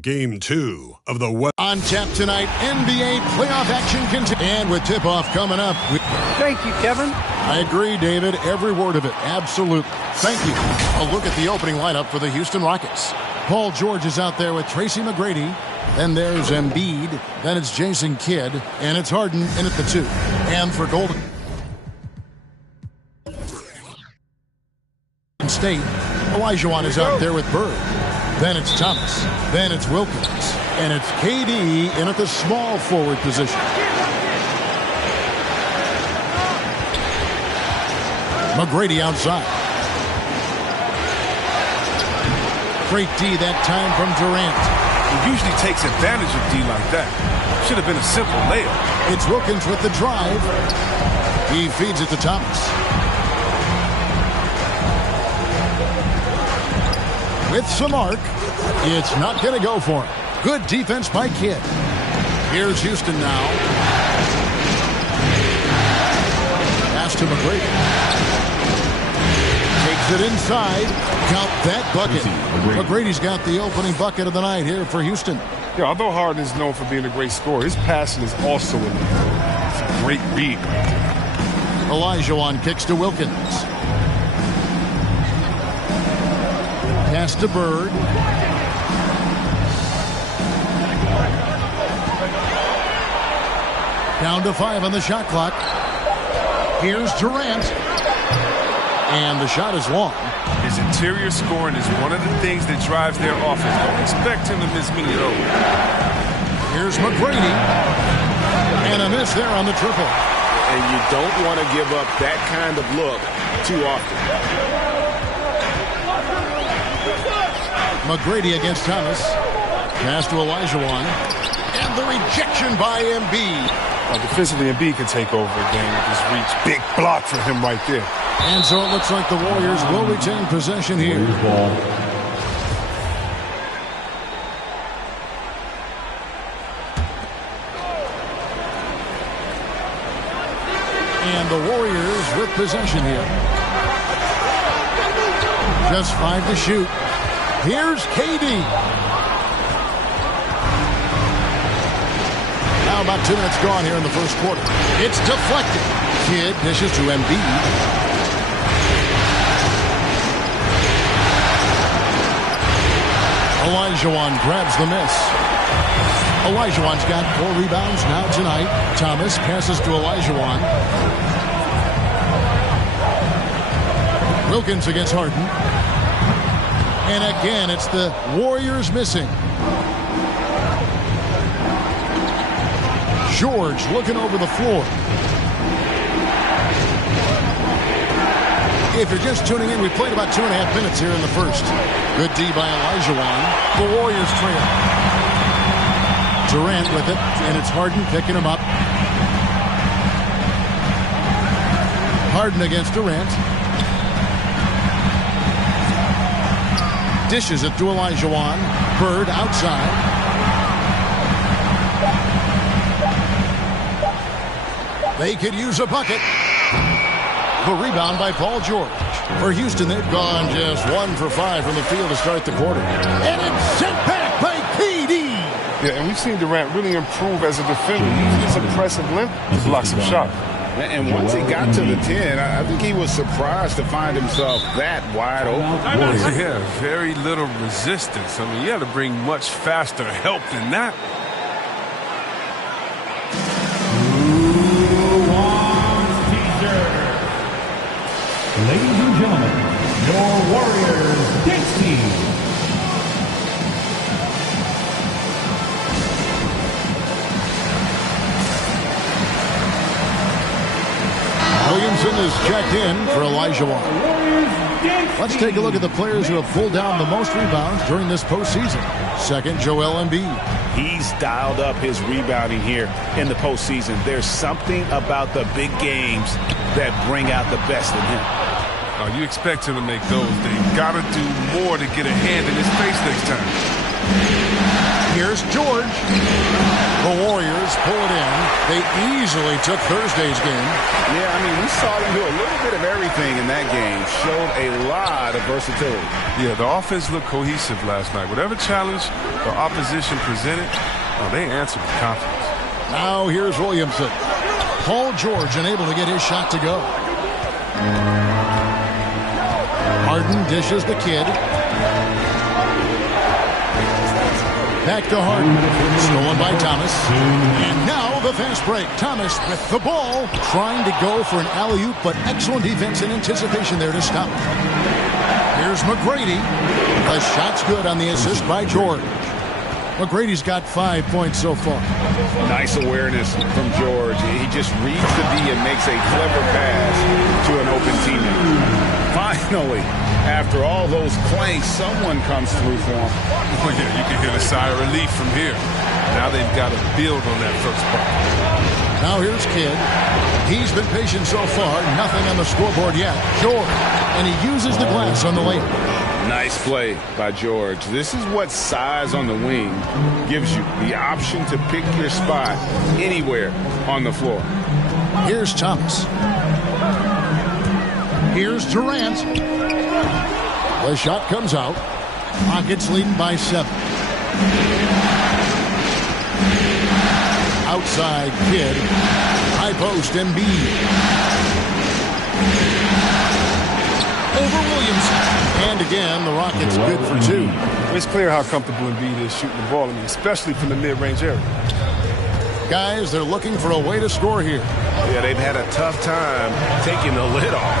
Game 2 of the West. On tap tonight, NBA playoff action continues. And with tip-off coming up. Thank you, Kevin. I agree, David. Every word of it. Absolutely. Thank you. A look at the opening lineup for the Houston Rockets. Paul George is out there with Tracy McGrady. Then there's Embiid. Then it's Jason Kidd. And it's Harden in at the 2. And for Golden State, Olajuwon is out there with Bird. Then it's Thomas. Then it's Wilkins. And it's KD in at the small forward position. McGrady outside. Great D that time from Durant. He usually takes advantage of D like that. Should have been a simple layup. It's Wilkins with the drive. He feeds it to Thomas. With some arc, it's not going to go for him. Good defense by Kidd. Here's Houston now. Pass to McGrady. Takes it inside. Count that bucket. McGrady's got the opening bucket of the night here for Houston. Yeah, although Harden is known for being a great scorer, his passing is also elite. It's a great read. Olajuwon kicks to Wilkins. Pass to Bird. Down to 5 on the shot clock. Here's Durant. And the shot is long. His interior scoring is one of the things that drives their offense. Don't expect him to miss many of those. Here's McGrady. And a miss there on the triple. And you don't want to give up that kind of look too often. McGrady against Thomas. Pass to Olajuwon. And the rejection by Embiid. Defensively, Embiid can take over a game with his reach. Big block for him right there. And so it looks like the Warriors will retain possession here. And the Warriors with possession here. Just 5 to shoot. Here's KD. Now about 2 minutes gone here in the first quarter. It's deflected. Kidd dishes to Embiid. Olajuwon grabs the miss. Olajuwon's got 4 rebounds now tonight. Thomas passes to Olajuwon. Wilkins against Harden. And again, it's the Warriors missing. George looking over the floor. If you're just tuning in, we played about 2.5 minutes here in the first. Good D by Olajuwon. The Warriors trail. Durant with it, and it's Harden picking him up. Harden against Durant. Dishes it to Olajuwon. Bird outside. They could use a bucket. The rebound by Paul George. For Houston, they've gone just 1 for 5 from the field to start the quarter. And it's sent back by KD. Yeah, and we've seen Durant really improve as a defender. Using his impressive length to block some shots. And once he got to the 10, I think he was surprised to find himself that wide open. Yeah, very little resistance. I mean, you got to bring much faster help than that. Ladies and gentlemen, your Warriors dance team. Williamson is checked in for Olajuwon. Let's take a look at the players who have pulled down the most rebounds during this postseason. Second, Joel Embiid. He's dialed up his rebounding here in the postseason. There's something about the big games that bring out the best in him. You expect him to make those. They got to do more to get a hand in his face next time. Here's George. The Warriors pull it in. They easily took Thursday's game. Yeah, I mean, we saw them do a little bit of everything in that game. Showed a lot of versatility. Yeah, the offense looked cohesive last night. Whatever challenge the opposition presented, they answered with confidence. Now here's Williamson. Paul George unable to get his shot to go. Harden dishes the kid. Back to Harden. Stolen by Thomas. And now the fast break. Thomas with the ball. Trying to go for an alley-oop, but excellent defense and anticipation there to stop. Here's McGrady. The shot's good on the assist by George. McGrady's got 5 points so far. Nice awareness from George. He just reads the D and makes a clever pass to an open teammate. Finally, after all those plays, someone comes through for him. Oh, yeah, you can hear the sigh of relief from here. Now they've got to build on that first part. Now here's Kidd. He's been patient so far. Nothing on the scoreboard yet. George. And he uses the glass on the layup. Nice play by George. This is what size on the wing gives you, the option to pick your spot anywhere on the floor. Here's Thomas. Here's Durant. The shot comes out. Rockets leading by 7. Outside Kidd. High post Embiid. Over Williams. And again, the Rockets good for 2. It's clear how comfortable Embiid is shooting the ball, especially from the mid-range area. Guys, they're looking for a way to score here. Yeah, they've had a tough time taking the lid off.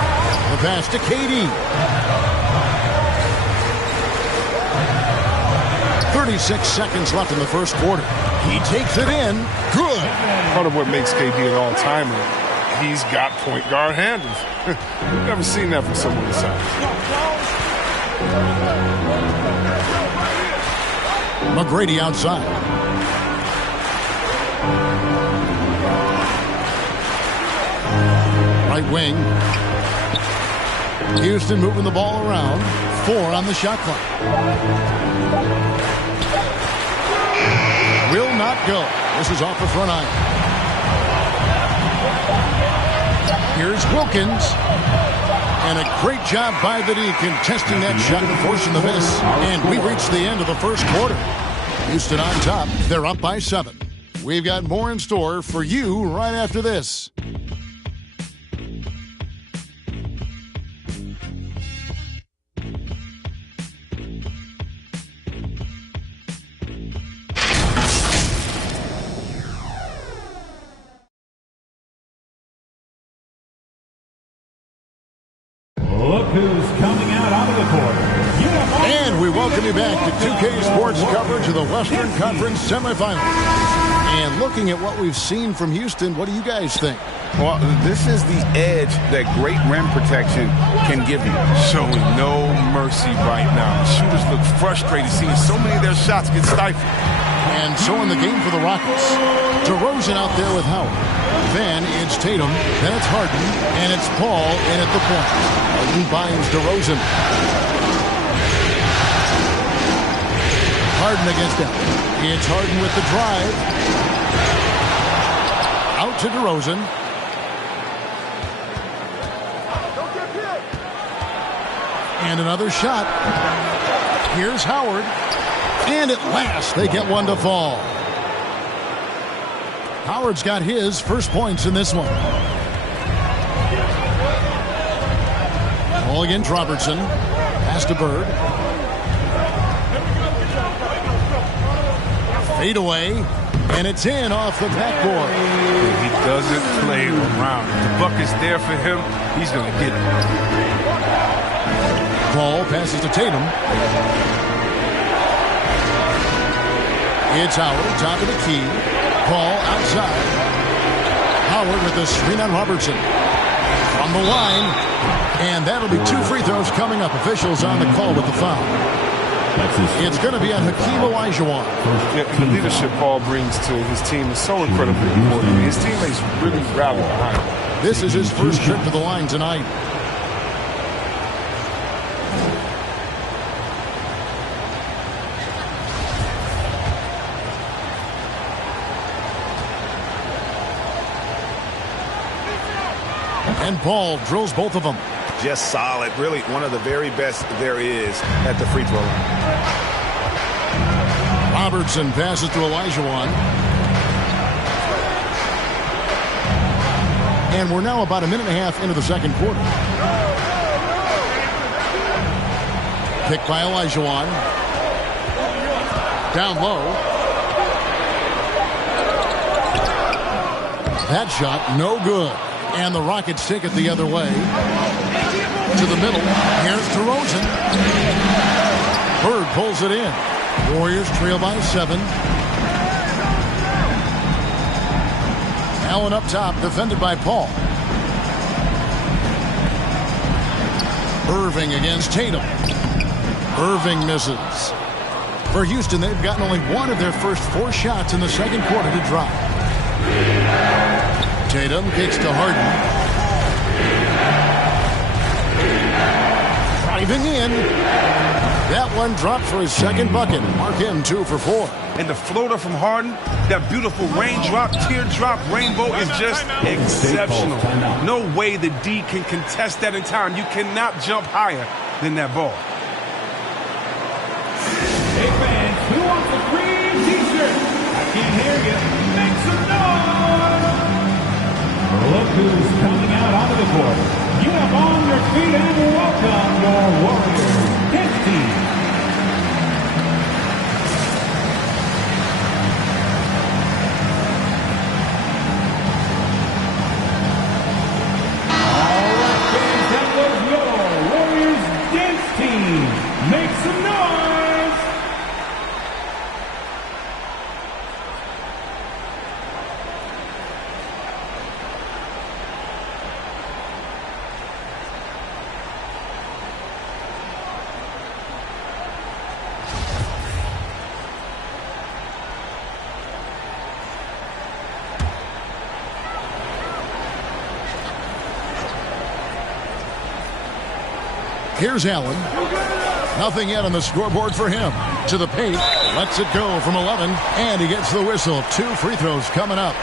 The pass to KD. 36 seconds left in the first quarter. He takes it in. Good. Part of what makes KD an all-timer, he's got point guard handles. We've never seen that from someone his size. McGrady outside. Right wing. Houston moving the ball around. 4 on the shot clock. Will not go. This is off the front iron. Here's Wilkins. And a great job by the D contesting that shot and forcing the miss. And we reached the end of the first quarter. Houston on top. They're up by 7. We've got more in store for you right after this. Look who's coming out onto the court. And we welcome you back to 2K Sports coverage of the Western Conference semifinals. And looking at what we've seen from Houston, what do you guys think? Well, this is the edge that great rim protection can give you. Showing no mercy right now. Shooters look frustrated seeing so many of their shots get stifled. And so in the game for the Rockets, DeRozan out there with Howard. Then it's Tatum, then it's Harden, and it's Paul in at the point. Harden binds DeRozan. Harden against him. It's Harden with the drive. Out to DeRozan. And another shot. Here's Howard. And at last, they get one to fall. Howard's got his first points in this one. Ball against Robertson. Pass to Bird. Fade away. And it's in off the backboard. He doesn't play around. If the bucket's there for him, he's going to get it. Paul passes to Tatum. It's Howard, top of the key. Paul outside. Howard with the screen on Robertson. From the line. And that'll be 2 free throws coming up. Officials on the call with the foul. It's going to be on Hakeem Olajuwon. Yeah, the leadership Paul brings to his team is so incredibly important. His teammates really rally behind him. This is his first trip to the line tonight. And Paul drills both of them. Just solid. Really one of the very best there is at the free throw line. Robertson passes to Olajuwon. And we're now about a minute and a half into the second quarter. Picked by Olajuwon. Down low. That shot, no good. And the Rockets take it the other way. To the middle. Here's DeRozan. Bird pulls it in. Warriors trail by 7. Allen up top, defended by Paul. Irving against Tatum. Irving misses. For Houston, they've gotten only one of their first 4 shots in the second quarter to drop. Tatum kicks to Harden. Driving in. That one dropped for his second bucket. Mark him 2 for 4. And the floater from Harden, that beautiful raindrop, teardrop, rainbow is just exceptional. No way the D can contest that in time. You cannot jump higher than that ball. Hey fans, who wants a free t-shirt? I can't hear you. Make some noise! Look who's coming out onto the court. Get up on your feet and welcome your Warriors Dance Team. All right, fans, that was your Warriors Dance Team. Make some noise! Here's Allen. Nothing yet on the scoreboard for him. To the paint. Lets it go from 11. And he gets the whistle. 2 free throws coming up.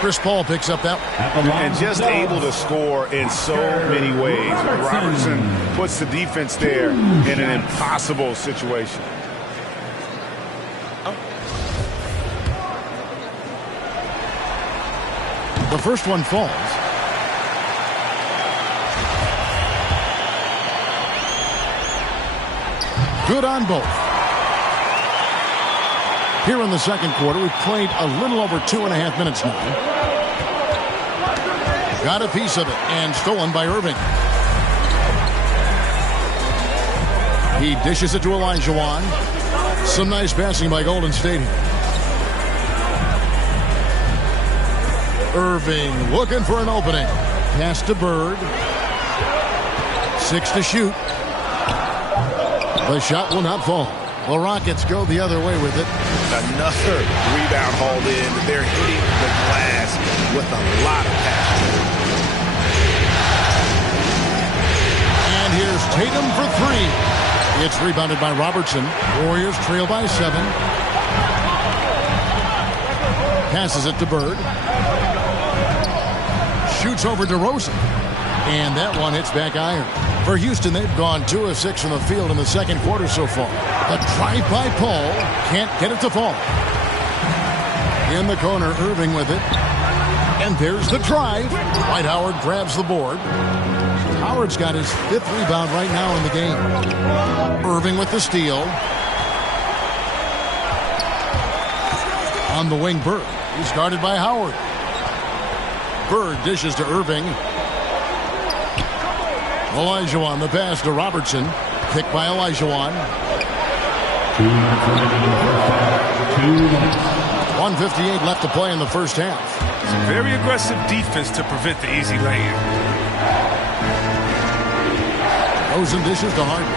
Chris Paul picks up that one. And just able to score in so many ways. Robertson puts the defense there in an impossible situation. The first one falls. Good on both. Here in the second quarter, we've played a little over 2.5 minutes now. Got a piece of it and stolen by Irving. He dishes it to Olajuwon. Some nice passing by Golden State here. Irving looking for an opening. Pass to Bird. 6 to shoot. The shot will not fall. The Rockets go the other way with it. Another rebound hauled in. They're hitting the glass with a lot of passion. And here's Tatum for 3. It's rebounded by Robertson. Warriors trail by 7. Passes it to Bird. Shoots over DeRozan. And that one hits back iron. For Houston, they've gone 2 of 6 from the field in the second quarter so far. A drive by Paul. Can't get it to fall. In the corner, Irving with it. And there's the drive. Dwight Howard grabs the board. Howard's got his 5th rebound right now in the game. Irving with the steal. On the wing, Bird. He's guarded by Howard. Bird dishes to Irving. Olajuwon, the pass to Robertson. Picked by Olajuwon. 1:58 left to play in the first half. It's a very aggressive defense to prevent the easy lay-in. Rosen dishes to Harden.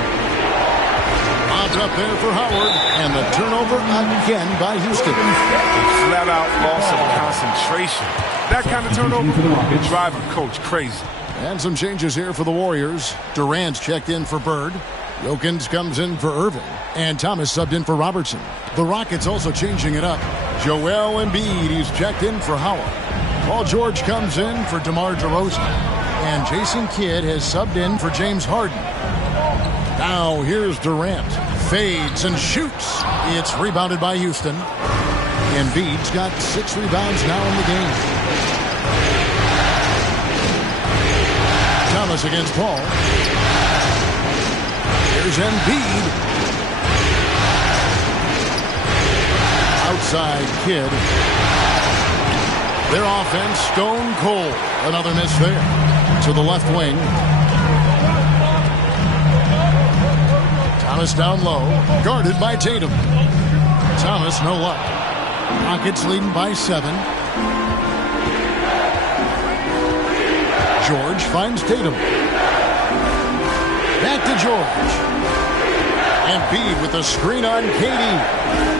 Lobbed up there for Howard. And the turnover again by Houston. Flat out loss of concentration. That kind of turnover will drive a coach crazy. And some changes here for the Warriors. Durant's checked in for Bird. Wilkins comes in for Irving. And Thomas subbed in for Robertson. The Rockets also changing it up. Joel Embiid, he's checked in for Howard. Paul George comes in for DeMar DeRozan. And Jason Kidd has subbed in for James Harden. Now here's Durant. Fades and shoots. It's rebounded by Houston. Embiid's got 6 rebounds now in the game. Thomas against Paul. Here's Embiid. Outside Kidd. Their offense stone cold. Another miss there. To the left wing. Thomas down low. Guarded by Tatum. Thomas no luck. Rockets leading by 7. George finds Tatum. Back to George. Embiid with the screen on KD.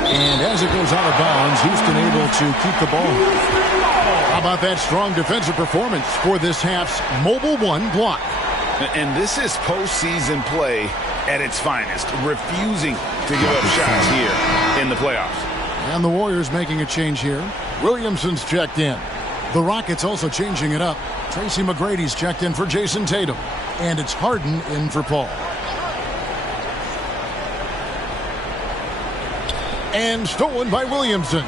And as it goes out of bounds, Houston able to keep the ball. How about that strong defensive performance for this half's Mobile One block? And this is postseason play at its finest, refusing to give up shots here in the playoffs. And the Warriors making a change here. Williamson's checked in. The Rockets also changing it up. Tracy McGrady's checked in for Jason Tatum. And it's Harden in for Paul. And stolen by Williamson.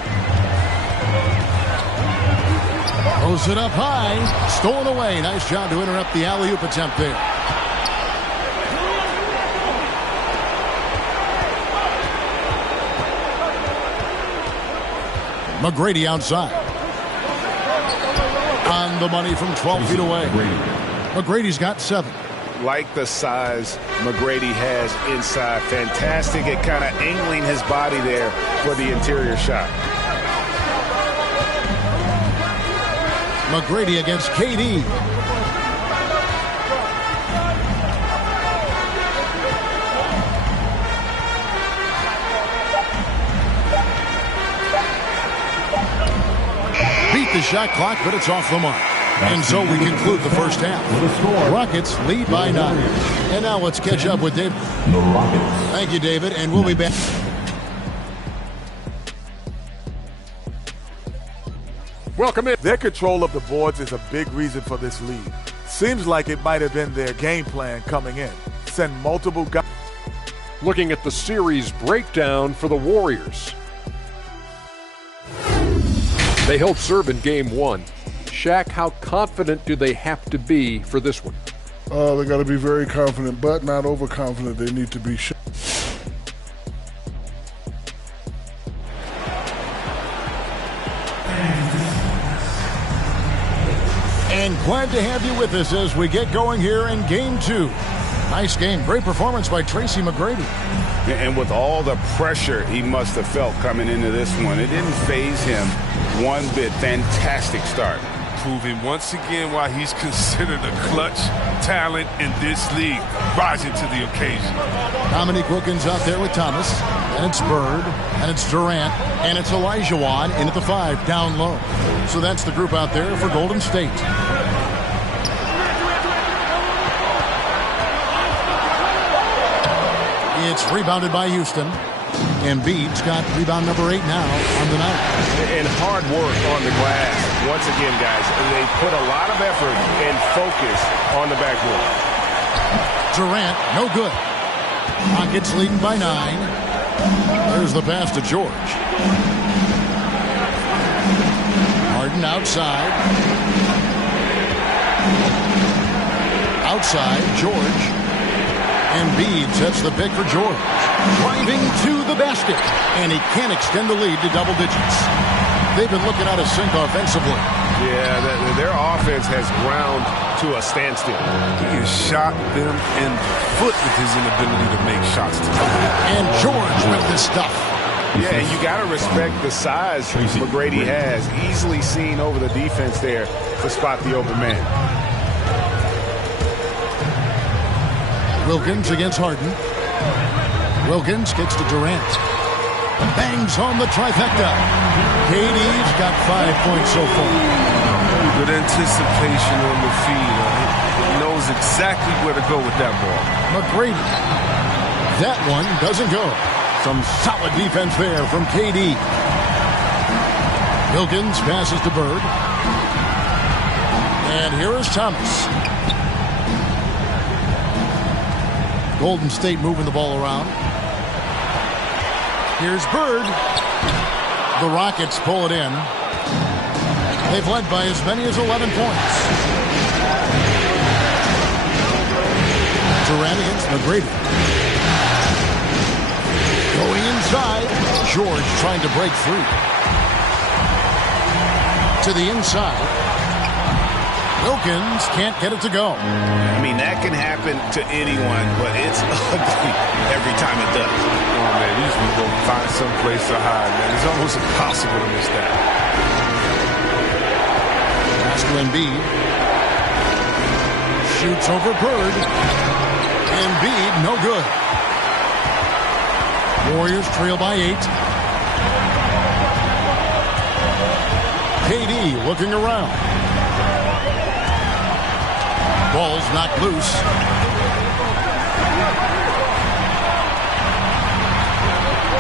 Throws it up high. Stolen away. Nice job to interrupt the alley-oop attempt there. McGrady outside. On the money from 12 feet away. McGrady's got 7. Like the size McGrady has inside. Fantastic at kind of angling his body there for the interior shot. McGrady against KD. Beat the shot clock, but it's off the mark. And so we conclude the first half. Rockets lead by 9. And now let's catch up with David. The Rockets. Thank you, David, and we'll be back. Welcome in. Their control of the boards is a big reason for this lead. Seems like it might have been their game plan coming in. Send multiple guys. Looking at the series breakdown for the Warriors. They held serve in game 1. Shaq, how confident do they have to be for this one? They got to be very confident, but not overconfident. They need to be sure. And glad to have you with us as we get going here in game 2. Nice game. Great performance by Tracy McGrady. And with all the pressure he must have felt coming into this one, it didn't faze him one bit. Fantastic start. Proving once again why he's considered a clutch talent in this league, rising to the occasion. Dominique Wilkins out there with Thomas, and it's Bird, and it's Durant, and it's Olajuwon in at the 5, down low. So that's the group out there for Golden State. It's rebounded by Houston. Embiid's got rebound number 8 now on the night. And hard work on the glass. Once again, guys, they put a lot of effort and focus on the backboard. Durant, no good. Rockets leading by 9. There's the pass to George. Harden outside. Outside, George. Embiid sets the pick for George. Driving to the basket. And he can't extend the lead to double digits. They've been looking out of sync offensively. Yeah, their offense has ground to a standstill. He has shot them in the foot with his inability to make shots tonight. And George with this stuff. Yeah, and you got to respect the size McGrady has. Easily seen over the defense there to spot the open man. Wilkins against Harden. Wilkins gets to Durant. Bangs home the trifecta. KD's got 5 points so far. Good anticipation on the feed. He knows exactly where to go with that ball. McGrady. That one doesn't go. Some solid defense there from KD. Wilkins passes to Bird. And here is Thomas. Golden State moving the ball around. Here's Bird. The Rockets pull it in. They've led by as many as 11 points. Durant against McGrady. Going inside. George trying to break free. To the inside. Wilkins can't get it to go. I mean, that can happen to anyone, but it's ugly every time it does. Oh, man, you just need to go find some place to hide, man. It's almost impossible to miss that. Pass to Embiid. Shoots over Bird. Embiid, no good. Warriors trail by 8. KD looking around. Ball's knocked loose.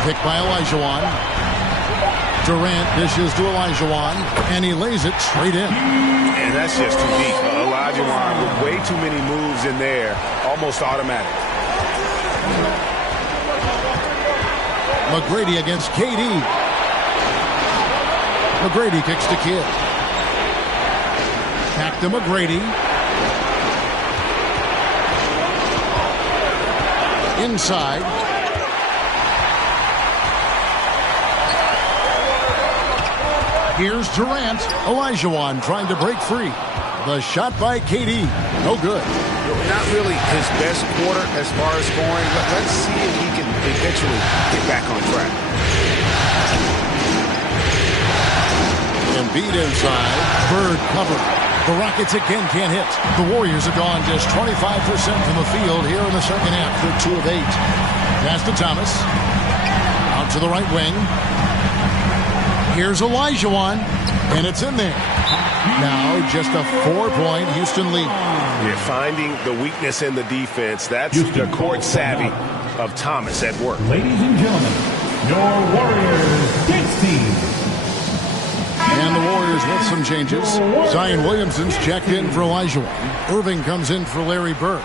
Picked by Olajuwon. Durant dishes to Olajuwon, and he lays it straight in. And that's just too deep. Olajuwon with way too many moves in there, almost automatic. McGrady against KD. McGrady kicks to Kidd. Back to McGrady. Inside. Here's Durant. Olajuwon trying to break free. The shot by KD. No good. Not really his best quarter as far as scoring, but let's see if he can eventually get back on track. Embiid inside. Bird covered. The Rockets again can't hit. The Warriors have gone just 25% from the field here in the second half. They're 2 of 8. Pass to Thomas. Out to the right wing. Here's Olajuwon, and it's in there. Now just a 4-point Houston lead. You're finding the weakness in the defense. That's the court savvy of Thomas at work. Ladies and gentlemen, your Warriors dance team. And the Warriors with some changes. Zion Williamson's checked in for Olajuwon. Irving comes in for Larry Bird.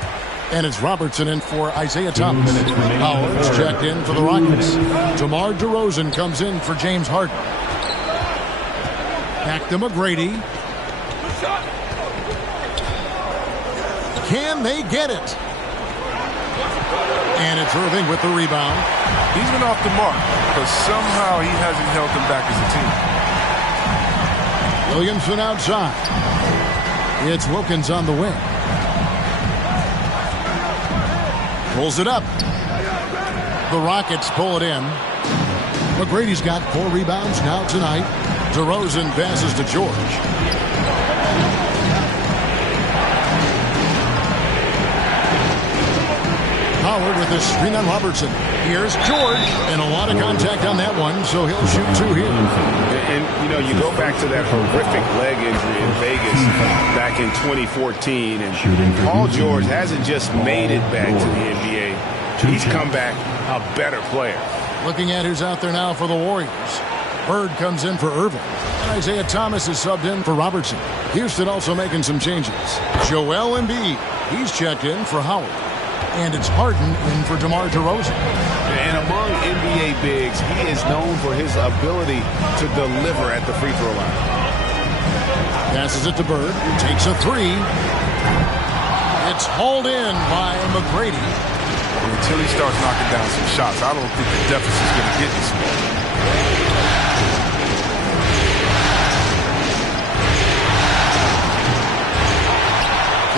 And it's Robertson in for Isaiah Thomas. Howard's checked in for the Rockets. DeMar DeRozan comes in for James Harden. Back to McGrady. Can they get it? And it's Irving with the rebound. He's been off the mark, but somehow he hasn't held them back as a team. Williamson outside. It's Wilkins on the wing. Pulls it up. The Rockets pull it in. McGrady's got 4 rebounds now tonight. DeRozan passes to George. Howard with a screen on Robertson. Here's George, and a lot of contact on that one, so he'll shoot 2 here. And, you know, you go back to that horrific leg injury in Vegas back in 2014, and Paul George hasn't just made it back to the NBA. He's come back a better player. Looking at who's out there now for the Warriors. Bird comes in for Irving. Isaiah Thomas is subbed in for Robertson. Houston also making some changes. Joel Embiid, he's checked in for Howard. And it's Harden in for DeMar DeRozan. And among NBA bigs, he is known for his ability to deliver at the free throw line. Passes it to Bird, takes a 3. It's hauled in by McGrady. Until he starts knocking down some shots, I don't think the deficit's going to get this small.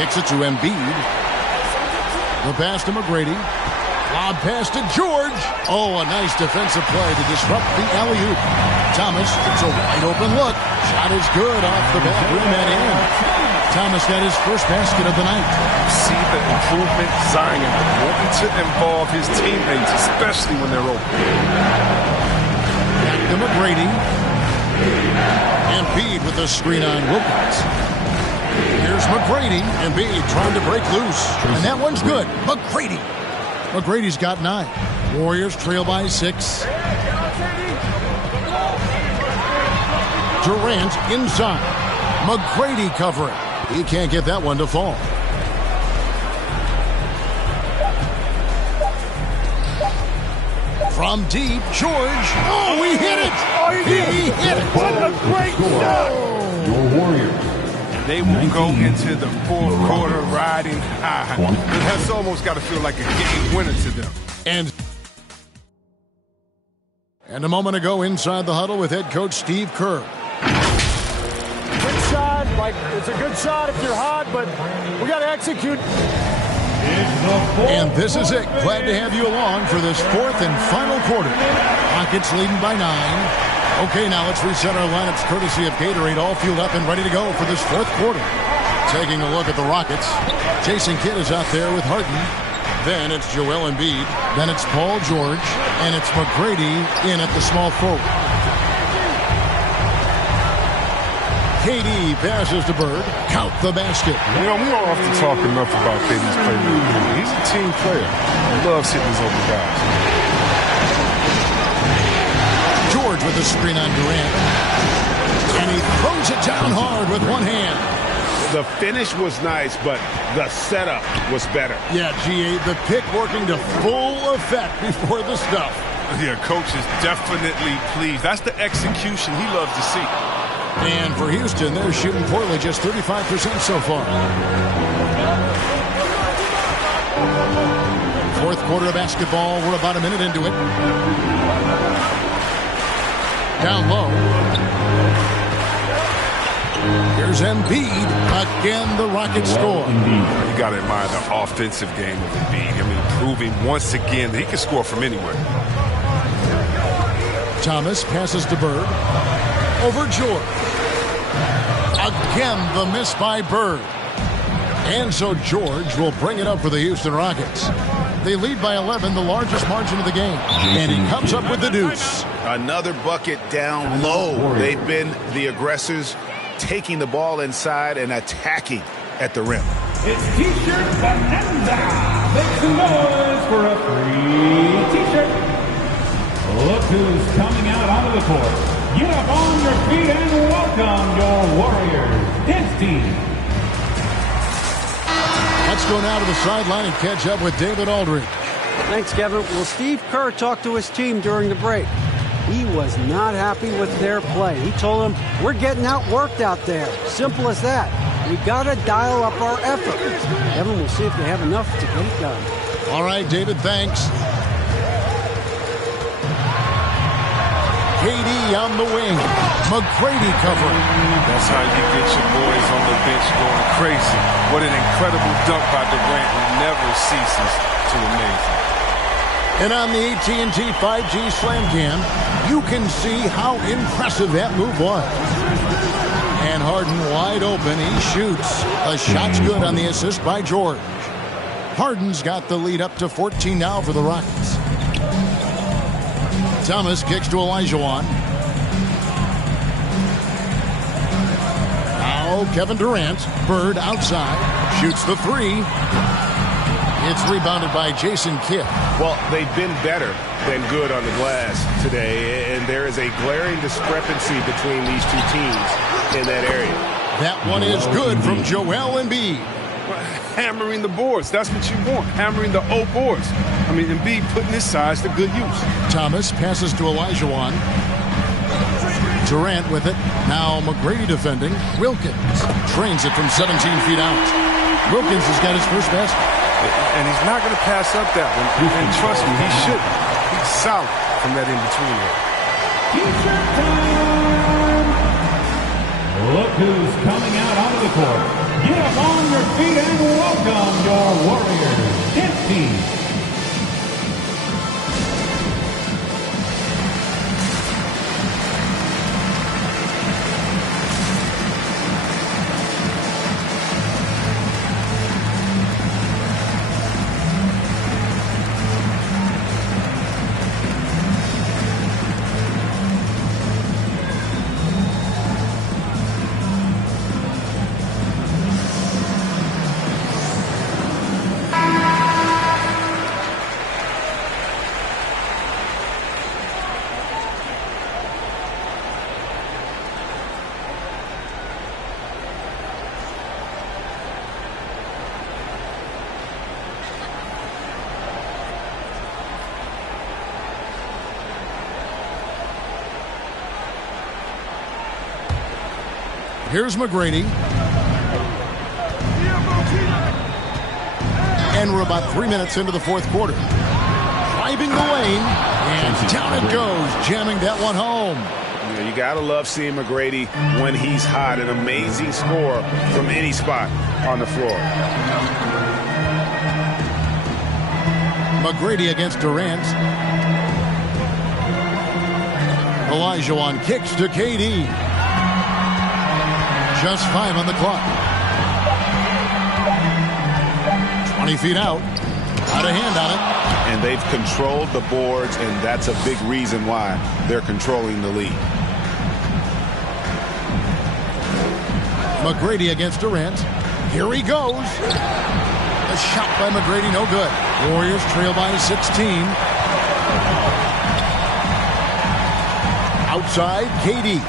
Kicks it to Embiid. The pass to McGrady. Lob pass to George. Oh, a nice defensive play to disrupt the alley-oop. Thomas, it's a wide-open look. Shot is good off the back rim and in. Thomas got his first basket of the night. See the improvement, Zion wanting to involve his teammates, especially when they're open. Back to McGrady. Embiid with the screen on Wilkins. Here's McGrady. Embiid trying to break loose. And that one's good. McGrady. McGrady's got 9. Warriors trail by 6. Durant inside. McGrady covering. He can't get that one to fall. From deep, George. Oh, he hit it! He hit it! What a great shot! Your Warriors. They will go into the fourth quarter riding high. That's almost got to feel like a game winner to them. And a moment ago inside the huddle with head coach Steve Kerr. Good shot. It's a good shot if you're hot, but we got to execute. And this is it. Glad to have you along for this fourth and final quarter. Rockets leading by 9. Okay, now let's reset our lineups courtesy of Gatorade, all fueled up and ready to go for this fourth quarter. Taking a look at the Rockets. Jason Kidd is out there with Harden. Then it's Joel Embiid. Then it's Paul George. And it's McGrady in at the small forward. KD passes to Bird. Count the basket. You know, we don't often talk enough about KD's playmaking. He's a team player. He loves hitting his open guys. George with the screen on Durant. And he throws it down hard with one hand. The finish was nice, but the setup was better. Yeah, G.A., the pick working to full effect before the stuff. Yeah, coach is definitely pleased. That's the execution he loves to see. And for Houston, they're shooting poorly, just 35% so far. Fourth quarter of basketball. We're about a minute into it. Down low. Here's Embiid. Again, the Rockets score. You got to admire the offensive game of Embiid. I mean, proving once again that he can score from anywhere. Thomas passes to Bird. Over George. Again, the miss by Bird. And so George will bring it up for the Houston Rockets. They lead by 11, the largest margin of the game. And he comes up with the deuce. Another bucket down low. They've been the aggressors, taking the ball inside and attacking at the rim. It's T-shirt Bonanza. Make some noise for a free T-shirt. Look who's coming out onto the court. Get up on your feet and welcome your Warriors dance team. Let's go now to the sideline and catch up with David Aldridge. Thanks, Kevin. Well, Steve Kerr talked to his team during the break. He was not happy with their play. He told them, we're getting outworked out there. Simple as that. We got to dial up our effort. Kevin, we'll see if they have enough to get it done. All right, David, thanks. KD on the wing. McGrady covering. That's how you get your boys on the bench going crazy. What an incredible dunk by Durant who never ceases to amaze me. And on the AT&T 5G Slam Cam, you can see how impressive that move was. And Harden wide open. He shoots. A shot's good on the assist by George. Harden's got the lead up to 14 now for the Rockets. Thomas kicks to Olajuwon. Now Kevin Durant. Bird outside. Shoots the three. It's rebounded by Jason Kidd. Well, they've been better than good on the glass today, and there is a glaring discrepancy between these two teams in that area. That one is good from Joel Embiid. Hammering the boards. That's what you want. Hammering the O boards. I mean, Embiid putting his size to good use. Thomas passes to Olajuwon. Durant with it. Now McGrady defending. Wilkins trains it from 17 feet out. Wilkins has got his first basket. And he's not going to pass up that one. And trust me, he should. He's solid from that in-between there. T-shirt time. Look who's coming out onto the court. Get up on your feet and welcome your Warriors dance team. Here's McGrady. And we're about 3 minutes into the fourth quarter. Driving the lane, and down it goes, jamming that one home. Yeah, you got to love seeing McGrady when he's hot. An amazing score from any spot on the floor. McGrady against Durant. Olajuwon kicks to KD. Just 5 on the clock. 20 feet out. Out of hand on it. And they've controlled the boards, and that's a big reason why they're controlling the lead. McGrady against Durant. Here he goes. A shot by McGrady, no good. Warriors trail by 16. Outside, KD.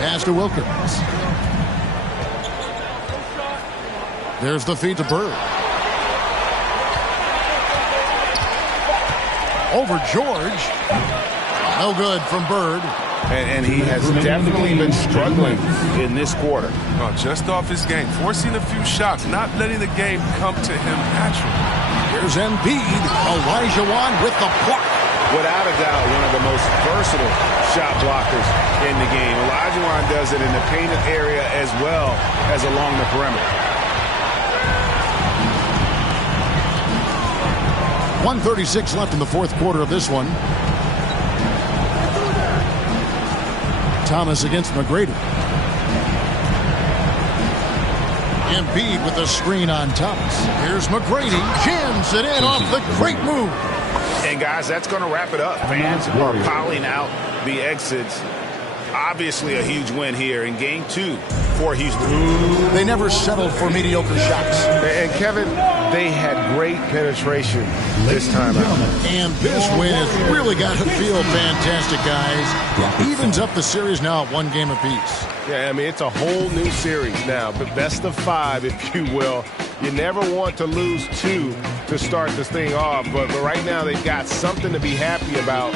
Pass to Wilkins. There's the feed to Bird. Over George. No good from Bird. And he has definitely been struggling in this quarter. Oh, just off his game, forcing a few shots, not letting the game come to him naturally. Here's Embiid. Olajuwon with the block. Without a doubt, one of the most versatile shot blockers in the game. Olajuwon does it in the painted area as well as along the perimeter. 1:36 left in the fourth quarter of this one. Thomas against McGrady. Embiid with the screen on Thomas. Here's McGrady. Jams it in off the great move. And guys, that's going to wrap it up. Fans are piling out the exits. Obviously a huge win here in Game 2 for Houston. They never settled for mediocre shots. And Kevin, they had great penetration this time out. And this win has really got to feel fantastic, guys. Evens up the series now at 1 game apiece. Yeah, I mean, it's a whole new series now, but best of 5, if you will. You never want to lose 2 to start this thing off, but right now they've got something to be happy about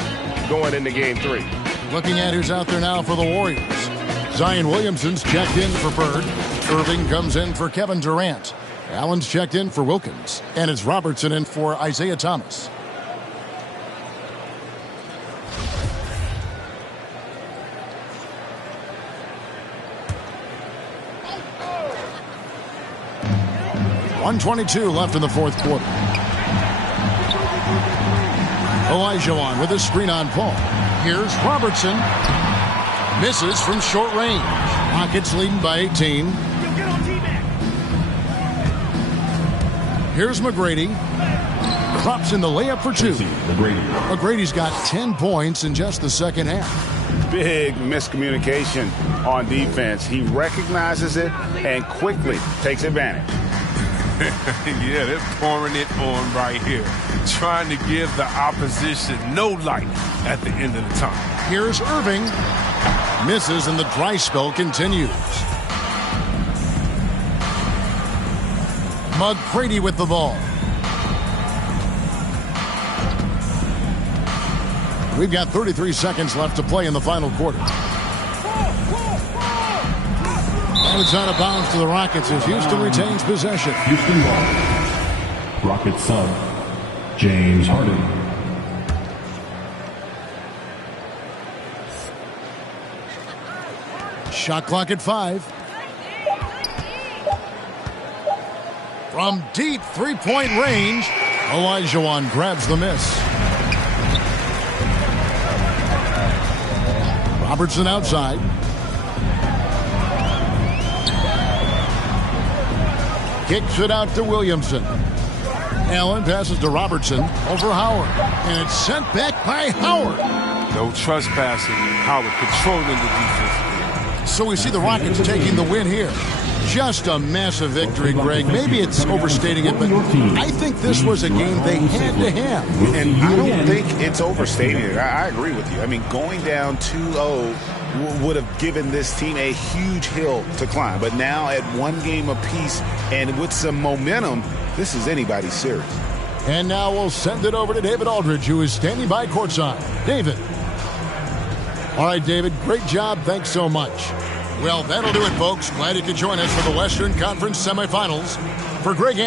going into Game 3. Looking at who's out there now for the Warriors. Zion Williamson's checked in for Bird. Irving comes in for Kevin Durant. Allen's checked in for Wilkins. And it's Robertson in for Isaiah Thomas. .122 left in the fourth quarter. Olajuwon with a screen on Paul. Here's Robertson. Misses from short range. Rockets leading by 18. Here's McGrady. Drops in the layup for 2. McGrady's got 10 points in just the second half. Big miscommunication on defense. He recognizes it and quickly takes advantage. Yeah, they're pouring it on right here. Trying to give the opposition no light at the end of the time. Here's Irving. Misses and the dry spell continues. McGrady with the ball. We've got 33 seconds left to play in the final quarter. And it's out of bounds to the Rockets as Houston retains possession. Houston ball. Rockets sub, James Harden. Shot clock at 5. From deep three-point range, Olajuwon grabs the miss. Robertson outside. Kicks it out to Williamson. Allen passes to Robertson over Howard. And it's sent back by Howard. No trespassing. Howard controlling the defense. So we see the Rockets taking the win here. Just a massive victory, Greg. Maybe it's overstating it, but I think this was a game they had to have. And I don't think it's overstating it. I agree with you. I mean, going down 2-0 would have given this team a huge hill to climb. But now at 1 game apiece and with some momentum, this is anybody's series. And now we'll send it over to David Aldridge, who is standing by courtside. David. All right, David, great job. Thanks so much. Well, that'll do it, folks. Glad you could join us for the Western Conference semifinals. For Greg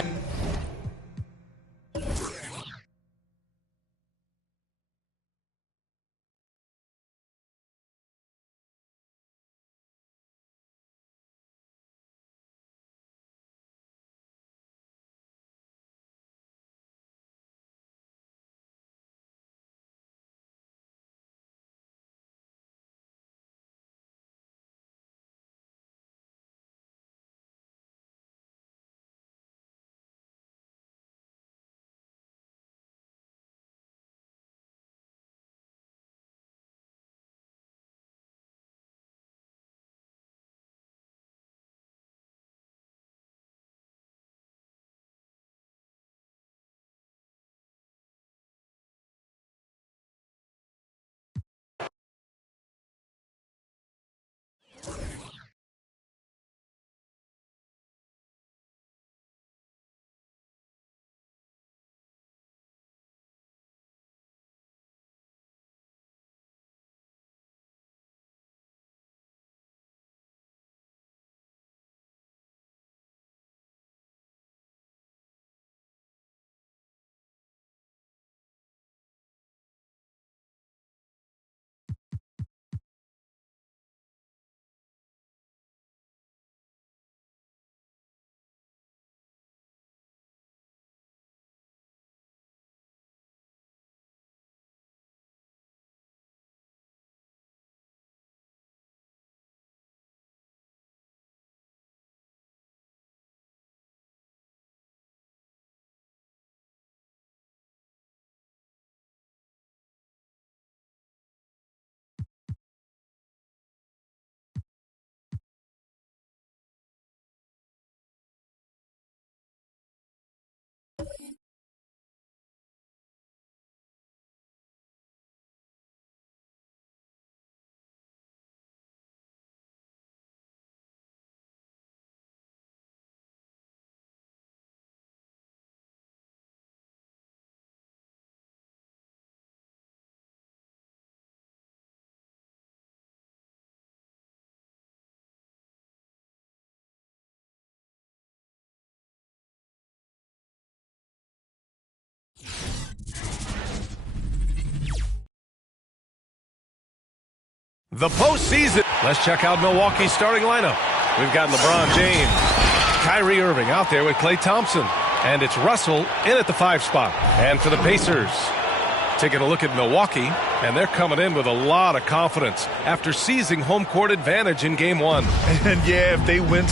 The postseason. Let's check out Milwaukee's starting lineup. We've got LeBron James, Kyrie Irving out there with Klay Thompson, and it's Russell in at the 5 spot. And for the Pacers, taking a look at Milwaukee, and they're coming in with a lot of confidence after seizing home court advantage in Game 1. And yeah, if they win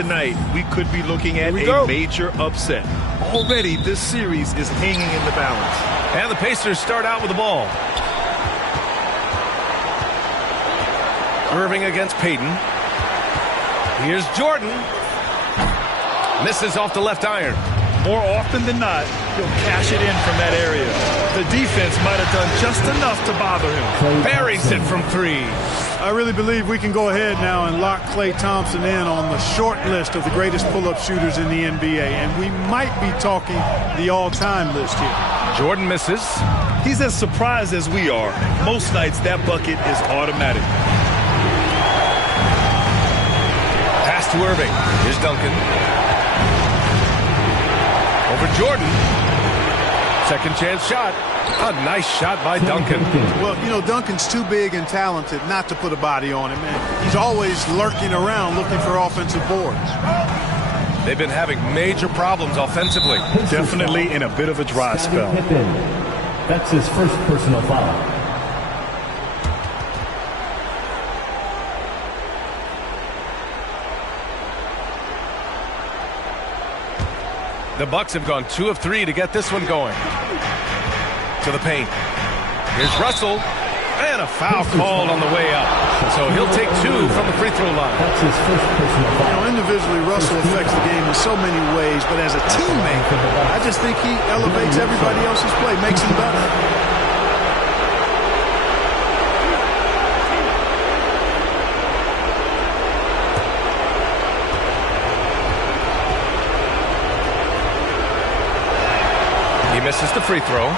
tonight, we could be looking at a major upset. Already, this series is hanging in the balance. And the Pacers start out with the ball. Irving against Payton. Here's Jordan. Misses off the left iron. More often than not, he'll cash it in from that area. The defense might have done just enough to bother him. Buries it from 3. I really believe we can go ahead now and lock Klay Thompson in on the short list of the greatest pull-up shooters in the NBA, and we might be talking the all-time list here. Jordan misses. He's as surprised as we are. Most nights, that bucket is automatic. Pass to Irving. Here's Duncan. Over Jordan. Second chance shot. A nice shot by Duncan. Well, you know, Duncan's too big and talented not to put a body on him. And he's always lurking around looking for offensive boards. They've been having major problems offensively. Definitely in a bit of a dry spell. That's his first personal foul. The Bucks have gone 2 of 3 to get this one going. To the paint. Here's Russell. And a foul called on the way up. So he'll take 2 from the free throw line. That's his first personal foul. You know, individually, Russell affects the game in so many ways, but as a teammate, I just think he elevates everybody else's play, makes him better. He misses the free throw.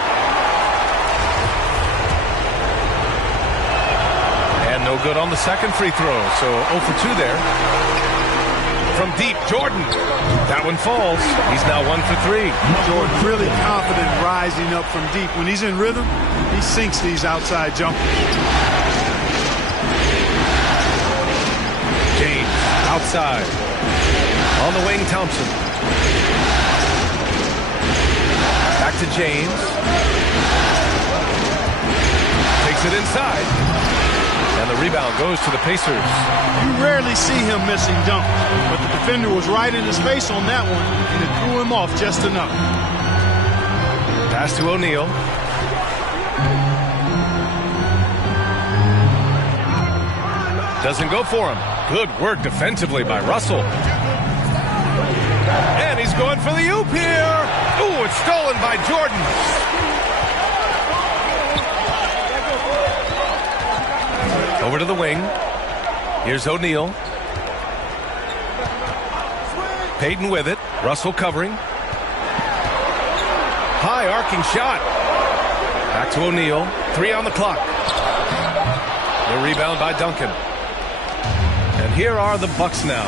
No good on the second free throw, so 0 for 2 there. From deep, Jordan. That one falls. He's now 1 for 3. Jordan really confident rising up from deep. When he's in rhythm, he sinks these outside jumpers. James, outside. On the wing, Thompson. Back to James. Takes it inside. And the rebound goes to the Pacers. You rarely see him missing dunks, but the defender was right in his face on that one, and it threw him off just enough. Pass to O'Neal. Doesn't go for him. Good work defensively by Russell. And he's going for the oop here. Ooh, it's stolen by Jordan. Over to the wing. Here's O'Neal. Payton with it. Russell covering. High arcing shot. Back to O'Neal. 3 on the clock. The rebound by Duncan. And here are the Bucks now.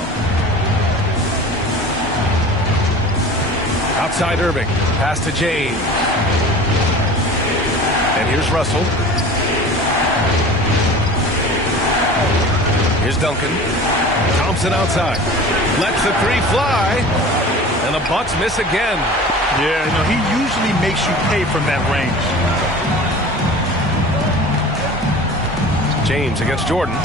Outside Irving. Pass to James. And here's Russell. Here's Duncan. Thompson outside. Lets the 3 fly. And the Bucks miss again. Yeah, you know, he usually makes you pay from that range. James against Jordan.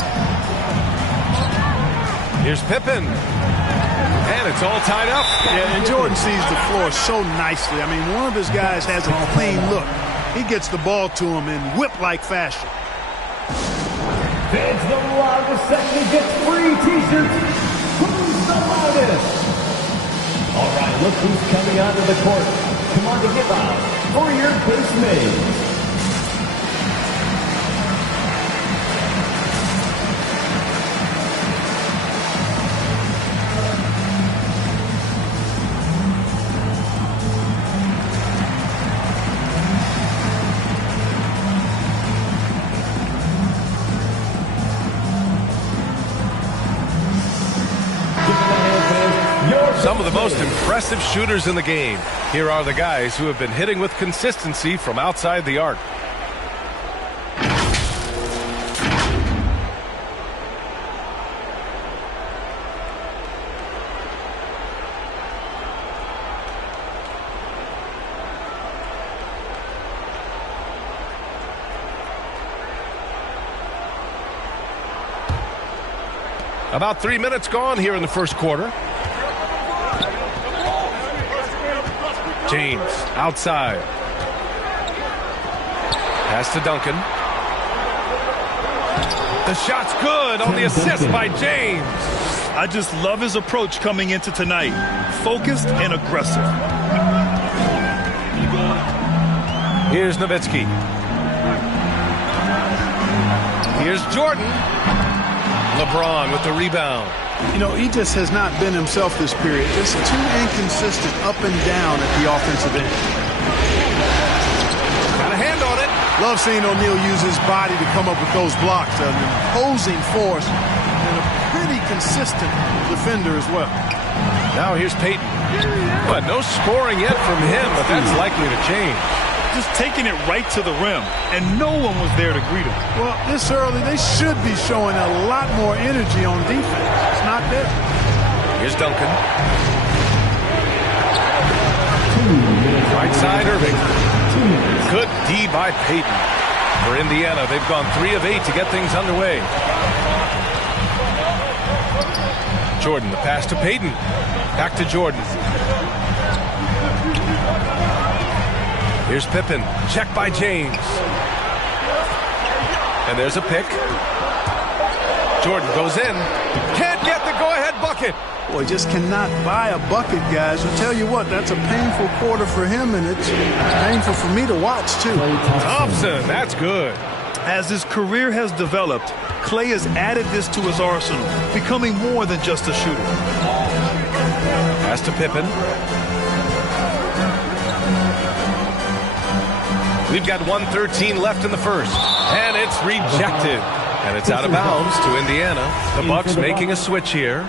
Here's Pippen. And it's all tied up. Yeah, and Jordan sees the floor so nicely. I mean, one of his guys has a clean look. He gets the ball to him in whip-like fashion. Fans the loudest section gets free t-shirts. Who's the loudest? All right, look who's coming onto the court. Come on to give out for your base mates. Some of the most impressive shooters in the game. Here are the guys who have been hitting with consistency from outside the arc. About 3 minutes gone here in the first quarter. James outside. Pass to Duncan. The shot's good on the assist by James. I just love his approach coming into tonight. Focused and aggressive. Here's Nowitzki. Here's Jordan. LeBron with the rebound. You know, he just has not been himself this period. Just too inconsistent up and down at the offensive end. Got a hand on it. Love seeing O'Neal use his body to come up with those blocks. An imposing force and a pretty consistent defender as well. Now here's Payton. But no scoring yet from him, but that's likely to change. Just taking it right to the rim, and no one was there to greet him. Well, this early, they should be showing a lot more energy on defense. It's not there. Here's Duncan. Right side, Irving. Good D by Payton. For Indiana, they've gone 3 of 8 to get things underway. Jordan, the pass to Payton. Back to Jordan. Here's Pippen. Check by James. And there's a pick. Jordan goes in. Can't get the go-ahead bucket. Boy, just cannot buy a bucket, guys. I'll tell you what, that's a painful quarter for him, and it's painful for me to watch, too. Thompson, that's good. As his career has developed, Klay has added this to his arsenal, becoming more than just a shooter. Pass to Pippen. We've got 1:13 left in the first, and it's rejected. And it's out of bounds to Indiana. The Bucks making a switch here.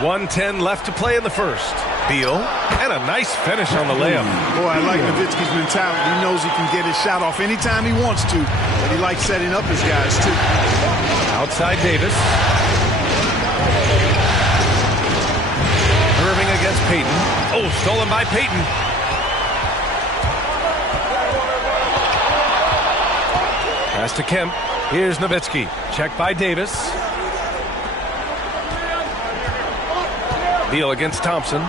.110 left to play in the first. Beal, and a nice finish on the layup. Boy, I like Nowitzki's mentality. He knows he can get his shot off anytime he wants to, but he likes setting up his guys, too. Outside Davis. Irving against Payton. Oh, stolen by Payton. Pass to Kemp. Here's Nowitzki. Checked by Davis. Beal against Thompson.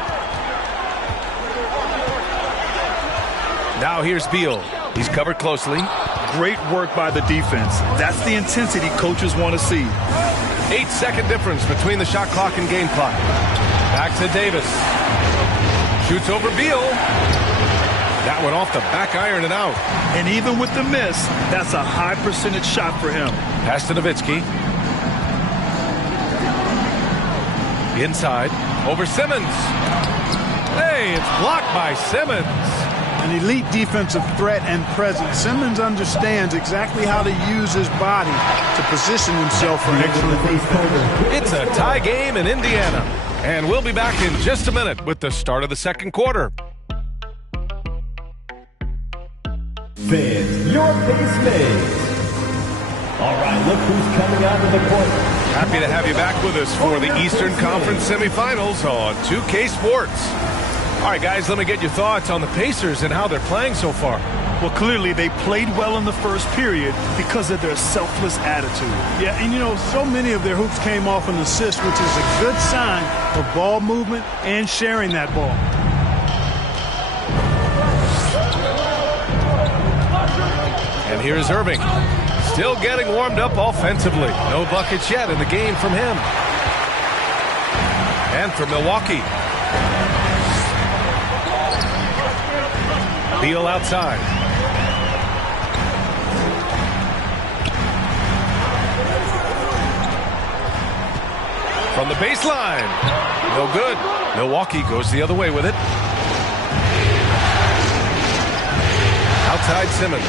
Now here's Beal. He's covered closely. Great work by the defense. That's the intensity coaches want to see. 8-second difference between the shot clock and game clock. Back to Davis. Shoots over Beal. That one off the back iron and out. And even with the miss, that's a high percentage shot for him. Pass to Nowitzki. Inside. Over Simmons. Hey, it's blocked by Simmons. An elite defensive threat and presence. Simmons understands exactly how to use his body to position himself for excellent defense. It's a tie game in Indiana. And we'll be back in just a minute with the start of the second quarter. Fans, your base fans. All right, look who's coming out of the court. Happy to have you back with us for the Eastern Conference semifinals on 2K Sports. All right, guys, let me get your thoughts on the Pacers and how they're playing so far. Well, clearly they played well in the first period because of their selfless attitude. Yeah, and you know, so many of their hoops came off an assist, which is a good sign of ball movement and sharing that ball. And here's Irving. Still getting warmed up offensively. No buckets yet in the game from him. And for Milwaukee. Beal outside. From the baseline. No good. Milwaukee goes the other way with it. Outside Simmons.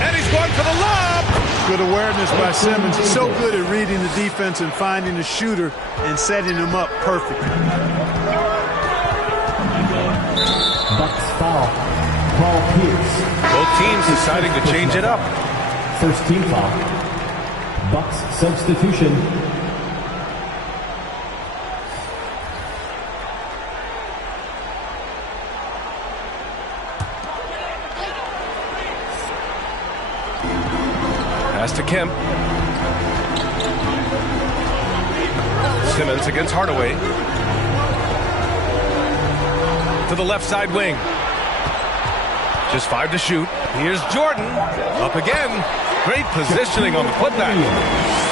And he's going for the lob. Good awareness by Simmons. He's so good at reading the defense and finding the shooter and setting him up perfectly. Bucks foul. Paul Pierce. Both teams deciding to change it up. First team foul. Bucks substitution. Pass to Kemp. Simmons against Hardaway. To the left side wing. Just 5 to shoot. Here's Jordan. Up again. Great positioning on the putback.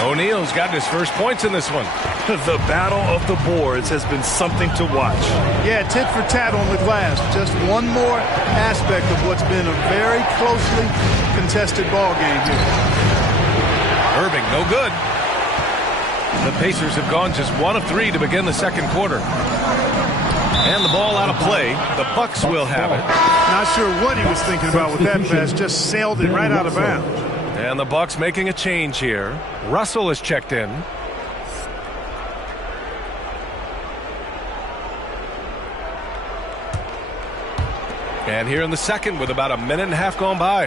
O'Neal's got his first points in this one. The battle of the boards has been something to watch. Yeah, tit for tat on the glass. Just one more aspect of what's been a very closely contested ball game here. Irving, no good. The Pacers have gone just 1 of 3 to begin the second quarter. And the ball out of play. The Bucks will have it. Not sure what he was thinking about with that pass. Just sailed it right out of bounds. And the Bucks making a change here. Russell is checked in. And here in the second with about a minute and a half gone by.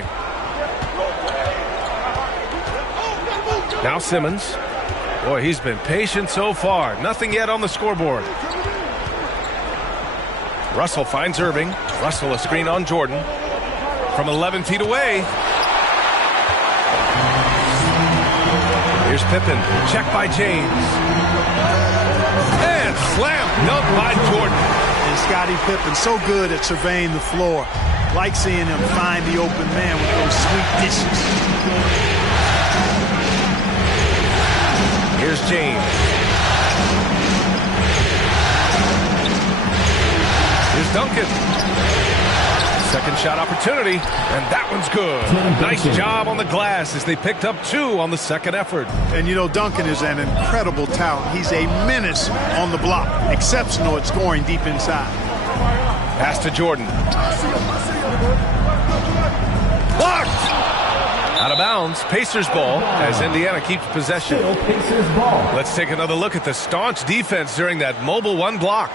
Now Simmons. Boy, he's been patient so far. Nothing yet on the scoreboard. Russell finds Irving. Russell a screen on Jordan. From 11 feet away. Here's Pippen. Check by James. And slam dunk by Jordan. And Scottie Pippen so good at surveying the floor. Like seeing him find the open man with those sweet dishes. Here's James. Here's Duncan. Second shot opportunity, and that one's good. Nice job on the glass as they picked up 2 on the second effort. And you know, Duncan is an incredible talent. He's a menace on the block. Exceptional at scoring deep inside. Pass to Jordan. Blocked! Out of bounds. Pacers ball as Indiana keeps possession. Pacers ball. Let's take another look at the staunch defense during that mobile 1 block.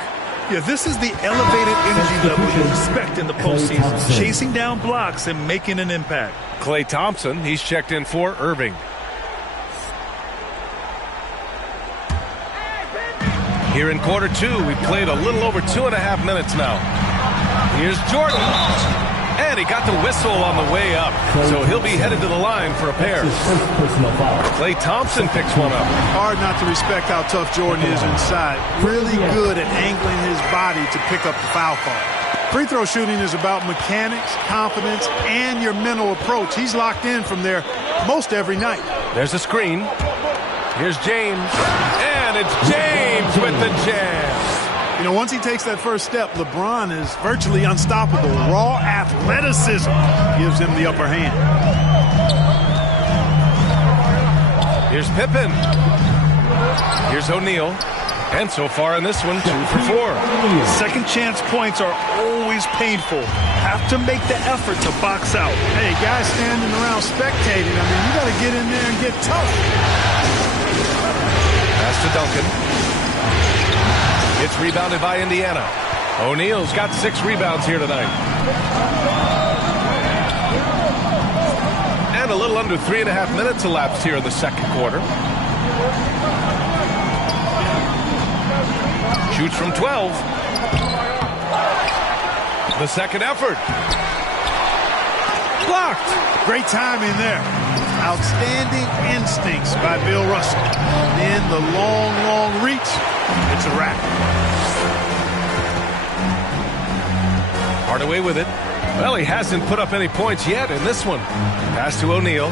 Yeah, this is the elevated energy level you expect in the postseason. Chasing down blocks and making an impact. Klay Thompson, he's checked in for Irving. Here in quarter 2, we played a little over 2.5 minutes now. Here's Jordan. And he got the whistle on the way up. So he'll be headed to the line for a pair. Klay Thompson picks one up. Hard not to respect how tough Jordan is inside. Really good at angling his body to pick up the foul call. Free throw shooting is about mechanics, confidence, and your mental approach. He's locked in from there most every night. There's a screen. Here's James. And it's James with the jam. You know, once he takes that first step, LeBron is virtually unstoppable. Raw athleticism gives him the upper hand. Here's Pippen. Here's O'Neal. And so far in this one, 2 for 4. Second chance points are always painful. Have to make the effort to box out. Hey, guys standing around spectating. I mean, you got to get in there and get tough. Pass to Duncan. It's rebounded by Indiana. O'Neal's got 6 rebounds here tonight. And a little under 3.5 minutes elapsed here in the second quarter. Shoots from 12. The second effort. Blocked. Great timing there. Outstanding instincts by Bill Russell. And then the long reach. It's a wrap. Hardaway with it. Well, he hasn't put up any points yet in this one. Pass to O'Neal.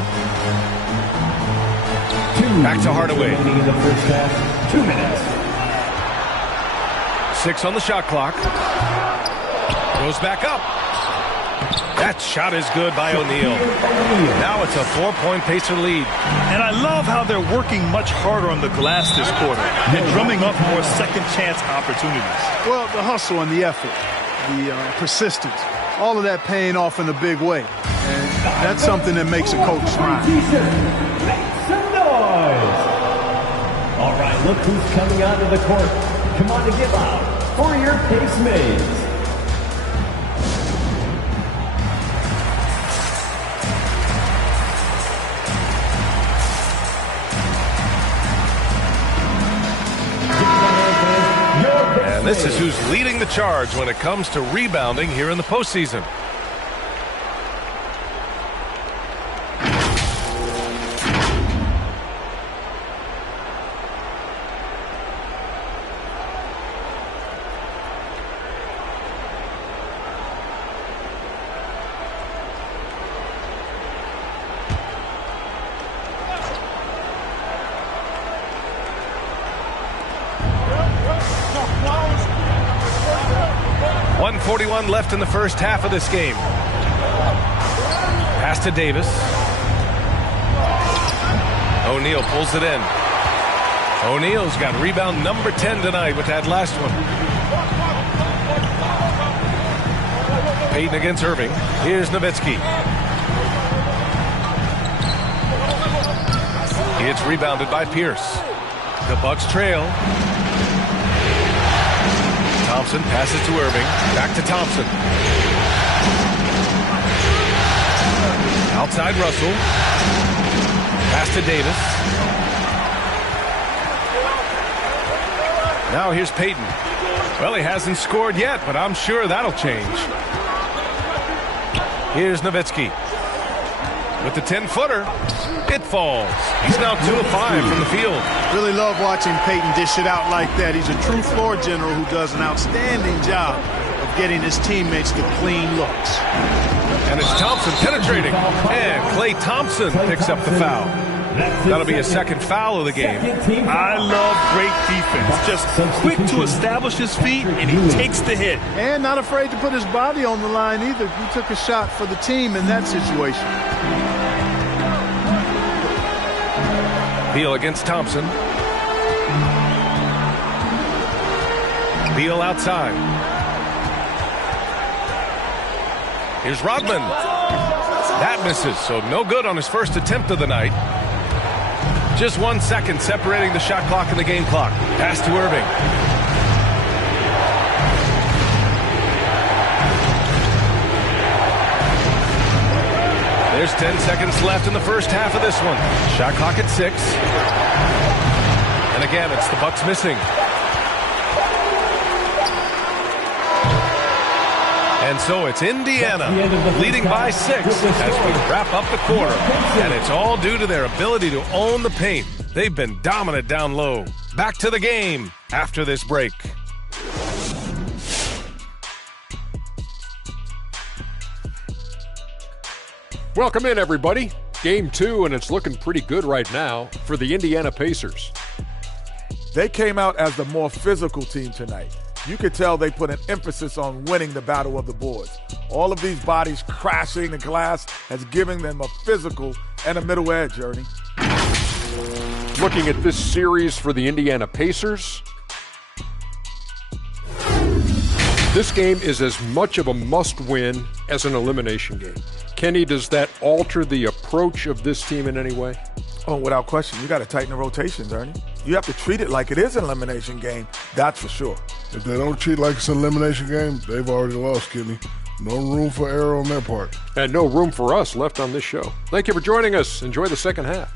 Back to Hardaway. In the first half, 2 minutes. 6 on the shot clock. Goes back up. That shot is good by O'Neal. Now it's a 4-point Pacer lead. And I love how they're working much harder on the glass this quarter and drumming up more second chance opportunities. Well, the hustle and the effort, the persistence, all of that paying off in a big way. And that's something that makes a coach smile. Make some noise. All right, look who's coming onto the court. Come on to give out for your Pace Mates. And this is who's leading the charge when it comes to rebounding here in the postseason. .41 left in the first half of this game. Pass to Davis. O'Neal pulls it in. O'Neal's got rebound number 10 tonight with that last one. Payton against Irving. Here's Nowitzki. It's rebounded by Pierce. The Bucks trail. Thompson passes to Irving. Back to Thompson. Outside Russell. Pass to Davis. Now here's Payton. Well, he hasn't scored yet, but I'm sure that'll change. Here's Nowitzki. With the 10-footer, it falls. He's now 2 of 5 from the field. Really love watching Payton dish it out like that. He's a true floor general who does an outstanding job of getting his teammates the clean looks. And it's Thompson penetrating. And Klay Thompson picks up the foul. That'll be a second foul of the game. I love great defense. Just quick to establish his feet, and he takes the hit. And not afraid to put his body on the line either. He took a shot for the team in that situation. Beal against Thompson. Beal outside. Here's Rodman. That misses, so no good on his first attempt of the night. Just 1 second separating the shot clock and the game clock. Pass to Irving. There's 10 seconds left in the first half of this one. Shot clock at 6. And again, it's the Bucks missing. And so it's Indiana leading by 6 as we wrap up the quarter. And it's all due to their ability to own the paint. They've been dominant down low. Back to the game after this break. Welcome in, everybody. Game 2, and it's looking pretty good right now for the Indiana Pacers. They came out as the more physical team tonight. You could tell they put an emphasis on winning the battle of the boards. All of these bodies crashing the glass has given them a physical and a middle edge, Ernie. Looking at this series for the Indiana Pacers, this game is as much of a must-win as an elimination game. Kenny, does that alter the approach of this team in any way? Oh, without question. You got to tighten the rotations, Ernie. You have to treat it like it is an elimination game. That's for sure. If they don't treat it like it's an elimination game, they've already lost, Kenny. No room for error on their part. And no room for us left on this show. Thank you for joining us. Enjoy the second half.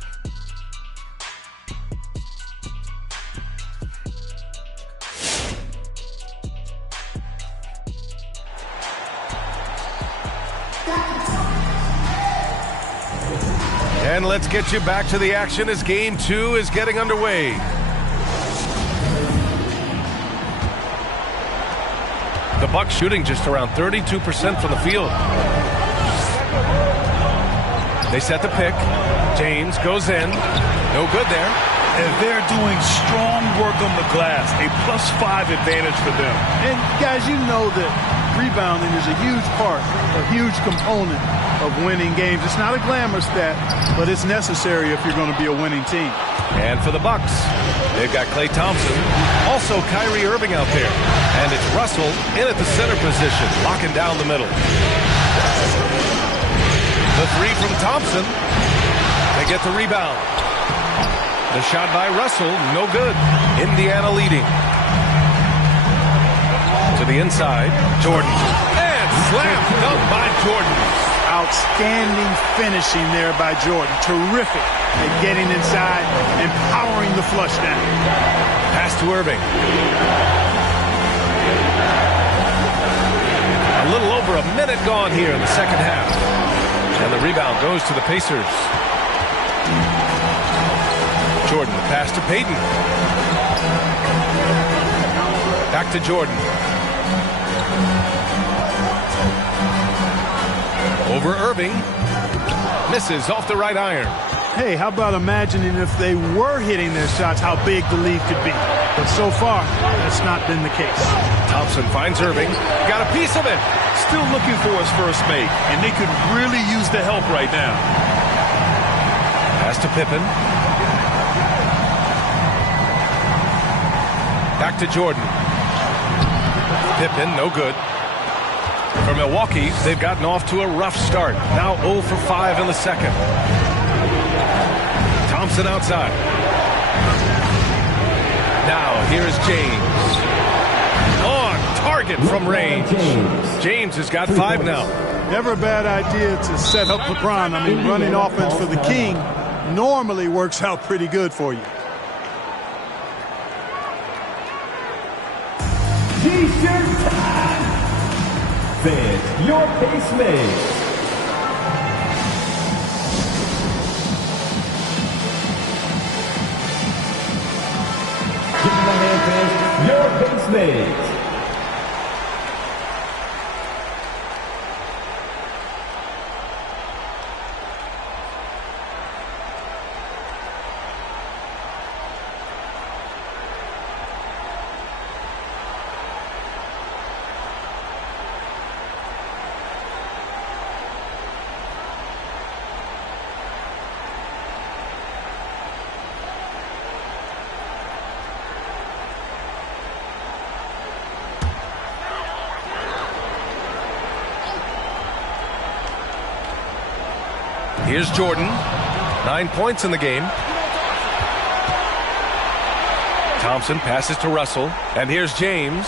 And let's get you back to the action as Game 2 is getting underway. The Bucks shooting just around 32% from the field. They set the pick. James goes in. No good there. And they're doing strong work on the glass. A +5 advantage for them. And guys, you know that rebounding is a huge part, a huge component of winning games. It's not a glamour stat, but it's necessary if you're going to be a winning team. And for the Bucks, they've got Klay Thompson, also Kyrie Irving out there. And it's Russell in at the center position, locking down the middle. The three from Thompson. They get the rebound. The shot by Russell, no good. Indiana leading. To the inside, Jordan. And slam dunk by Jordan. Outstanding finishing there by Jordan. Terrific at getting inside and powering the flush down. Pass to Irving. A little over a minute gone here in the second half. And the rebound goes to the Pacers. Jordan, the pass to Payton. Back to Jordan. Over Irving. Misses off the right iron. Hey, how about imagining if they were hitting their shots, how big the lead could be. But so far, that's not been the case. Thompson finds Irving. Got a piece of it. Still looking for his first make, and they could really use the help right now. Pass to Pippen. Back to Jordan. Pippen, no good. For Milwaukee, they've gotten off to a rough start. Now 0 for 5 in the second. Thompson outside. Now here's James. On target from range. James has got 5 now. Never a bad idea to set up LeBron. I mean, running offense for the King normally works out pretty good for you. T-shirt time! Fans, your base made. Give me my hand, fans. Your base made. Here's Jordan. 9 points in the game. Thompson passes to Russell. And here's James.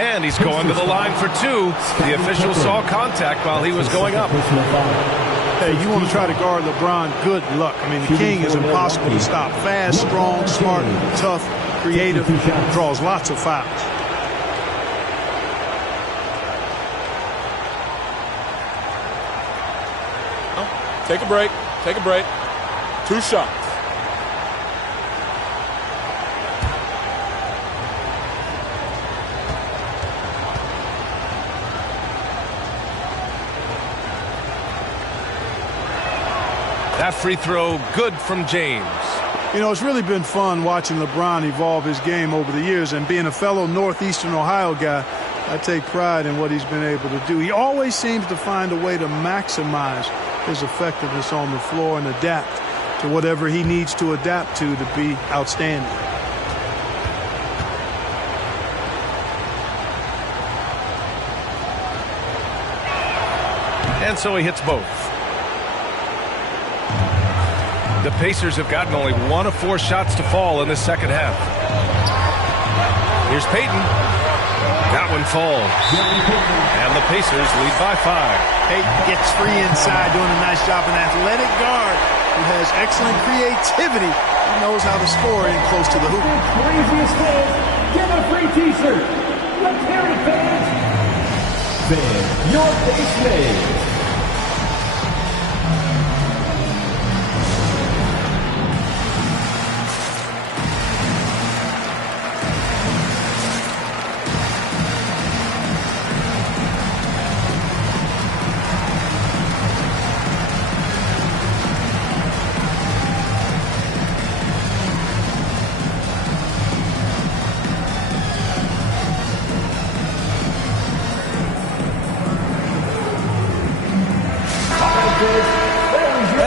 And he's going to the line for 2. The official saw contact while he was going up. Hey, you want to try to guard LeBron, good luck. I mean, the king is impossible to stop. Fast, strong, smart, tough, creative, draws lots of fouls. Take a break. Take a break. 2 shots. That free throw good from James. You know, it's really been fun watching LeBron evolve his game over the years, and being a fellow Northeastern Ohio guy, I take pride in what he's been able to do. He always seems to find a way to maximize his effectiveness on the floor and adapt to whatever he needs to adapt to be outstanding. And so he hits both. The Pacers have gotten only 1 of 4 shots to fall in the second half. Here's Payton. That one falls. And the Pacers lead by 5. Payton gets free inside, doing a nice job. An athletic guard who has excellent creativity. He knows how to score in close to the hoop. Craziest fans, get a free t-shirt. Let's hear it, fans. Fans, your face fans.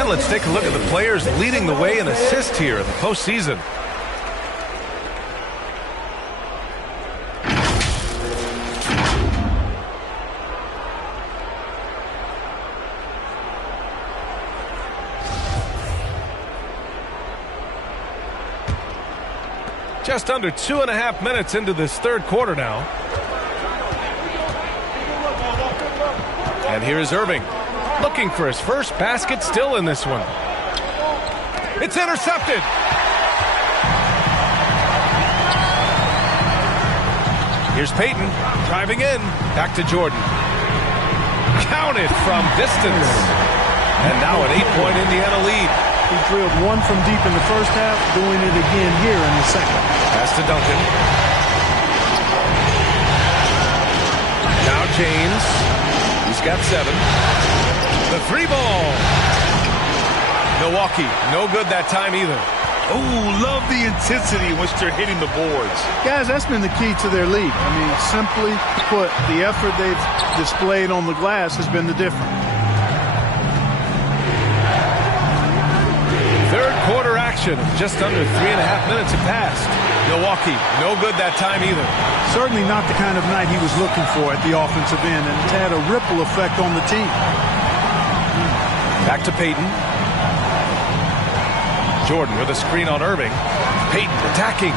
Let's take a look at the players leading the way in assists here in the postseason. Just under 2.5 minutes into this third quarter now. And here is Irving. Looking for his first basket, still in this one. It's intercepted. Here's Payton driving in. Back to Jordan. Counted from distance. And now an 8-point Indiana lead. He drilled one from deep in the first half, doing it again here in the second. Pass to Duncan. Now James. He's got 7. The 3 ball. Milwaukee, no good that time either. Oh, love the intensity in which they're hitting the boards. Guys, that's been the key to their lead. I mean, simply put, the effort they've displayed on the glass has been the difference. Third quarter action. Just under 3.5 minutes have passed. Milwaukee, no good that time either. Certainly not the kind of night he was looking for at the offensive end, and it's had a ripple effect on the team. Back to Payton. Jordan with a screen on Irving. Payton attacking.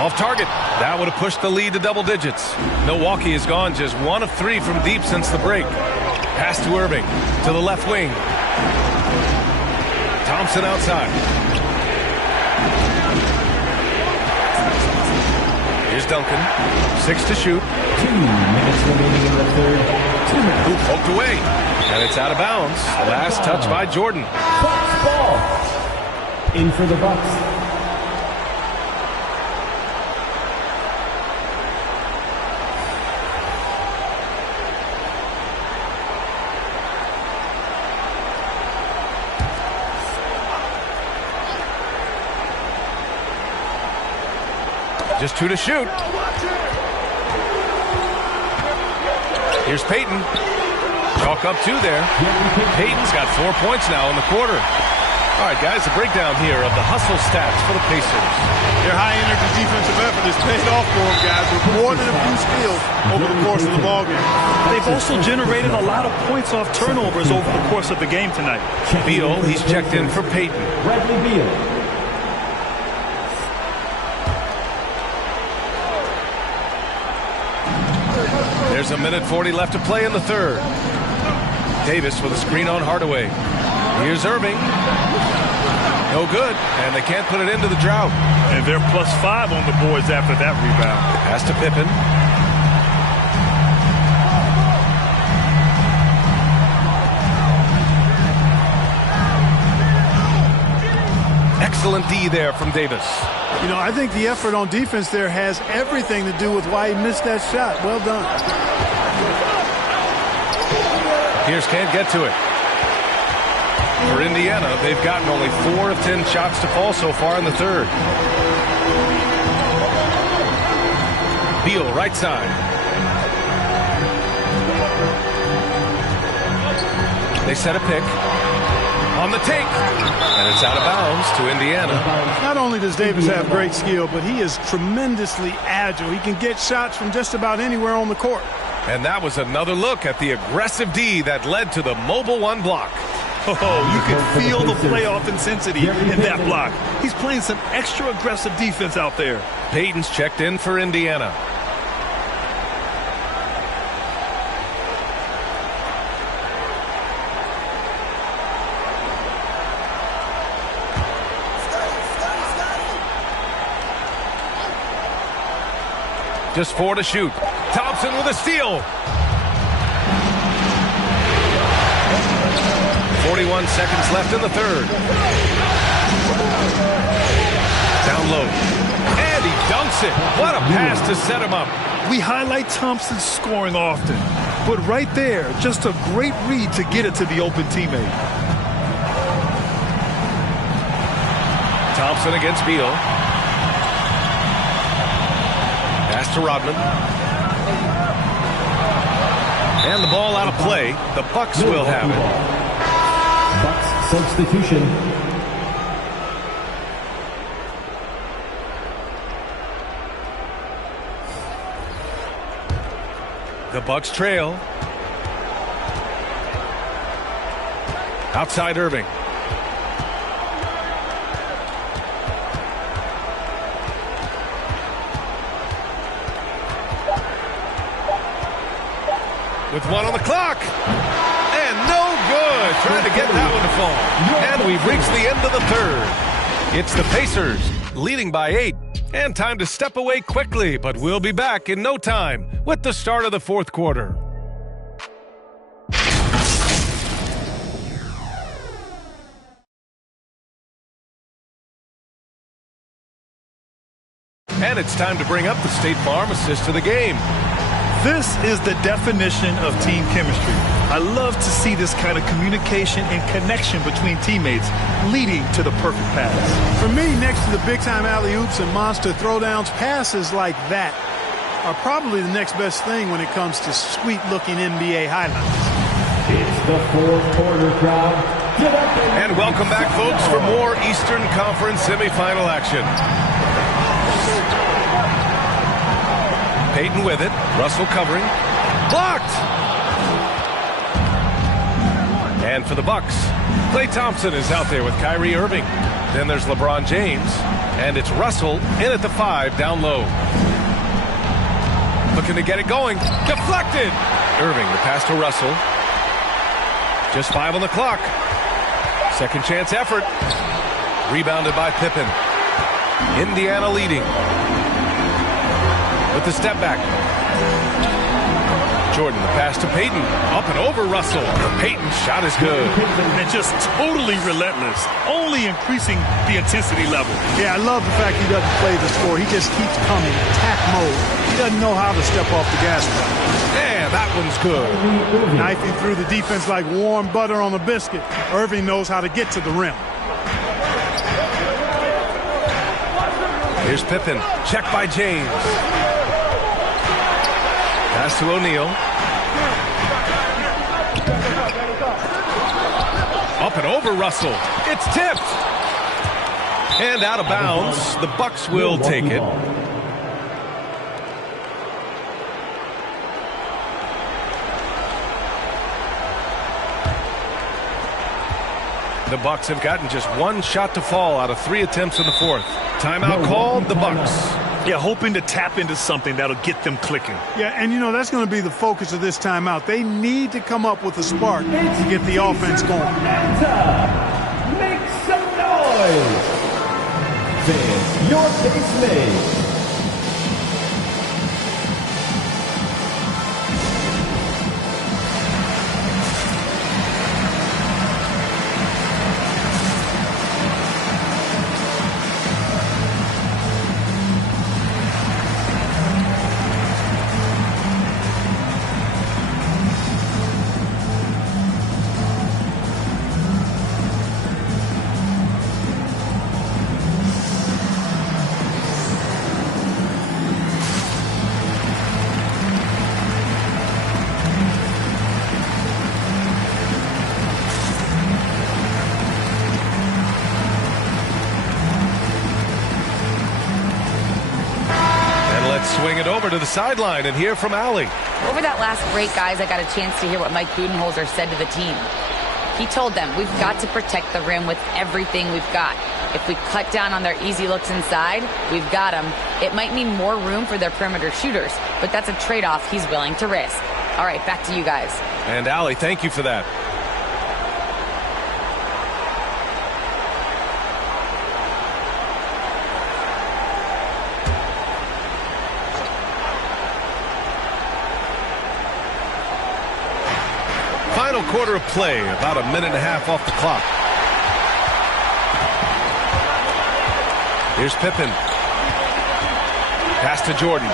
Off target. That would have pushed the lead to double digits. Milwaukee has gone just 1 of 3 from deep since the break. Pass to Irving. To the left wing. Thompson outside. Here's Duncan. 6 to shoot. 2 minutes remaining in the third. 2 minutes. Who poked away. And it's out of bounds. Last touch by Jordan. Bucks ball. In for the Bucks. Just 2 to shoot. Here's Payton. Chalk up 2 there. Payton's got 4 points now in the quarter. All right, guys, a breakdown here of the hustle stats for the Pacers. Their high-energy defensive effort has paid off for them, guys, with more than a few steals over the course of the ballgame. They've also generated a lot of points off turnovers over the course of the game tonight. Beal, he's checked in for Payton. Bradley Beal. There's a minute 40 left to play in the third. Davis with a screen on Hardaway. Here's Irving. No good, and they can't put it into the drought. And they're +5 on the boards after that rebound. Pass to Pippen. Excellent D there from Davis. You know, I think the effort on defense there has everything to do with why he missed that shot. Well done. Pierce can't get to it. For Indiana, they've gotten only 4 of 10 shots to fall so far in the third. Beal, right side. They set a pick. On the take. And it's out of bounds to Indiana. Not only does Davis have great skill, but he is tremendously agile. He can get shots from just about anywhere on the court. And that was another look at the aggressive D that led to the mobile one block. Oh, you can feel the playoff intensity in that block. He's playing some extra aggressive defense out there. Payton's checked in for Indiana. Just 4 to shoot. Thompson with a steal. 41 seconds left in the third. Down low. And he dunks it. What a pass to set him up. We highlight Thompson's scoring often, but right there, just a great read to get it to the open teammate. Thompson against Beal. Pass to Rodman. And the ball out of play. The Bucks will have it. Bucks substitution. The Bucks trail. Outside Irving. With 1 on the clock. And no good. Trying to get that one to fall. And we've reached the end of the third. It's the Pacers leading by 8. And time to step away quickly, but we'll be back in no time with the start of the fourth quarter. And it's time to bring up the State Farm assist to the game. This is the definition of team chemistry. I love to see this kind of communication and connection between teammates leading to the perfect pass. For me, next to the big-time alley-oops and monster throwdowns, passes like that are probably the next best thing when it comes to sweet-looking NBA highlights. It's the fourth quarter crowd. And welcome back, folks, for more Eastern Conference semifinal action. Payton with it. Russell covering. Blocked! And for the Bucks, Klay Thompson is out there with Kyrie Irving. Then there's LeBron James. And it's Russell in at the 5 down low. Looking to get it going. Deflected! Irving, the pass to Russell. Just 5 on the clock. Second chance effort. Rebounded by Pippen. Indiana leading. With the step back. Jordan, the pass to Payton. Up and over Russell. Payton's shot is good. And just totally relentless. Only increasing the intensity level. Yeah, I love the fact he doesn't play the score. He just keeps coming. Attack mode. He doesn't know how to step off the gas pedal. Yeah, that one's good. Knifing through the defense like warm butter on a biscuit. Irving knows how to get to the rim. Here's Pippen. Check by James. Pass to O'Neal. Up and over Russell. It's tipped. And out of bounds. The Bucks will take it. The Bucks have gotten just one shot to fall out of 3 attempts in the fourth. Timeout called, the Bucks. Yeah, hoping to tap into something that'll get them clicking. Yeah, and you know, that's going to be the focus of this timeout. They need to come up with a spark to get the offense going. Make some noise. Fans, your base made. Swing it over to the sideline and hear from Allie. Over that last break, guys, I got a chance to hear what Mike Budenholzer said to the team. He told them, we've got to protect the rim with everything we've got. If we cut down on their easy looks inside, we've got them. It might mean more room for their perimeter shooters, but that's a trade-off he's willing to risk. All right, back to you guys. And Allie, thank you for that. Final quarter of play, about a minute and a half off the clock. Here's Pippen. Pass to Jordan.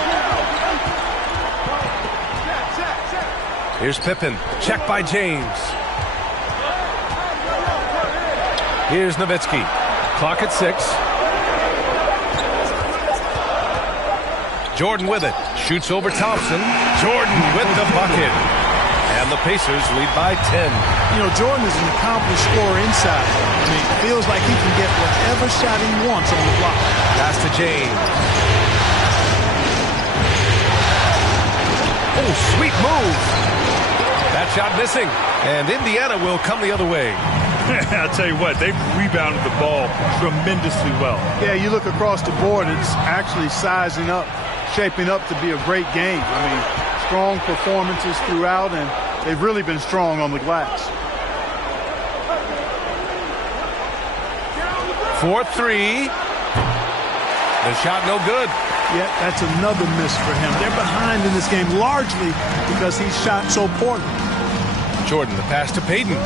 Here's Pippen. Check by James. Here's Nowitzki. Clock at 6. Jordan with it. Shoots over Thompson. Jordan with the bucket. And the Pacers lead by 10. You know, Jordan is an accomplished scorer inside. I mean, it feels like he can get whatever shot he wants on the block. Pass to James. Oh, sweet move. That shot missing. And Indiana will come the other way. I'll tell you what, they've rebounded the ball tremendously well. Yeah, you look across the board, it's actually sizing up, shaping up to be a great game. I mean, strong performances throughout, and they've really been strong on the glass. 4-3. The shot no good. Yeah, that's another miss for him. They're behind in this game largely because he shot so poorly. Jordan, the pass to Payton.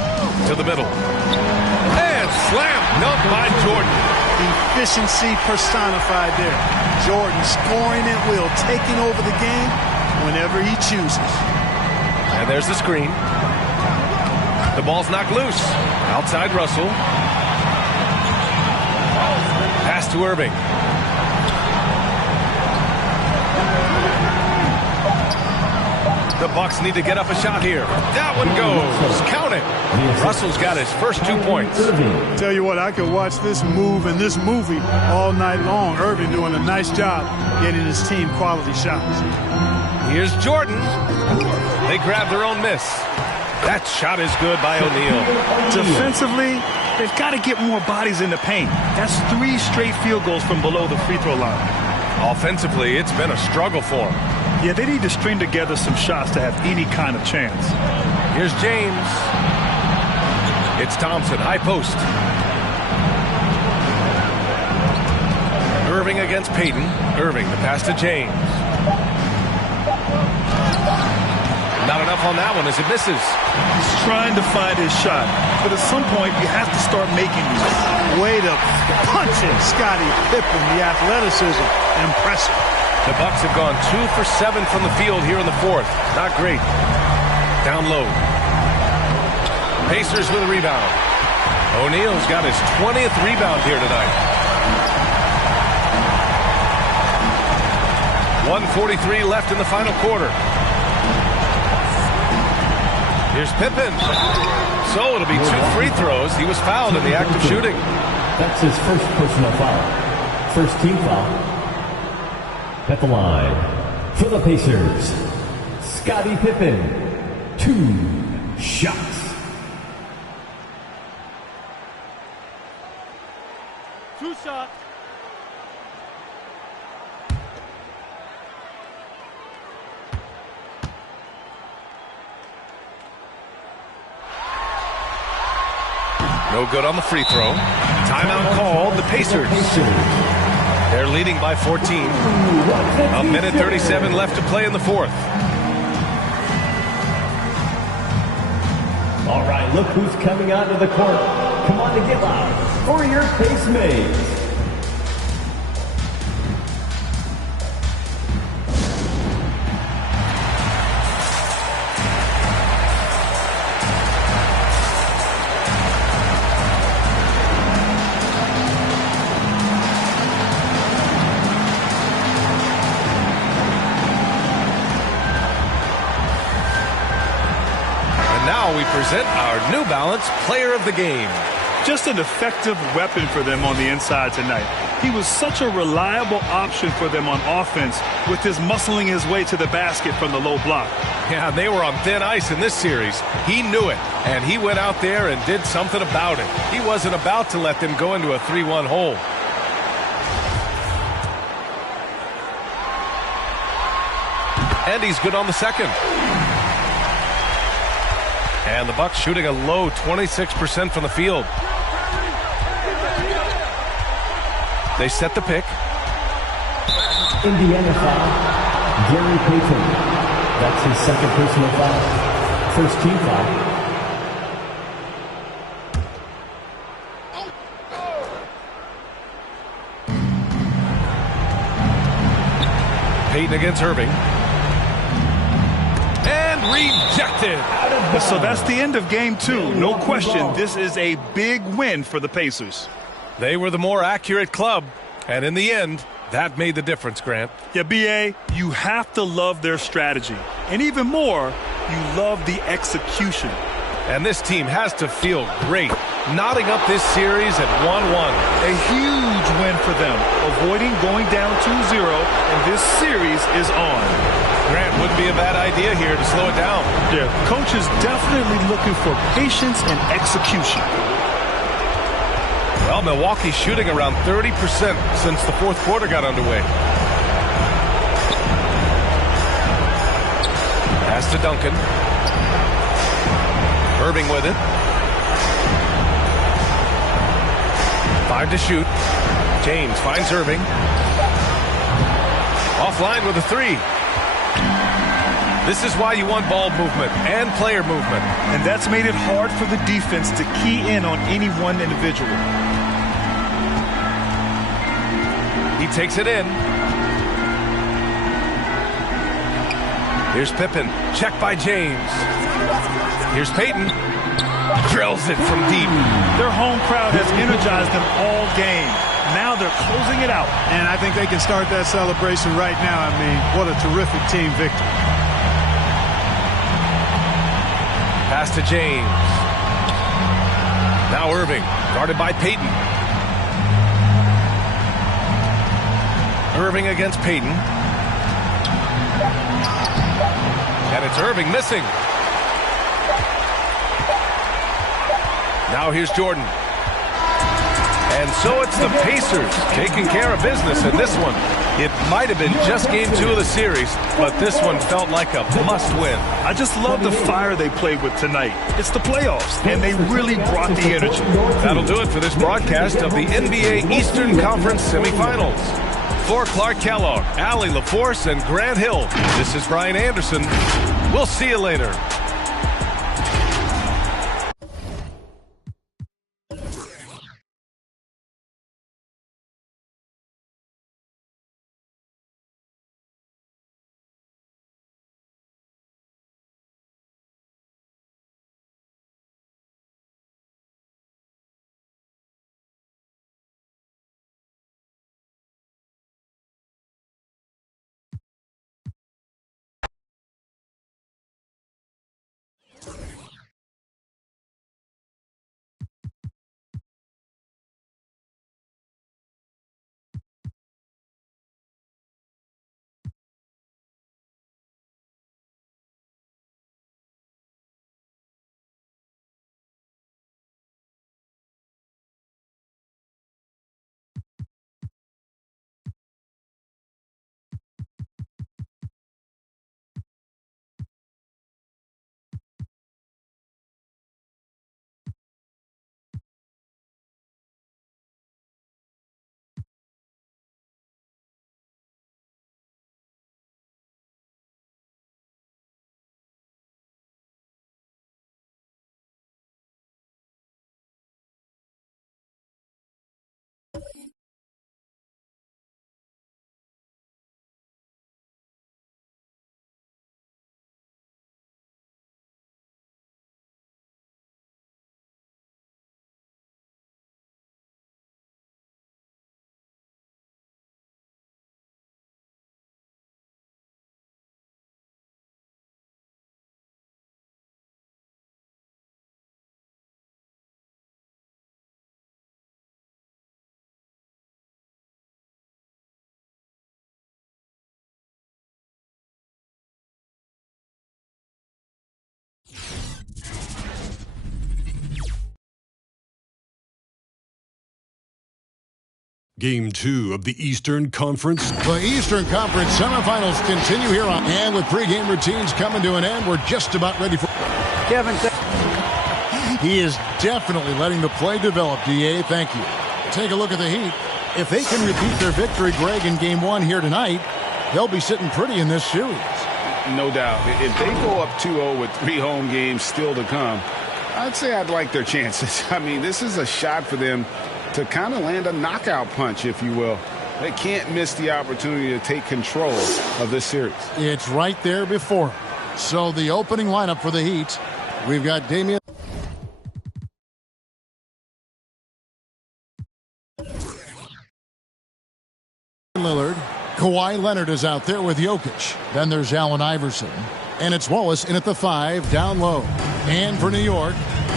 To the middle. And slam dunked by Jordan. Efficiency personified there. Jordan scoring at will, taking over the game whenever he chooses. And there's the screen. The ball's knocked loose. Outside Russell. Pass to Irving. The Bucks need to get up a shot here. That one goes. Count it. Russell's got his first 2 points. Tell you what, I could watch this move and this movie all night long. Irving doing a nice job getting his team quality shots. Here's Jordan. They grab their own miss. That shot is good by O'Neal. Defensively, they've got to get more bodies in the paint. That's 3 straight field goals from below the free throw line. Offensively, it's been a struggle for them. Yeah, they need to string together some shots to have any kind of chance. Here's James. It's Thompson, high post. Irving against Payton. Irving, the pass to James. Not enough on that one as it misses. He's trying to find his shot, but at some point you have to start making these. Way to punch it, Scottie Pippen. The athleticism, impressive. The Bucks have gone 2 for 7 from the field here in the fourth. Not great. Down low. Pacers with a rebound. O'Neal's got his 20th rebound here tonight. 1:43 left in the final quarter. Here's Pippen. So it'll be 2 free throws. He was fouled in the act of shooting. That's his first personal foul. First team foul. At the line for the Pacers, Scottie Pippen. 2 shots. 2 shots. No good on the free throw. Timeout called. The Pacers. They're leading by 14. A minute 37 left to play in the fourth. All right, look who's coming onto the court. Come on to get loud for your Pace Mates. We present our New Balance Player of the Game. Just an effective weapon for them on the inside tonight. He was such a reliable option for them on offense with his muscling his way to the basket from the low block. Yeah, they were on thin ice in this series. He knew it, and he went out there and did something about it. He wasn't about to let them go into a 3-1 hole. And he's good on the second. And the Bucks shooting a low 26% from the field. They set the pick. Indiana foul, Gary Payton. That's his second personal foul. First team foul. Payton against Irving. And rejected. So that's the end of game 2. No question, this is a big win for the Pacers. They were the more accurate club, and in the end, that made the difference, Grant. Yeah, B.A., you have to love their strategy. And even more, you love the execution. And this team has to feel great, knotting up this series at 1-1. A huge win for them, avoiding going down 2-0, and this series is on. Grant, wouldn't be a bad idea here to slow it down. Yeah, coach is definitely looking for patience and execution. Well, Milwaukee's shooting around 30% since the fourth quarter got underway. Pass to Duncan. Irving with it. 5 to shoot. James finds Irving. Offline with a 3. This is why you want ball movement and player movement. And that's made it hard for the defense to key in on any one individual. He takes it in. Here's Pippen. Check by James. Here's Payton. Drills it from deep. Their home crowd has energized them all game. Now they're closing it out. And I think they can start that celebration right now. I mean, what a terrific team victory. Pass to James. Now Irving, guarded by Payton. Irving against Payton. And it's Irving missing. Now here's Jordan. And so it's the Pacers taking care of business in this one. It might have been just game 2 of the series, but this one felt like a must-win. I just love the fire they played with tonight. It's the playoffs, and they really brought the energy. That'll do it for this broadcast of the NBA Eastern Conference semifinals. For Clark Kellogg, Allie LaForce, and Grant Hill, this is Brian Anderson. We'll see you later. Game 2 of the Eastern Conference. The Eastern Conference semifinals continue here on. And with pregame routines coming to an end, we're just about ready for Kevin. He is definitely letting the play develop, DA. Thank you. Take a look at the Heat. If they can repeat their victory, Greg, in Game 1 here tonight, they'll be sitting pretty in this series. No doubt. If they go up 2-0 with 3 home games still to come, I'd say I'd like their chances. I mean, this is a shot for them to kind of land a knockout punch, if you will. They can't miss the opportunity to take control of this series. It's right there before them. So the opening lineup for the Heat, we've got Damian Lillard. Kawhi Leonard is out there with Jokic. Then there's Allen Iverson. And it's Wallace in at the 5, down low. And for New York,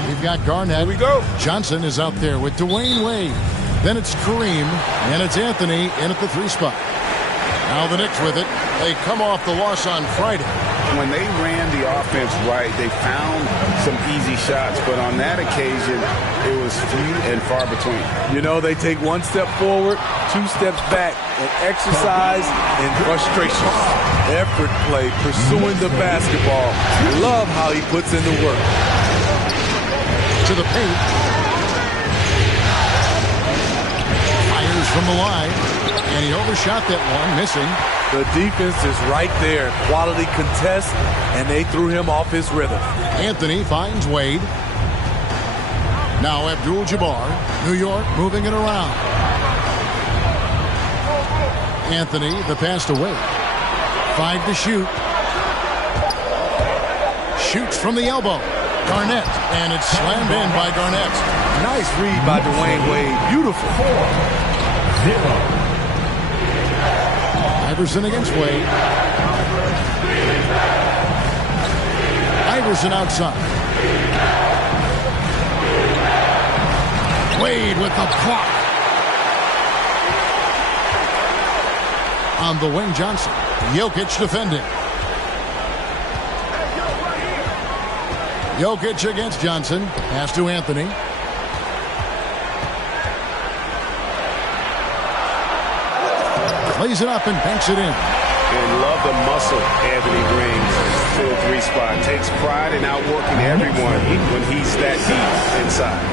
we've got Garnett. Here we go. Johnson is out there with Dwayne Wade. Then it's Kareem. And it's Anthony in at the 3 spot. Now the Knicks with it. They come off the loss on Friday. When they ran the offense right, they found some easy shots. But on that occasion, it was few and far between. You know, they take 1 step forward, 2 steps back, and exercise and frustration. Effort play, pursuing the basketball. Love how he puts in the work. To the paint. Fires from the line. And he overshot that one, missing. The defense is right there. Quality contest, and they threw him off his rhythm. Anthony finds Wade. Now Abdul-Jabbar. New York moving it around. Anthony, the pass to Wade. 5 to shoot. Shoots from the elbow. Garnett, and it's slammed in by Garnett. Nice read by Dwayne Wade. Beautiful. 4-0. Iverson against Wade. Iverson outside. Wade with the block. On the wing, Johnson. Jokic defending. Jokic against Johnson. Pass to Anthony. Plays it up and banks it in. And love the muscle Anthony brings to the 3 spot. Takes pride in outworking everyone when he's that deep inside.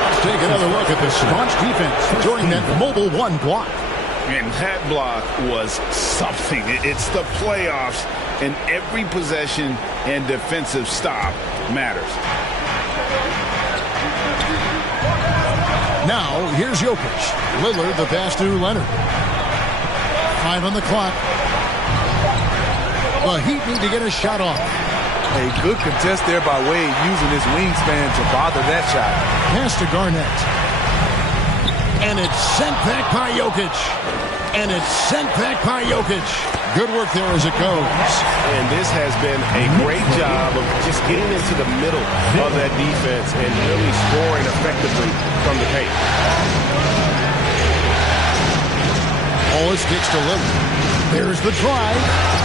Let's take another look at the staunch defense during that mobile 1 block. And that block was something. It's the playoffs, and every possession and defensive stop matters. Now, here's Jokic. Lillard, the pass to Leonard. 5 on the clock. The Heat need to get a shot off. A good contest there by Wade, using his wingspan to bother that shot. Pass to Garnett. And it's sent back by Jokic. And it's sent back by Jokic. Good work there as it goes. And this has been a great job of just getting into the middle of that defense and really scoring effectively from the paint. Wallace kicks to Lillard. There's the drive.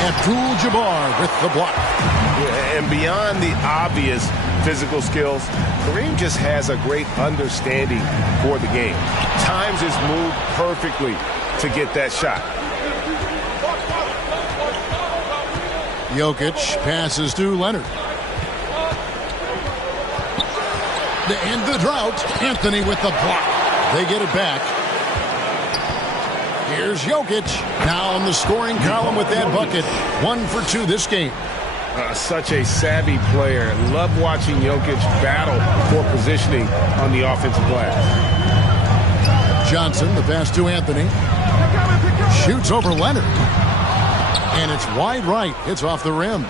Abdul-Jabbar with the block. Yeah, and beyond the obvious physical skills, Kareem just has a great understanding for the game. Times his move perfectly to get that shot. Jokic passes to Leonard. To end the drought, Anthony with the block. They get it back. Here's Jokic. Now on the scoring column with that bucket. 1 for 2 this game. Such a savvy player. Love watching Jokic battle for positioning on the offensive glass. Johnson, the pass to Anthony. Shoots over Leonard. And it's wide right. It's off the rim.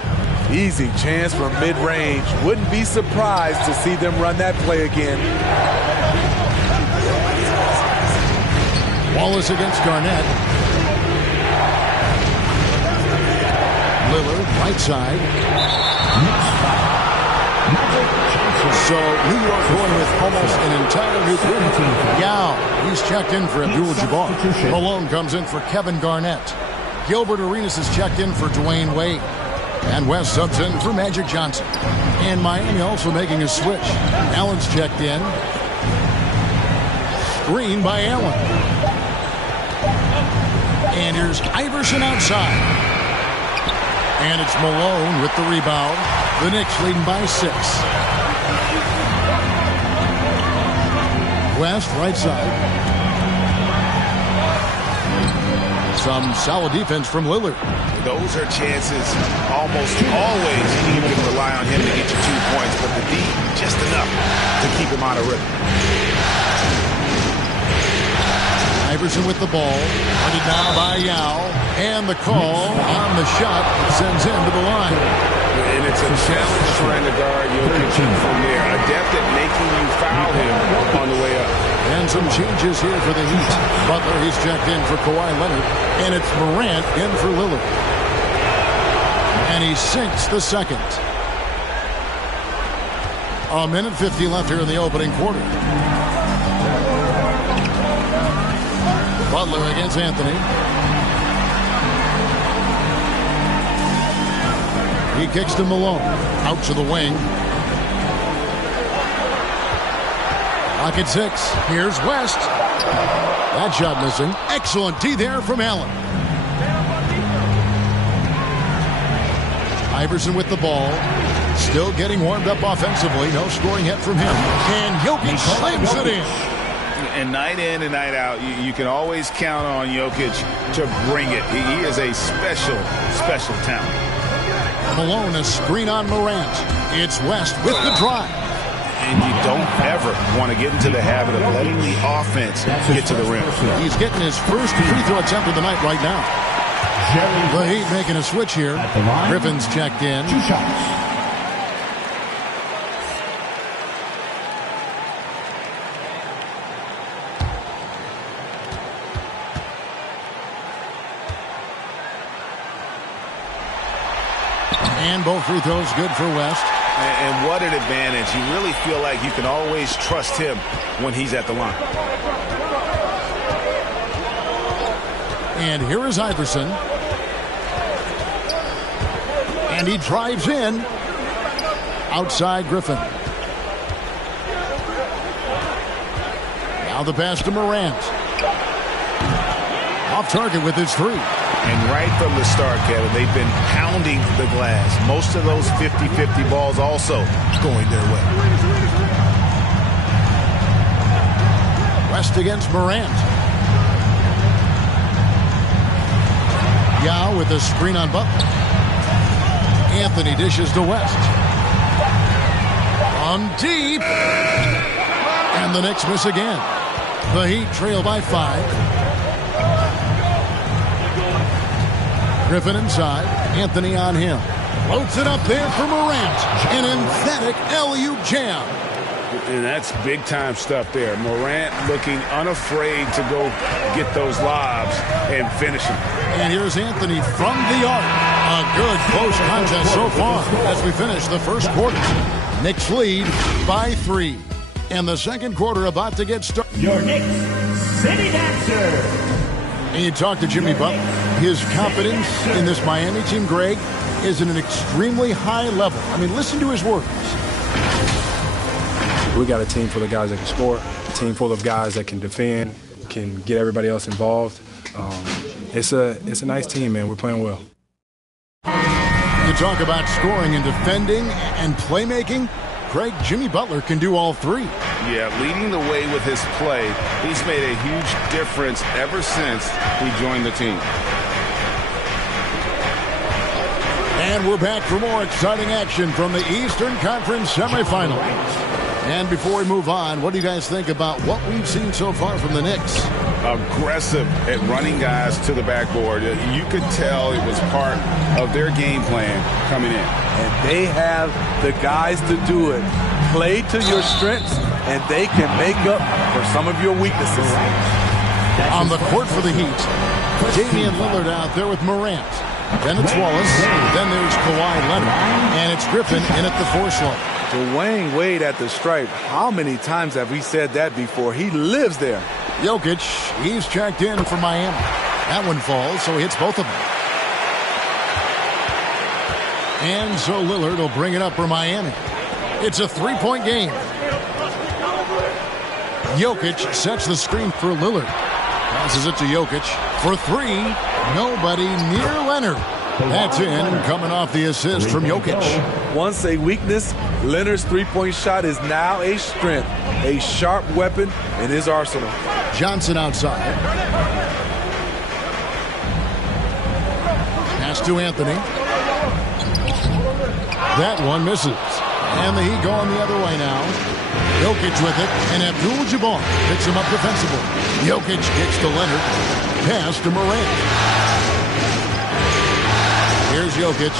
Easy chance from mid-range. Wouldn't be surprised to see them run that play again. Wallace against Garnett. Lillard, right side. So New York going with almost an entire new group. Yao, he's checked in for Abdul-Jabbar. Malone comes in for Kevin Garnett. Gilbert Arenas is checked in for Dwayne Wade. And West subs in for Magic Johnson. And Miami also making a switch. Allen's checked in. Screen by Allen. And here's Iverson outside. And it's Malone with the rebound. The Knicks leading by 6. West, right side. Some solid defense from Lillard. Those are chances almost always you can rely on him to get you 2 points, but the D, just enough to keep him out of rhythm. Iverson with the ball. Hunted down by Yao. And the call on the shot sends him to the line. And it's a challenge trying to guard Jokic from there. Adept at making you foul him on the way up. And some changes here for the Heat. Butler, he's checked in for Kawhi Leonard. And it's Morant in for Lillard. And he sinks the second. A minute 50 left here in the opening quarter. Butler against Anthony. He kicks to Malone. Out to the wing. Clock at 6. Here's West. That shot missing. Excellent D there from Allen. Iverson with the ball. Still getting warmed up offensively. No scoring yet from him. And Jokic slams it in. And night in and night out, you can always count on Jokic to bring it. He is a special, special talent. Malone, a screen on Morant. It's West with the drive. And you don't ever want to get into the habit of letting the offense get to the rim. He's getting his first free throw attempt of the night right now. The Heat making a switch here. Griffin's checked in. 2 shots. And both free throws good for West. And what an advantage. You really feel like you can always trust him when he's at the line. And here is Iverson. And he drives in. Outside Griffin. Now the pass to Morant. Off target with his 3. And right from the start, Kevin, they've been pounding the glass. Most of those 50-50 balls also going their way. West against Morant. Yao with a screen on Butler. Anthony dishes to West. On deep. And the Knicks miss again. The Heat trail by 5. Griffin inside. Anthony on him. Floats it up there for Morant. An emphatic alley-oop jam. And that's big-time stuff there. Morant looking unafraid to go get those lobs and finish them. And here's Anthony from the arc. A good close contest so far as we finish the first quarter. Knicks lead by 3. And the second quarter about to get started. Your Knicks City Dancer. And you talk to Jimmy Butler. His confidence in this Miami team, Greg, is at an extremely high level. I mean, listen to his words. We got a team full of guys that can score, a team full of guys that can defend, can get everybody else involved. It's a nice team, man. We're playing well. You talk about scoring and defending and playmaking. Greg, Jimmy Butler can do all 3. Yeah, leading the way with his play. He's made a huge difference ever since he joined the team. And we're back for more exciting action from the Eastern Conference semifinal. And before we move on, what do you guys think about what we've seen so far from the Knicks? Aggressive at running guys to the backboard. You could tell it was part of their game plan coming in. And they have the guys to do it. Play to your strengths, and they can make up for some of your weaknesses. On the court for the Heat, Damian Lillard out there with Morant. Then it's Wallace. Then there's Kawhi Leonard. And it's Griffin in at the 4 slot. Dwayne Wade at the stripe. How many times have we said that before? He lives there. Jokic, he's checked in for Miami. That one falls, so he hits both of them. And so Lillard will bring it up for Miami. It's a three-point game. Jokic sets the screen for Lillard. Passes it to Jokic for three. Nobody near Leonard. That's in, coming off the assist from Jokic. Once a weakness, Leonard's three-point shot is now a strength, a sharp weapon in his arsenal. Johnson outside. Pass to Anthony. That one misses. And the Heat going the other way now. Jokic with it, and Abdul-Jabbar picks him up defensively. Jokic kicks to Leonard. Pass to Morant. Here's Jokic.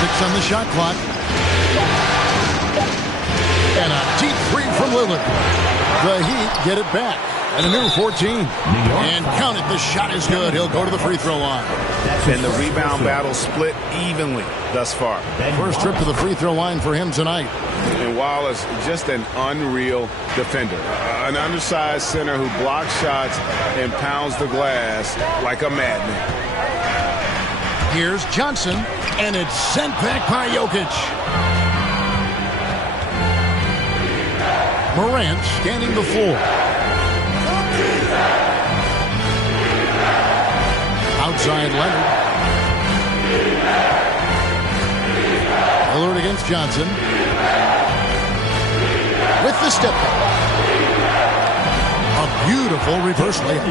6 on the shot clock. And a deep three from Lillard. The Heat get it back. And a new 14. And count it, the shot is good. He'll go to the free throw line. And the rebound battle split evenly thus far. First trip to the free throw line for him tonight. And Wallace, just an unreal defender. An undersized center who blocks shots and pounds the glass like a madman. Here's Johnson, and it's sent back by Jokic. Morant scanning the floor. Outside Leonard. Lillard against Johnson. With the step back. A beautiful reverse layup.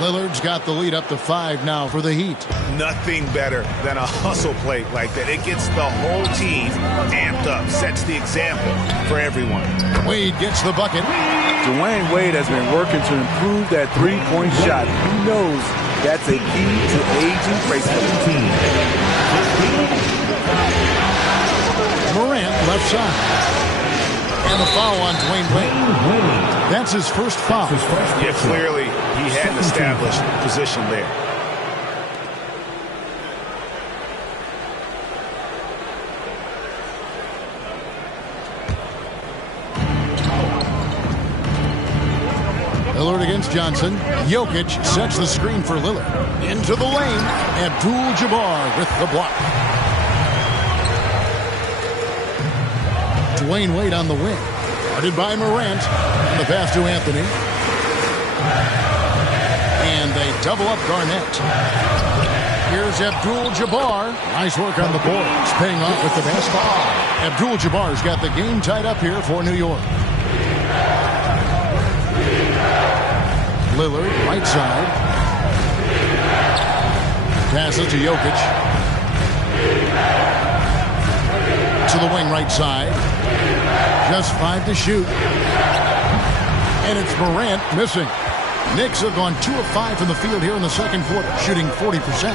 Lillard's got the lead up to 5 now for the Heat. Nothing better than a hustle play like that. It gets the whole team amped up, sets the example for everyone. Wade gets the bucket. Dwayne Wade has been working to improve that three-point shot. He knows that's a key to aging gracefully. Morant left side. And the foul on Dwayne Wade. That's his first foul. Yeah, clearly he had an established position there. Lillard against Johnson. Jokic sets the screen for Lillard. Into the lane. Abdul-Jabbar with the block. Dwayne Wade on the wing. Guarded by Morant. The pass to Anthony. And they double up Garnett. Here's Abdul-Jabbar. Nice work on the boards. Paying off with the basket. Abdul-Jabbar's got the game tied up here for New York. Lillard, right side. Passes to Jokic. To the wing, right side. Just 5 to shoot. And it's Morant missing. Knicks have gone 2 of 5 from the field here in the second quarter, shooting 40%.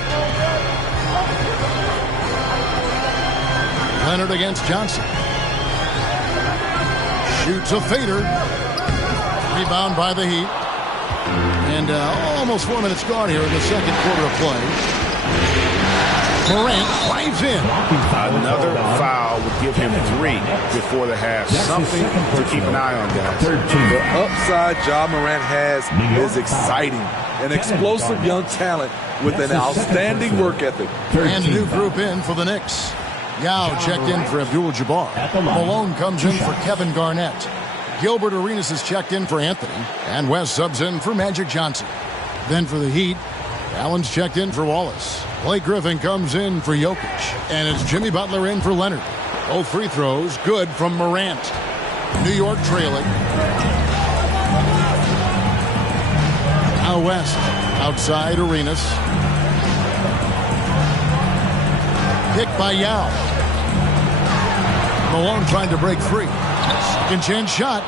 Leonard against Johnson. Shoots a fader. Rebound by the Heat. And almost 4 minutes gone here in the second quarter of play. Morant drives in. Another foul would give him 3 before the half. Something to keep an eye on, guys. The upside Ja Morant has is exciting. An explosive young talent with an outstanding work ethic. And a new group in for the Knicks. Yao checked in for Abdul-Jabbar. Malone comes in for Kevin Garnett. Gilbert Arenas is checked in for Anthony. And West subs in for Magic Johnson. Then for the Heat, Allen's checked in for Wallace. Blake Griffin comes in for Jokic. And it's Jimmy Butler in for Leonard. Both free throws good from Morant. New York trailing. Now West. Outside Arenas. Picked by Yao. Malone trying to break free. Second chance shot.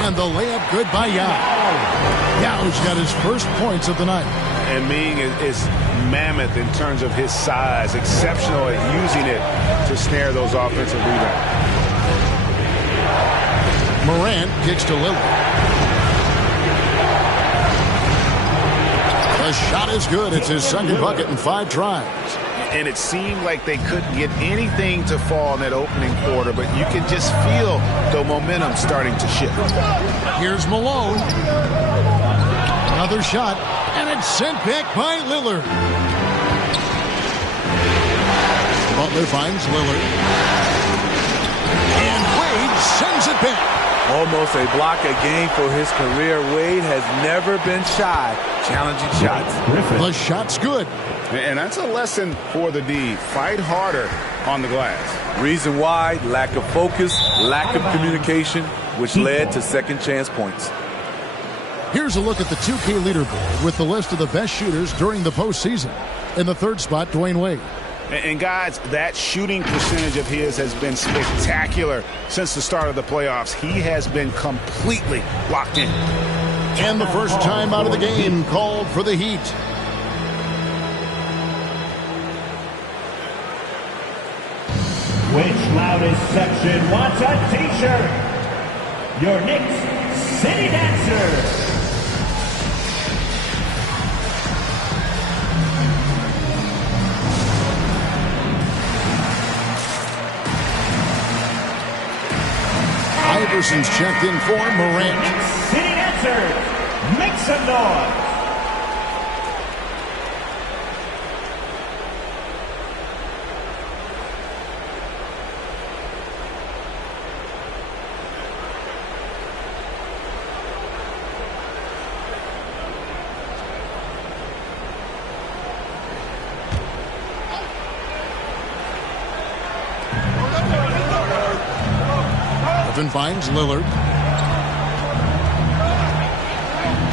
And the layup good by Yao. Yao's got his first points of the night. And Ming is mammoth in terms of his size. Exceptional at using it to snare those offensive rebounds. Morant kicks to Lillard. The shot is good. It's his second bucket in 5 tries. And it seemed like they couldn't get anything to fall in that opening quarter, but you can just feel the momentum starting to shift. Here's Malone. Another shot, And it's sent back by Lillard. Butler finds Lillard. And Wade sends it back. Almost a block a game for his career. Wade has never been shy challenging shots. The shot's good. And that's a lesson for the D. Fight harder on the glass. Reason why, lack of focus, lack of communication, which led to second chance points. Here's a look at the 2K leaderboard with the list of the best shooters during the postseason. In the third spot, Dwayne Wade. And guys, that shooting percentage of his has been spectacular since the start of the playoffs. He has been completely locked in. And the first time out of the game called for the Heat. Which loudest section wants a t-shirt? Your Knicks City Dancer. Iverson's checked in for Morant. City Dancers, make some noise. Finds Lillard.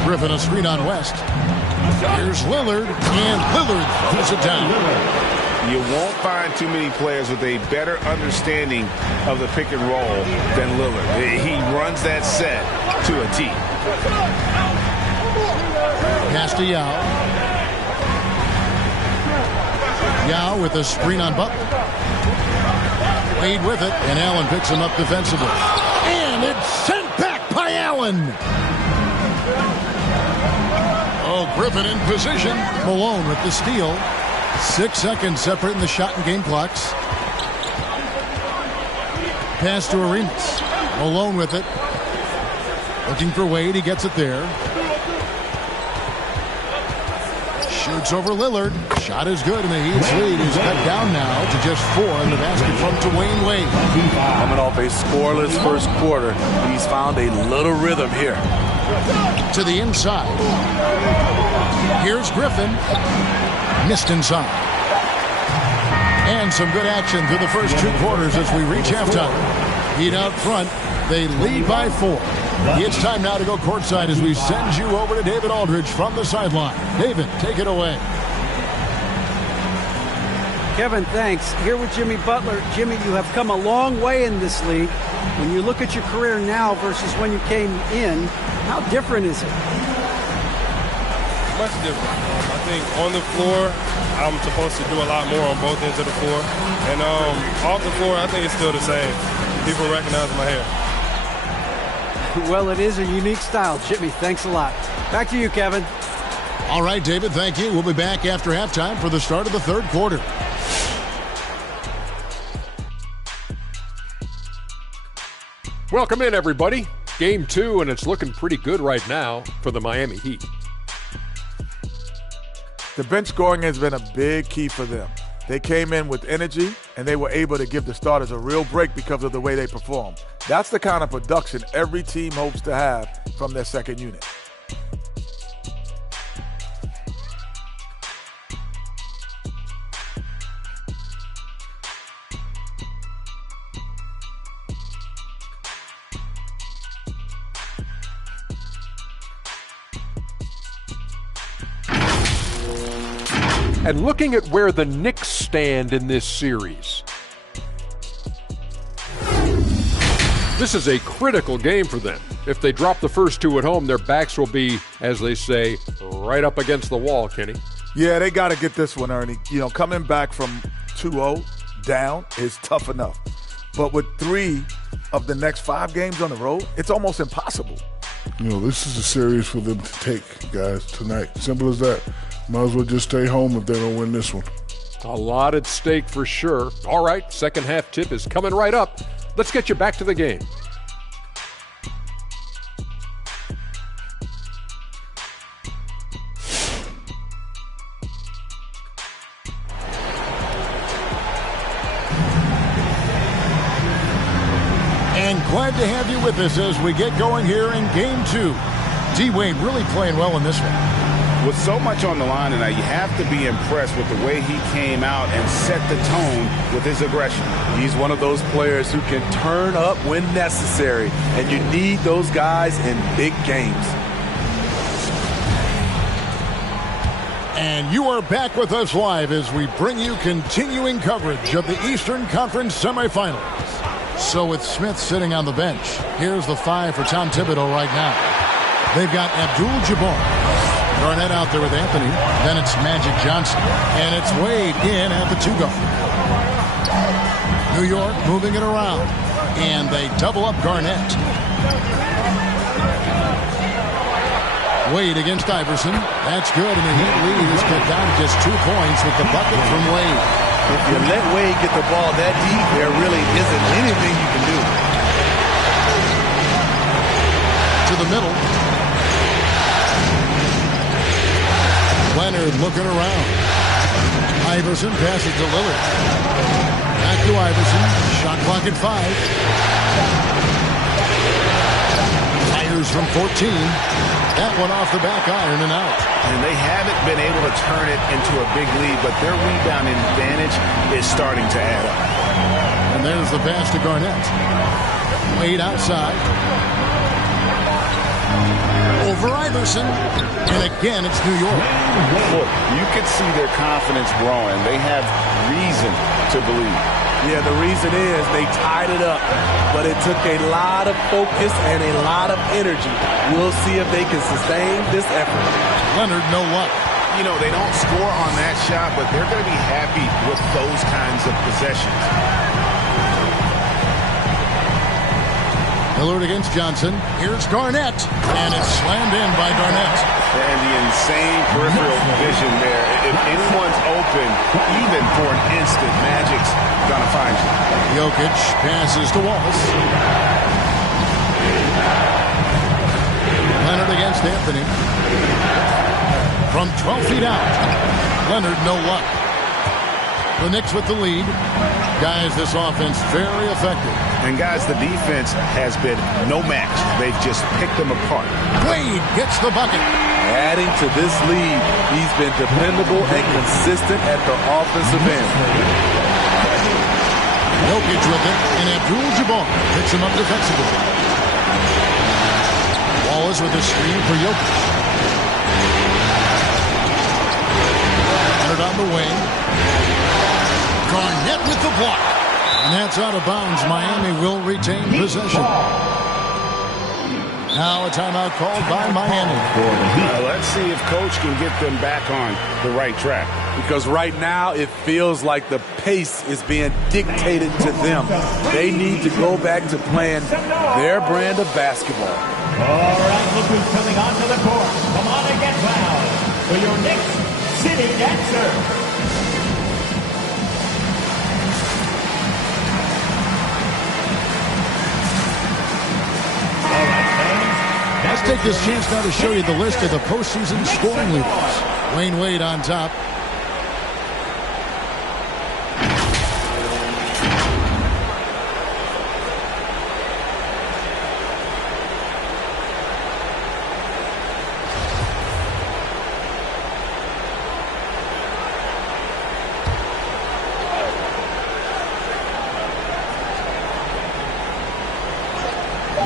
Griffin a screen on West. Here's Lillard, and Lillard pulls it down. You won't find too many players with a better understanding of the pick and roll than Lillard. He runs that set to a T. Pass to Yao. Yao with a screen on Butler. Wade with it, and Allen picks him up defensively. And it's sent back by Allen. Oh, Griffin in position. Malone with the steal. 6 seconds separating the shot and game clocks. Pass to Arenas. Malone with it. Looking for Wade. He gets it there. Shoots over Lillard. Shot is good, and the Heat's lead is cut down now to just 4 in the basket from Dwayne Wade. Coming off a scoreless first quarter, he's found a little rhythm here. To the inside. Here's Griffin. Missed inside. And some good action through the first 2 quarters as we reach halftime. Heat out front. They lead by 4. It's time now to go courtside as we send you over to David Aldridge from the sideline. David, take it away. Kevin, thanks. Here with Jimmy Butler. Jimmy, you have come a long way in this league. When you look at your career now versus when you came in, how different is it? Much different. I think on the floor, I'm supposed to do a lot more on both ends of the floor. And off the floor, I think it's still the same. People recognize my hair. Well, it is a unique style. Jimmy, thanks a lot. Back to you, Kevin. All right, David, thank you. We'll be back after halftime for the start of the third quarter. Welcome in, everybody. Game 2, and it's looking pretty good right now for the Miami Heat. The bench scoring has been a big key for them. They came in with energy, and they were able to give the starters a real break because of the way they perform. That's the kind of production every team hopes to have from their second unit. And looking at where the Knicks stand in this series, this is a critical game for them. If they drop the first 2 at home, their backs will be, as they say, right up against the wall, Kenny. Yeah, they got to get this one, Ernie. You know, coming back from 2-0 down is tough enough. But with 3 of the next 5 games on the road, it's almost impossible. You know, this is a series for them to take, guys, tonight. Simple as that. Might as well just stay home if they don't win this one. A lot at stake for sure. All right, second half tip is coming right up. Let's get you back to the game. Glad to have you with us as we get going here in Game 2. D-Wade really playing well in this one. With so much on the line tonight, you have to be impressed with the way he came out and set the tone with his aggression. He's one of those players who can turn up when necessary, and you need those guys in big games. And you are back with us live as we bring you continuing coverage of the Eastern Conference semifinals. So with Smith sitting on the bench, here's the 5 for Tom Thibodeau right now. They've got Abdul-Jabbar. Garnett out there with Anthony. Then it's Magic Johnson. And it's Wade in at the 2 guard. New York moving it around. And they double up Garnett. Wade against Iverson. That's good, and the Heat lead is cut down to just 2 points with the bucket from Wade. If you let Wade get the ball that deep, there really isn't anything you can do. To the middle. Leonard looking around. Iverson passes to Lillard. Back to Iverson. Shot clock at 5. Tigers from 14. That one off the back iron and out. And they haven't been able to turn it into a big lead, but their rebounding advantage is starting to add up. And there's the pass to Garnett. Wade outside. Over Iverson. And again, it's New York. Look, you can see their confidence growing. They have reason to believe. Yeah, the reason is they tied it up, but it took a lot of focus and a lot of energy. We'll see if they can sustain this effort. Leonard, no luck. You know, they don't score on that shot, but they're going to be happy with those kinds of possessions. Lillard against Johnson. Here's Garnett, and it's slammed in by Garnett. And the insane peripheral vision there. If anyone's open, even for an instant, Magic's going to find you. Jokic passes to Wallace. Leonard against Anthony. From 12 feet out. Leonard, no luck. The Knicks with the lead. Guys, this offense very effective. And guys, the defense has been no match. They've just picked them apart. Wade gets the bucket. Adding to this lead, he's been dependable and consistent at the offensive end. Jokic with it, and Abdul-Jabbar picks him up defensively. Wallace with a screen for Jokic. Leonard on the wing. Garnett with the block. And that's out of bounds. Miami will retain possession. Now a timeout called by Miami. Let's see if Coach can get them back on the right track. Because right now it feels like the pace is being dictated to them. They need to go back to playing their brand of basketball. All right, look who's coming onto the court. Come on and get loud for your Knicks City Dancer. Let's take this chance now to show you the list of the postseason scoring leaders. Wayne Wade on top.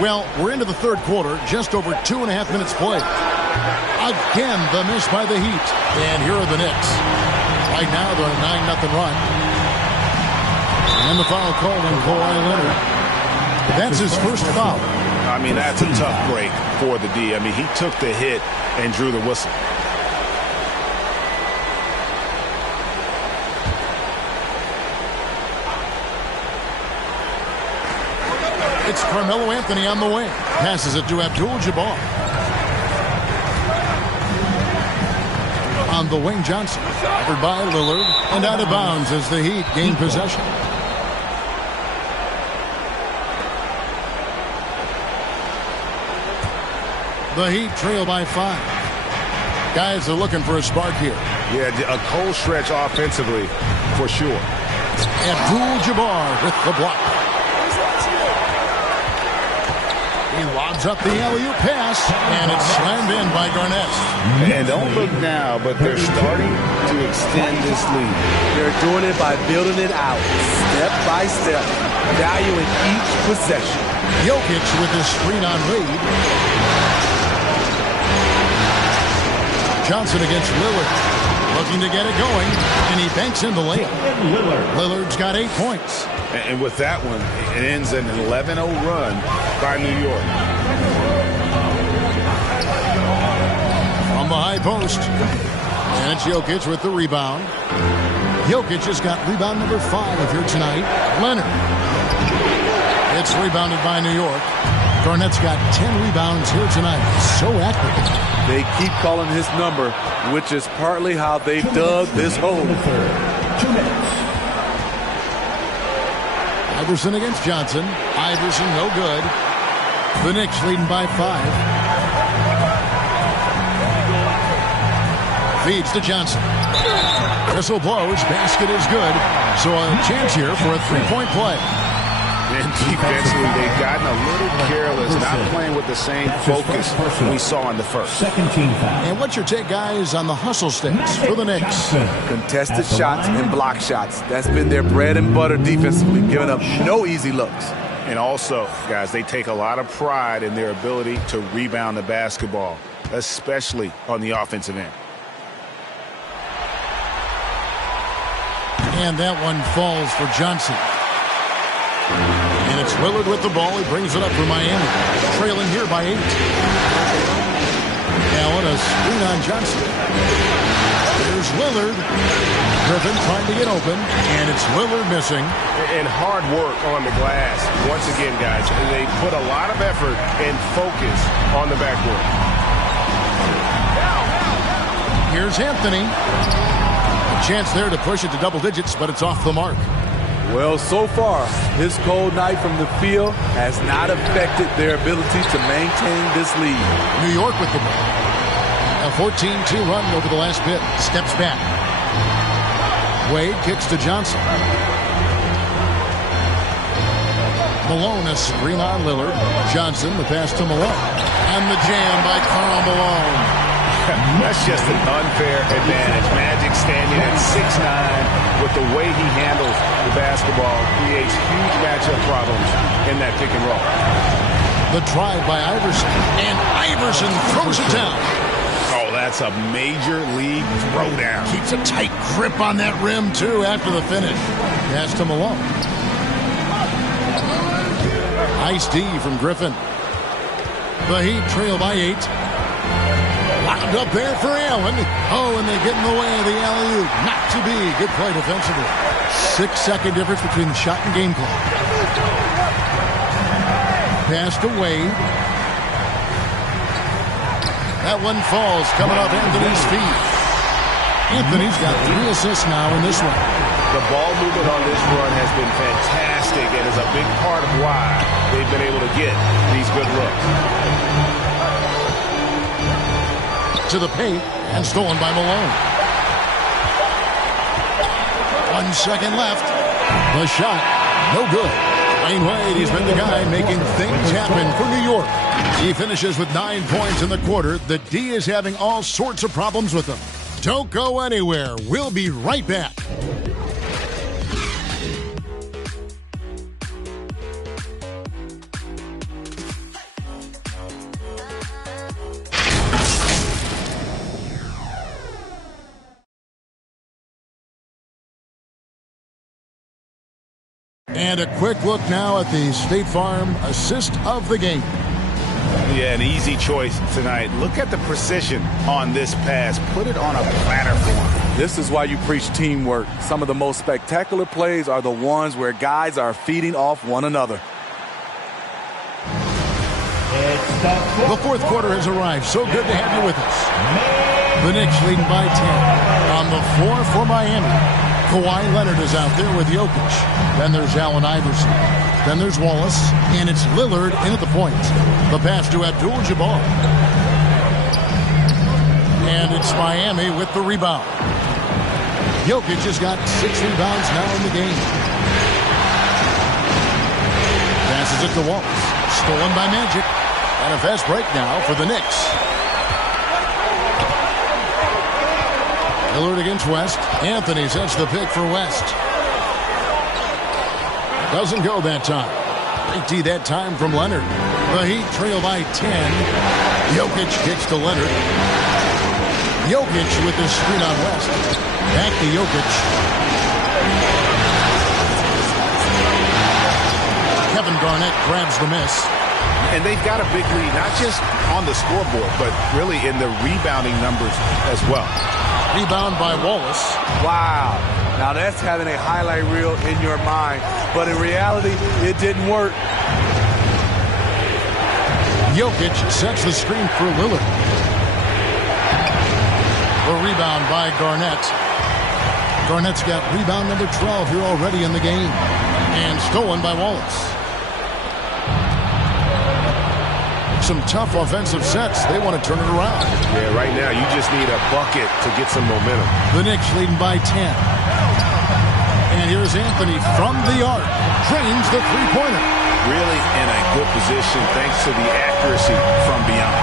Well, we're into the third quarter, just over 2.5 minutes played. Again, the miss by the Heat. And here are the Knicks. Right now, they're on a 9-0 run. And the foul called on Kawhi Leonard. That's his first foul. I mean, that's a tough break for the D. I mean, he took the hit and drew the whistle. It's Carmelo Anthony on the wing. Passes it to Abdul-Jabbar. On the wing, Johnson. Covered by Lillard. And out of bounds as the Heat gain possession. The Heat trail by 5. Guys are looking for a spark here. Yeah, a cold stretch offensively, for sure. Abdul-Jabbar with the block. He lobs up the alley-oop pass, and it's slammed in by Garnett. And don't look now, but they're starting to extend this lead. They're doing it by building it out, step by step, valuing each possession. Jokic with his screen on Reed. Johnson against Lillard. Looking to get it going, and he banks in the layup. Lillard's got 8 points. And with that one, it ends an 11-0 run by New York. From the high post. And it's Jokic with the rebound. Jokic has got rebound number 5 here tonight. Leonard. It's rebounded by New York. Garnett's got 10 rebounds here tonight. So active. They keep calling his number, which is partly how they dug this hole. Iverson against Johnson. Iverson no good. The Knicks leading by 5. Feeds to Johnson. Whistle blows. Basket is good. So a chance here for a 3-point play. And defensively, they've gotten a little careless, not playing with the same focus we saw in the first. And what's your take, guys, on the hustle stats for the Knicks? Contested shots and block shots. That's been their bread and butter defensively, giving up no easy looks. And also, guys, they take a lot of pride in their ability to rebound the basketball, especially on the offensive end. And that one falls for Johnson. And it's Lillard with the ball. He brings it up for Miami. Trailing here by 8. Allen, a screen on Johnson. There's Lillard. Griffin trying to get open. And it's Lillard missing. And hard work on the glass. Once again, guys, they put a lot of effort and focus on the backboard. Here's Anthony. A chance there to push it to double digits, but it's off the mark. Well, so far, his cold night from the field has not affected their ability to maintain this lead. New York with the ball. A 14-2 run over the last bit. Steps back. Wade kicks to Johnson. Malone, a screen on Lillard. Johnson, the pass to Malone. And the jam by Karl Malone. That's just an unfair advantage. Magic standing at 6'9", with the way he handles the basketball, creates huge matchup problems in that pick and roll. The drive by Iverson, and Iverson throws it down. Oh, that's a major league throwdown. Keeps a tight grip on that rim, too, after the finish. Pass to Malone. Nice D from Griffin. The Heat trail by 8. Locked up there for Allen. Oh, and they get in the way of the alley-oop. Not to be. Good play defensively. 6-second difference between the shot and game clock. Pass to Wade. That one falls, coming off Anthony's feet. Anthony's got 3 assists now in this one. The ball movement on this run has been fantastic and is a big part of why they've been able to get these good looks. To the paint, and stolen by Malone. 1 second left. The shot, no good. Dwyane Wade, he's been the guy making things happen for New York. He finishes with 9 points in the quarter. The D is having all sorts of problems with him. Don't go anywhere. We'll be right back. And a quick look now at the State Farm assist of the game. Yeah, an easy choice tonight. Look at the precision on this pass. Put it on a platter form. This is why you preach teamwork. Some of the most spectacular plays are the ones where guys are feeding off one another. The fourth quarter has arrived. So good to have you with us. The Knicks leading by 10. On the floor for Miami, Kawhi Leonard is out there with Jokic. Then there's Allen Iverson. Then there's Wallace. And it's Lillard in at the point. The pass to Abdul-Jabbar. And it's Miami with the rebound. Jokic has got 6 rebounds now in the game. Passes it to Wallace. stolen by Magic. And a fast break now for the Knicks. Lillard against West. Anthony sets the pick for West. Doesn't go that time. Big D that time from Leonard. The Heat trail by 10. Jokic kicks to Leonard. Jokic with the screen on West. Back to Jokic. Kevin Garnett grabs the miss. And they've got a big lead, not just on the scoreboard, but really in the rebounding numbers as well. Rebound by Wallace. Wow. Now that's having a highlight reel in your mind. But in reality, it didn't work. Jokic sets the screen for Lillard. The rebound by Garnett. Garnett's got rebound number 12 here already in the game. And stolen by Wallace. Some tough offensive sets. They want to turn it around. Yeah, right now you just need a bucket to get some momentum. The Knicks leading by 10. And here's Anthony from the arc. Drains the three-pointer. Really in a good position thanks to the accuracy from beyond.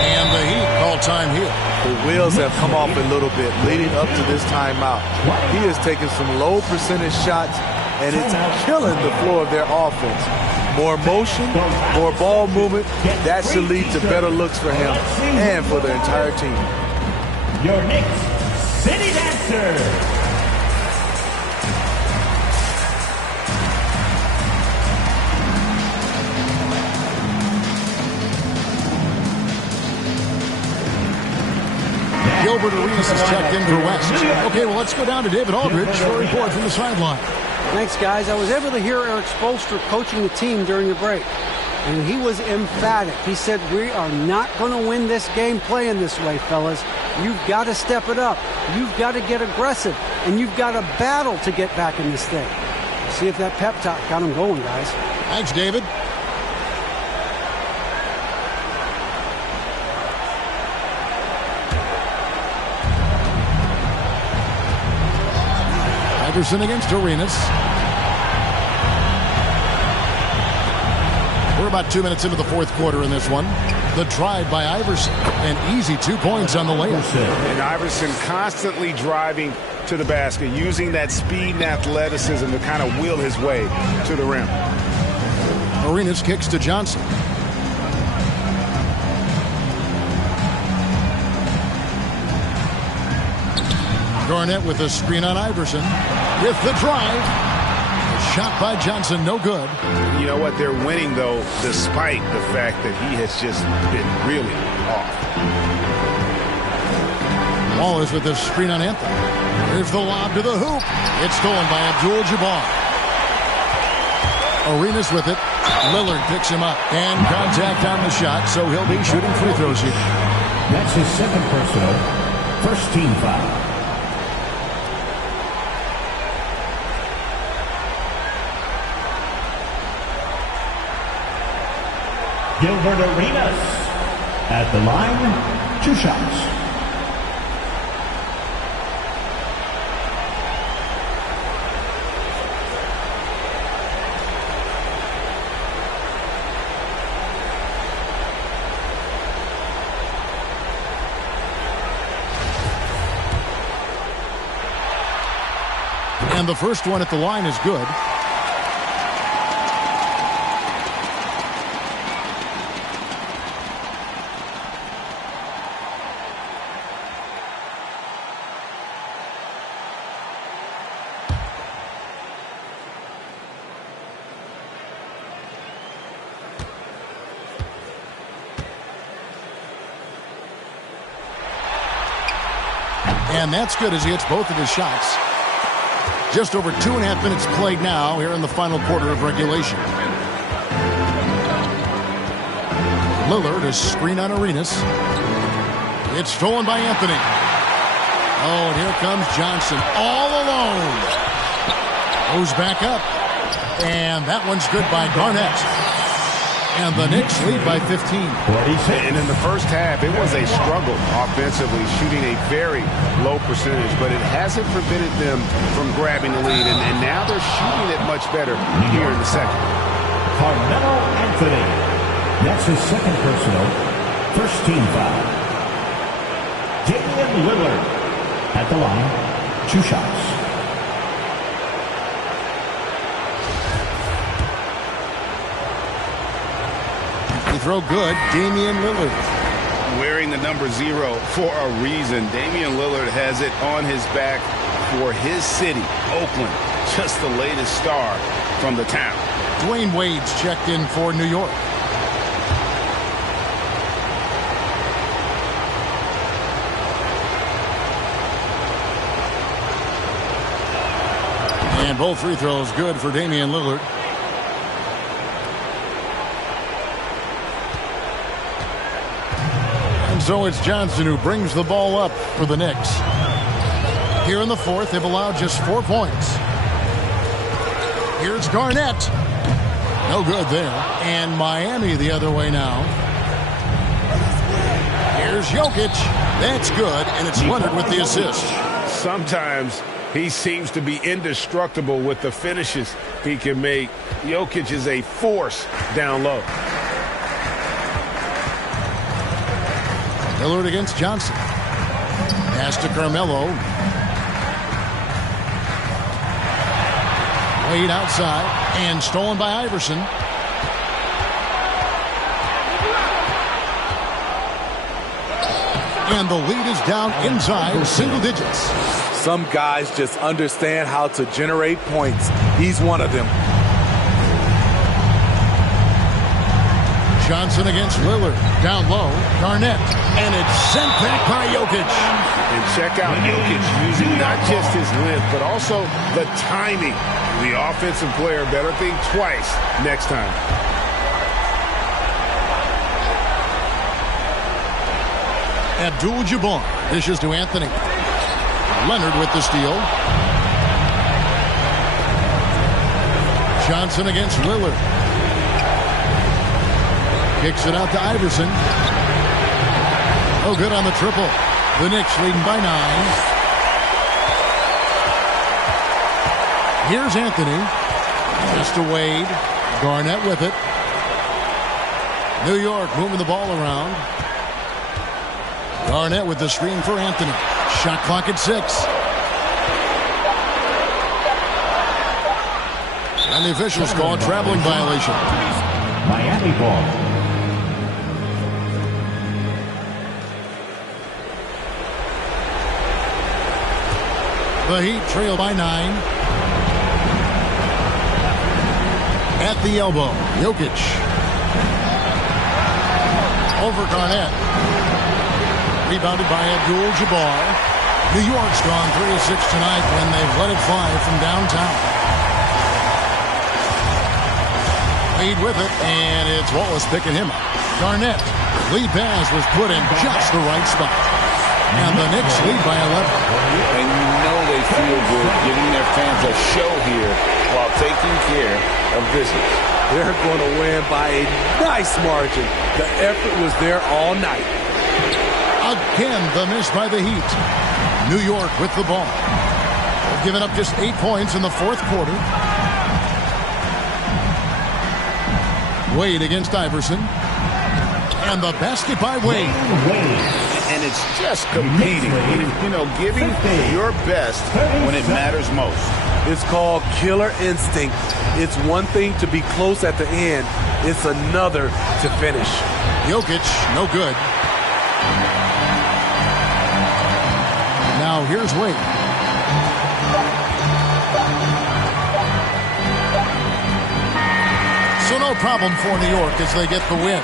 And the Heat call time here. The wheels have come off a little bit leading up to this timeout. He is taking some low percentage shots, and it's killing the flow of their offense. More motion, more ball movement, that should lead to better looks for him and for the entire team. Your Knicks City Dancer. Gilbert Arenas is checked in for West. Okay, well, let's go down to David Aldridge for a report from the sideline. Thanks, guys. I was able to hear Eric Spoelstra coaching the team during the break, and he was emphatic. He said, we are not going to win this game playing this way, fellas. You've got to step it up. You've got to get aggressive, and you've got to battle to get back in this thing. See if that pep talk got him going, guys. Thanks, David. Iverson against Arenas. We're about 2 minutes into the fourth quarter in this one. The drive by Iverson. An easy 2 points on the layup. And Iverson constantly driving to the basket, using that speed and athleticism to kind of wheel his way to the rim. Arenas kicks to Johnson. Garnett with a screen on Iverson. With the drive. A shot by Johnson, no good. You know what? They're winning, though, despite the fact that he has just been really off. Wallace with a screen on Anthony. Here's the lob to the hoop. It's stolen by Abdul-Jabbar. Arenas with it. Lillard picks him up. And contact on the shot, so he'll be shooting free throws here. That's his second personal. First team foul. Gilbert Arenas at the line, 2 shots. And the first one at the line is good. And that's good as he hits both of his shots. Just over 2.5 minutes played now here in the final quarter of regulation. Lillard, a screen on Arenas. It's stolen by Anthony. Oh, and here comes Johnson all alone. Goes back up. And that one's good by Garnett. And the Knicks lead by 15. And in the first half, it was a struggle offensively, shooting a very low percentage, but it hasn't prevented them from grabbing the lead. And now they're shooting it much better here in the second. Carmelo Anthony. That's his second personal. First team foul. Damian Lillard at the line. 2 shots. Free throw good. Damian Lillard. Wearing the number 0 for a reason. Damian Lillard has it on his back for his city, Oakland. Just the latest star from the town. Dwayne Wade's checked in for New York. And both free throws good for Damian Lillard. And so it's Johnson who brings the ball up for the Knicks. Here in the fourth, they've allowed just 4 points. Here's Garnett. No good there. And Miami the other way now. Here's Jokic. That's good, and it's Leonard with the assist. Sometimes he seems to be indestructible with the finishes he can make. Jokic is a force down low. Lillard against Johnson. Pass to Carmelo. Wade outside and stolen by Iverson. And the lead is down inside single digits. Some guys just understand how to generate points. He's one of them. Johnson against Lillard. Down low. Garnett. And it's sent back by Jokic. And check out Jokic using not just his length, but also the timing. The offensive player better think twice next time. Abdul-Jabbar dishes to Anthony. Leonard with the steal. Johnson against Lillard. Kicks it out to Iverson. Oh, good on the triple. The Knicks leading by 9. Here's Anthony. Pass to Wade. Garnett with it. New York moving the ball around. Garnett with the screen for Anthony. Shot clock at 6. And the officials call a traveling violation. Miami ball. The Heat trail by 9. At the elbow, Jokic. Over Garnett. Rebounded by Abdul-Jabbar. New York's gone 3 of 6 tonight when they've let it fly from downtown. Lead with it, and it's Wallace picking him up. Garnett. Lead pass was put in just the right spot. And the Knicks lead by 11. And you know they feel good giving their fans a show here while taking care of business. They're going to win by a nice margin. The effort was there all night. Again, the miss by the Heat. New York with the ball. They've given up just 8 points in the fourth quarter. Wade against Iverson. And the basket by Wade. And it's just competing, you know, giving your best when it matters most. It's called killer instinct. It's one thing to be close at the end. It's another to finish. Jokic, no good. Now here's Wade. So no problem for New York as they get the win.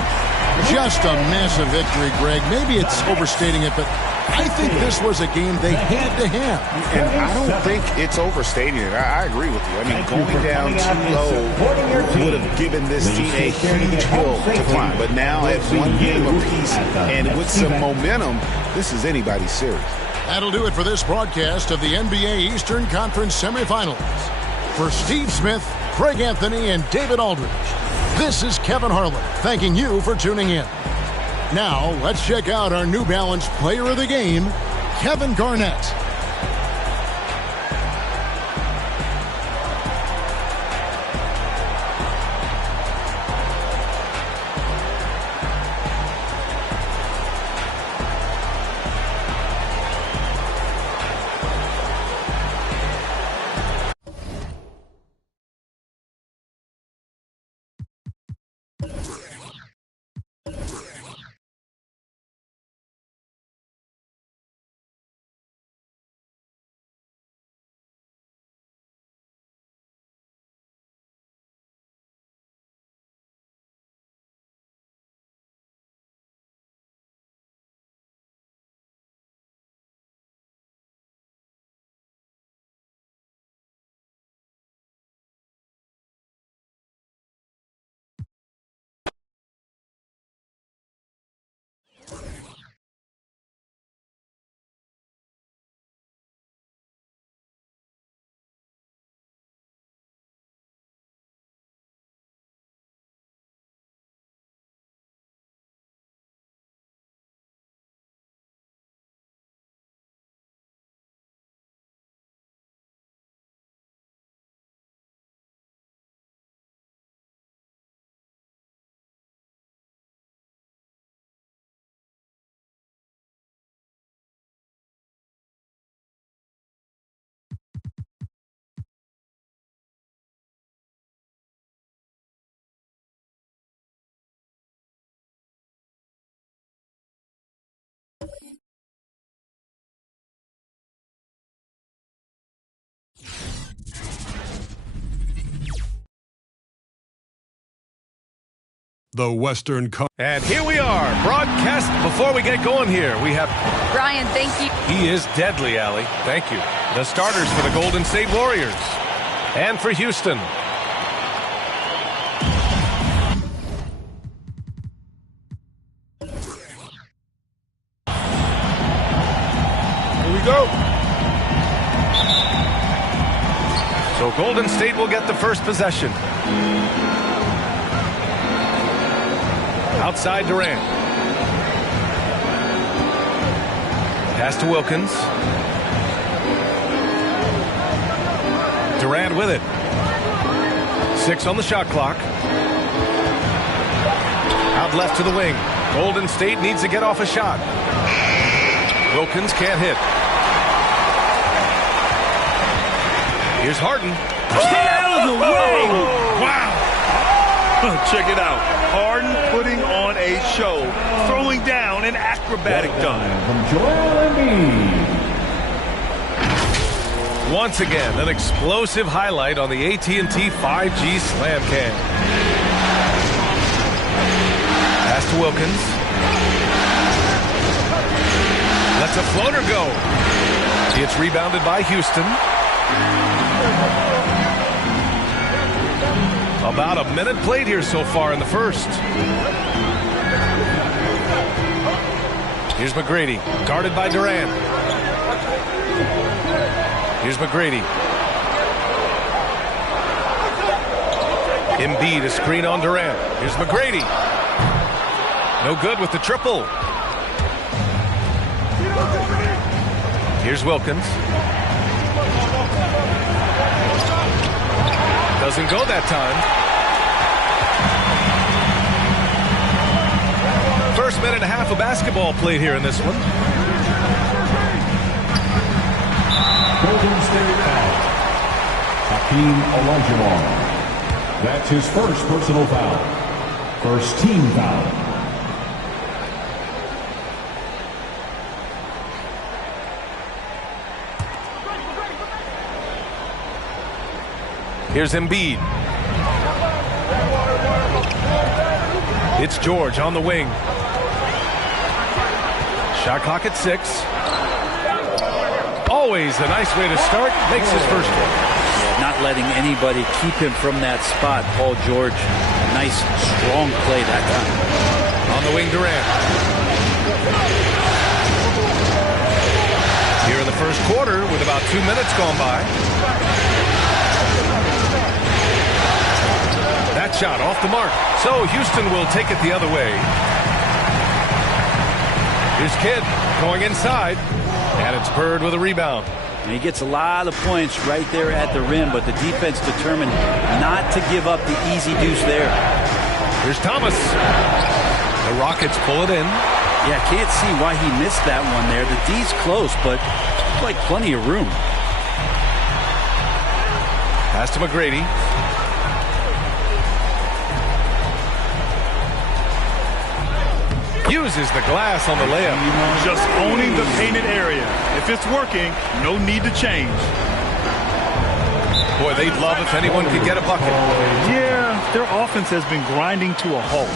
Just a massive victory, Greg. Maybe it's overstating it, but I think this was a game they had to have. And I don't think it's overstating it. I agree with you. I mean, going down too low would have given this team a huge hill to climb. But now at one game apiece and with some momentum, this is anybody's series. That'll do it for this broadcast of the NBA Eastern Conference semifinals. For Steve Smith, Craig Anthony, and David Aldridge, this is Kevin Harlan thanking you for tuning in. Now, let's check out our New Balance player of the game, Kevin Garnett. the Western Conference. And here we are, broadcast. Before we get going here, we have Brian, thank you. He is deadly, Allie. Thank you. The starters for the Golden State Warriors and for Houston. Here we go. So Golden State will get the first possession. Outside Durant. Pass to Wilkins. Durant with it. 6 on the shot clock. Out left to the wing. Golden State needs to get off a shot. Wilkins can't hit. Here's Harden. Get out of the way! Wow! Check it out. Harden putting on a show, throwing down an acrobatic dunk. From Joel Embiid. Once again, an explosive highlight on the AT&T 5G Slam Cam. Pass to Wilkins. Lets a floater go. It's rebounded by Houston. About a minute played here so far in the first. Here's McGrady, guarded by Durant. Here's McGrady. Embiid, a screen on Durant. Here's McGrady. No good with the triple. Here's Wilkins. Doesn't go that time. First minute and a half of basketball played here in this one. Golden State foul. Hakeem Olajuwon. That's his first personal foul. First team foul. Here's Embiid. It's George on the wing. Shot clock at 6. Always a nice way to start. Makes his first one. Yeah, not letting anybody keep him from that spot. Paul George, a nice, strong play that time. On the wing, Durant. Here in the first quarter with about 2 minutes gone by. That shot off the mark. So Houston will take it the other way. Here's Kidd going inside. And it's Bird with a rebound. And he gets a lot of points right there at the rim, but the defense determined not to give up the easy deuce there. Here's Thomas. The Rockets pull it in. Yeah, can't see why he missed that one there. The D's close, but like plenty of room. Pass to McGrady. Uses the glass on the layup. Just owning the painted area. If it's working, no need to change. Boy, they'd love if anyone could get a bucket. Yeah, their offense has been grinding to a halt.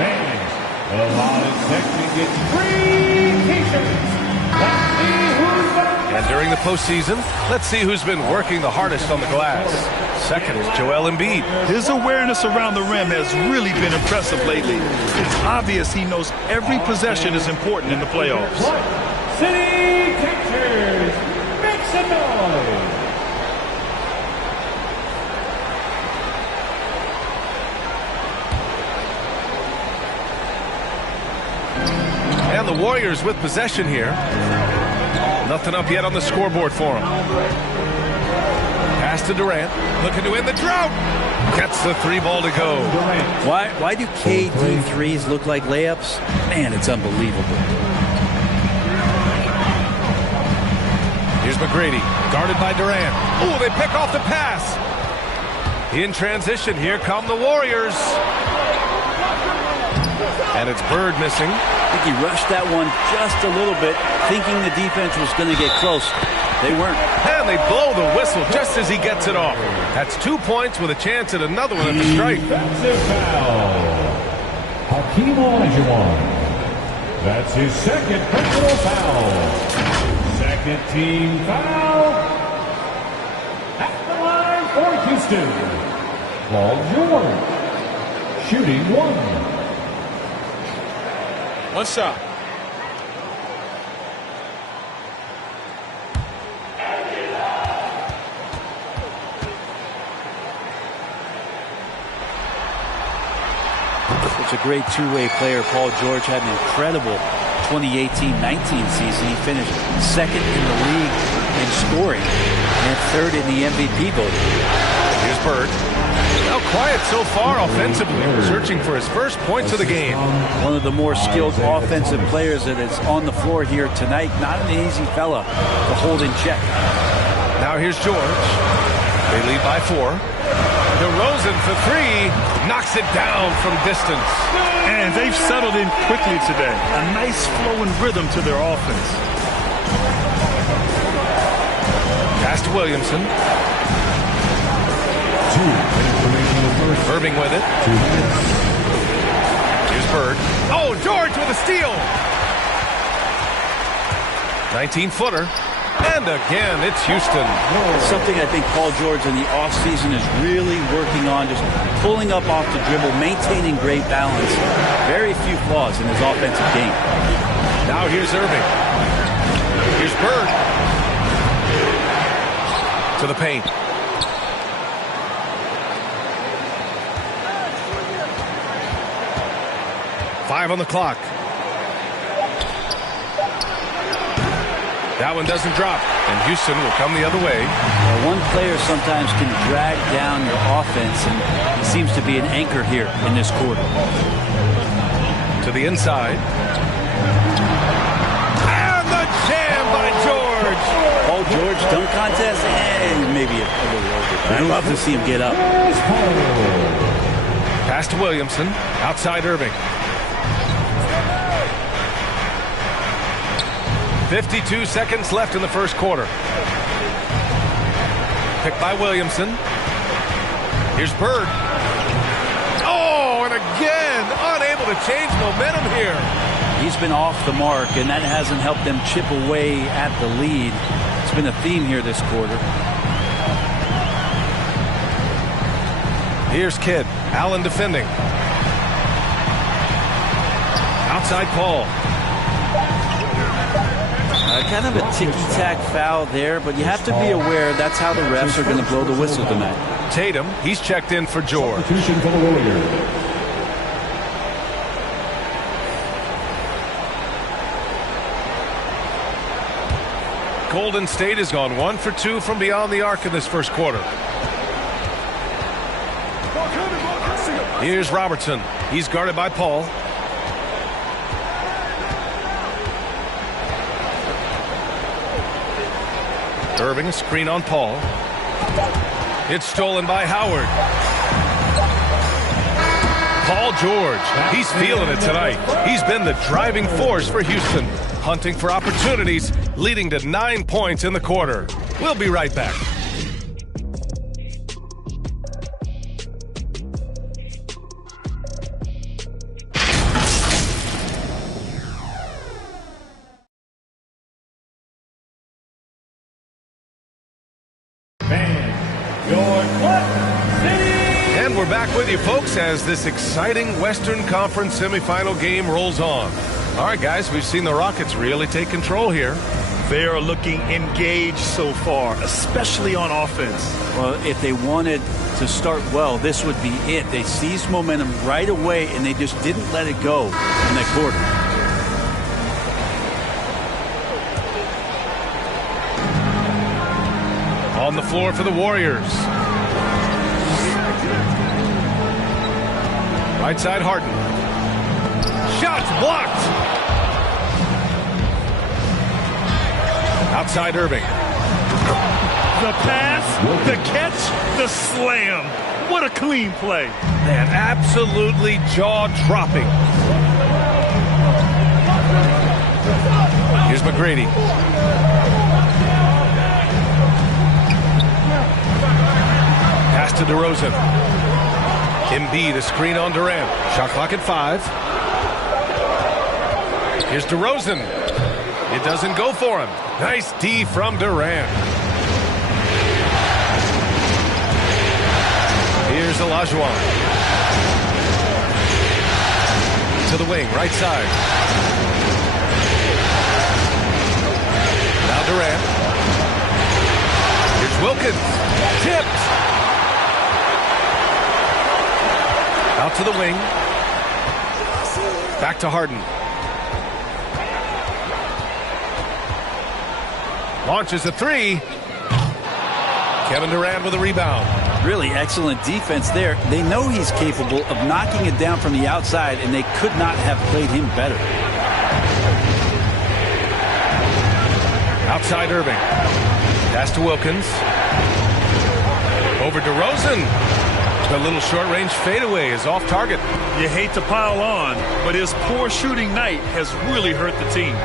Fans, the Lawless section gets free t-shirts. Let's see who's the... And during the postseason, let's see who's been working the hardest on the glass. Second is Joel Embiid. His awareness around the rim has really been impressive lately. It's obvious he knows every possession is important in the playoffs. City Catchers, make some noise. And the Warriors with possession here. Nothing up yet on the scoreboard for him. Pass to Durant. Looking to end the drought. Gets the 3 ball to go. Why do KD threes look like layups? Man, it's unbelievable. Here's McGrady, guarded by Durant. Ooh, they pick off the pass. In transition, here come the Warriors. And it's Bird missing. I think he rushed that one just a little bit, thinking the defense was going to get close. They weren't. And they blow the whistle just as he gets it off. That's 2 points with a chance at another one at the stripe. Defensive foul. Hakeem Olajuwon. That's his second personal foul. Second team foul. At the line for Houston, Paul George. Shooting 1. One shot. Such a great two-way player. Paul George had an incredible 2018-19 season. He finished second in the league in scoring and third in the MVP voting. Here's Bird. Now quiet so far offensively, searching for his first points of the game. One of the more skilled offensive players that is on the floor here tonight. Not an easy fella to hold in check. Now here's George. They lead by 4. DeRozan for 3. Knocks it down from distance. And they've settled in quickly today. A nice flowing rhythm to their offense. Pass to Williamson. 2 minutes remaining in the first. Irving with it. 2 minutes. Here's Bird. Oh, George with a steal. 19-footer. And again, it's Houston. Something I think Paul George in the offseason is really working on, just pulling up off the dribble, maintaining great balance. Very few flaws in his offensive game. Now here's Irving. Here's Bird. To the paint. Five on the clock. That one doesn't drop, and Houston will come the other way. One player sometimes can drag down your offense, and he seems to be an anchor here in this quarter. To the inside. And the jam by George. Paul George dunk contest, and maybe a little over. I'd love to see him get up. Pass to Williamson. Outside Irving. 52 seconds left in the first quarter. Picked by Williamson. Here's Bird. Oh, and again, unable to change momentum here. He's been off the mark, and that hasn't helped them chip away at the lead. It's been a theme here this quarter. Here's Kidd. Allen defending. Outside Paul. Kind of a ticky-tack foul there, but you have to be aware that's how the refs are going to blow the whistle tonight. Tatum, he's checked in for George. Substitution for the Warriors. Golden State has gone 1 for 2 from beyond the arc in this first quarter. Here's Robertson. He's guarded by Paul. Irving, a screen on Paul. It's stolen by Howard. Paul George, he's feeling it tonight. He's been the driving force for Houston, hunting for opportunities, leading to 9 points in the quarter. We'll be right back. And we're back with you, folks, as this exciting Western Conference semifinal game rolls on. All right, guys, we've seen the Rockets really take control here. They are looking engaged so far, especially on offense. Well, if they wanted to start well, this would be it. They seized momentum right away, and they just didn't let it go in that quarter. On the floor for the Warriors. Right side, Harden. Shots blocked. Outside, Irving. The pass, the catch, the slam. What a clean play. Man, absolutely jaw-dropping. Here's McGrady. Pass to DeRozan. Embiid, a screen on Durant. Shot clock at 5. Here's DeRozan. It doesn't go for him. Nice D from Durant. Here's Olajuwon. To the wing, right side. Now Durant. Here's Wilkins. Tipped. Out to the wing. Back to Harden. Launches a 3. Kevin Durant with a rebound. Really excellent defense there. They know he's capable of knocking it down from the outside, and they could not have played him better. Outside Irving. Pass to Wilkins. Over DeRozan. The little short-range fadeaway is off target. You hate to pile on, but his poor shooting night has really hurt the team.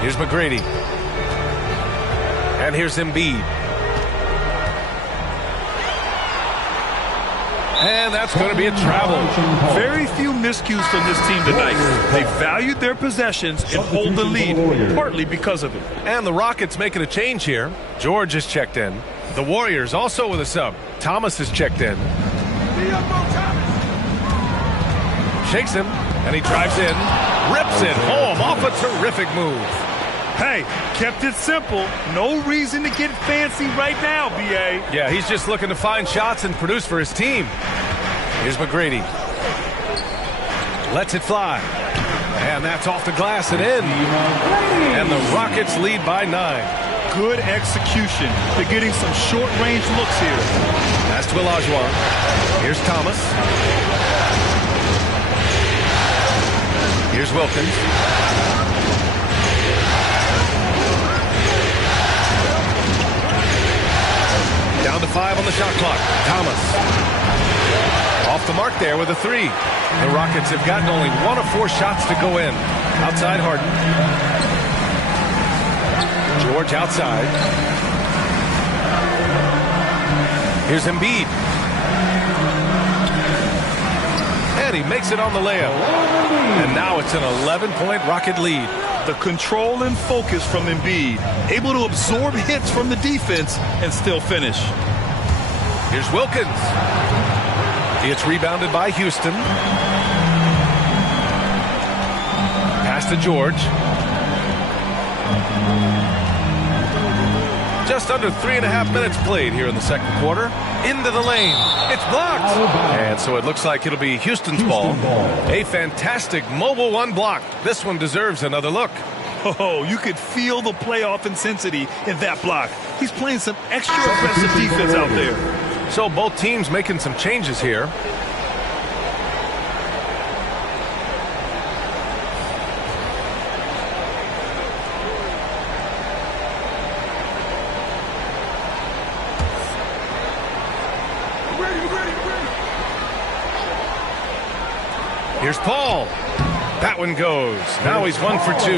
Here's McGrady. And here's Embiid. And that's going to be a travel. Very few miscues from this team tonight. They valued their possessions and hold the lead, partly because of it. And the Rockets making a change here. George is checked in. The Warriors also with a sub. Thomas is checked in. Shakes him, and he drives in. Rips it home off a terrific move. Hey, kept it simple. No reason to get fancy right now, B.A. Yeah, he's just looking to find shots and produce for his team. Here's McGrady. Lets it fly. And that's off the glass and in. And the Rockets lead by 9. Good execution. They're getting some short-range looks here. Pass to Olajuwon. Here's Thomas. Here's Wilkins. Down to 5 on the shot clock. Thomas. Off the mark there with a 3. The Rockets have gotten only 1 of 4 shots to go in. Outside Harden. George outside. Here's Embiid. And he makes it on the layup. And now it's an 11-point Rocket lead. The control and focus from Embiid. Able to absorb hits from the defense and still finish. Here's Wilkins. It's rebounded by Houston. Pass to George. Just under 3.5 minutes played here in the second quarter. Into the lane. It's blocked. And so it looks like it'll be Houston's ball. A fantastic mobile one blocked. This one deserves another look. Oh, you could feel the playoff intensity in that block. He's playing some extra aggressive defense out there. So both teams making some changes here. Here's Paul. That one goes. Now he's 1 for 2.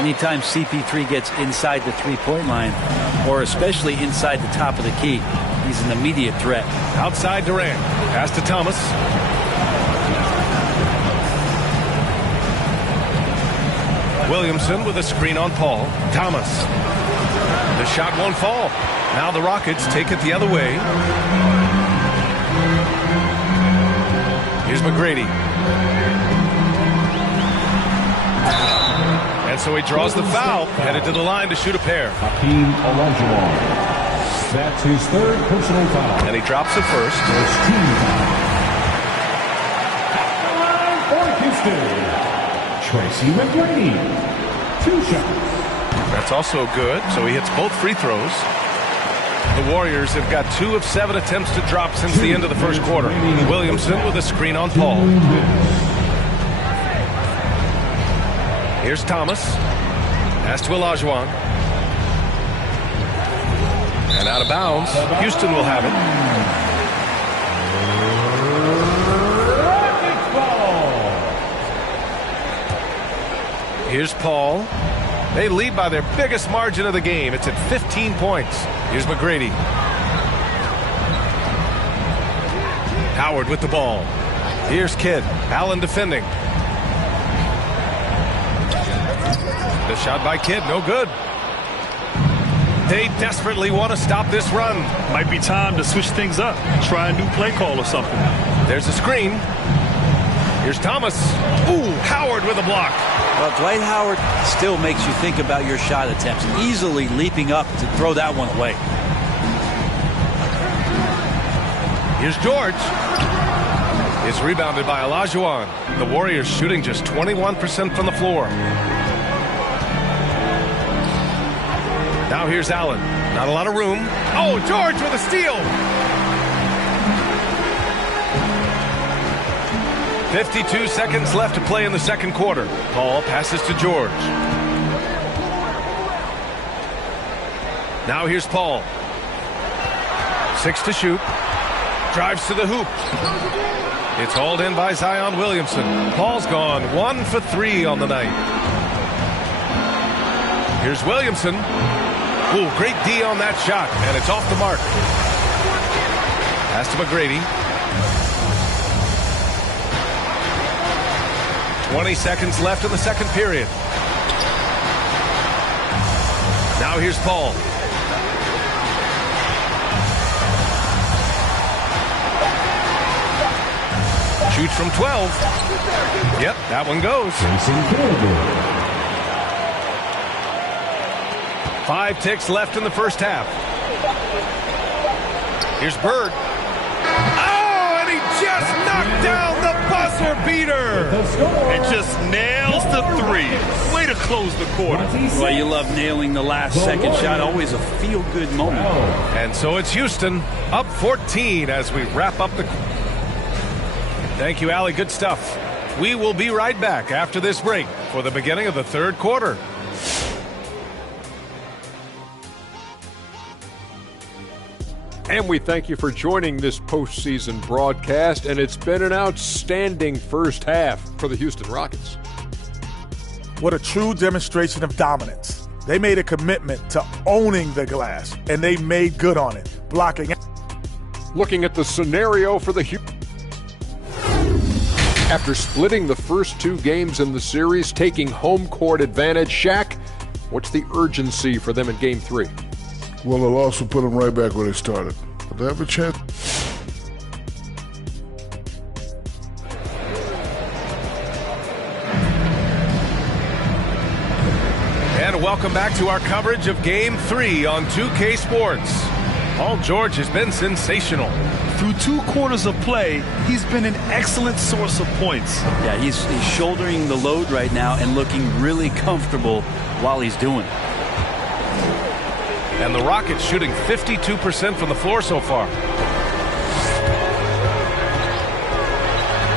Anytime CP3 gets inside the three-point line, or especially inside the top of the key, he's an immediate threat. Outside Durant. Pass to Thomas. Williamson with a screen on Paul. Thomas. The shot won't fall. Now the Rockets take it the other way. Here's McGrady. And so he draws the foul, headed to the line to shoot a pair. Hakeem Olajuwon. That's his 3rd personal foul. And he drops it first. For Houston, Tracy McGrady. 2 shots. That's also good, so he hits both free throws. The Warriors have got 2 of 7 attempts to drop since the end of the first quarter. Williamson with a screen on Paul. Here's Thomas. Pass to Olajuwon. And out of bounds. Houston will have it. Here's Paul. They lead by their biggest margin of the game. It's at 15 points. Here's McGrady. Howard with the ball. Here's Kidd. Allen defending. The shot by Kidd, no good. They desperately want to stop this run. Might be time to switch things up. Try a new play call or something. There's a screen. Here's Thomas. Ooh, Howard with a block. Well, Dwight Howard still makes you think about your shot attempts, easily leaping up to throw that one away. Here's George. It's rebounded by Olajuwon. The Warriors shooting just 21% from the floor. Now here's Allen. Not a lot of room. Oh, George with a steal. 52 seconds left to play in the second quarter. Paul passes to George. Now here's Paul. 6 to shoot. Drives to the hoop. It's hauled in by Zion Williamson. Paul's gone 1 for 3 on the night. Here's Williamson. Ooh, great D on that shot, and it's off the mark. Pass to McGrady. 20 seconds left in the second period. Now here's Paul. Shoots from 12. Yep, that one goes. 5 ticks left in the first half. Here's Bird. Oh, and he just knocked down the buzzer beater. It just nails the three. Way to close the quarter. Well, you love nailing the last second shot. Always a feel-good moment. And so it's Houston up 14 as we wrap up the... Thank you, Allie. Good stuff. We will be right back after this break for the beginning of the third quarter. And we thank you for joining this postseason broadcast, and it's been an outstanding first half for the Houston Rockets. What a true demonstration of dominance. They made a commitment to owning the glass, and they made good on it, blocking. Looking at the scenario for the Houston. After splitting the first 2 games in the series, taking home court advantage, Shaq, what's the urgency for them in Game 3? Well, it'll also put them right back where they started. But they have a chance. And welcome back to our coverage of Game 3 on 2K Sports. Paul George has been sensational. Through 2 quarters of play, he's been an excellent source of points. Yeah, he's shouldering the load right now and looking really comfortable while he's doing it. And the Rockets shooting 52% from the floor so far.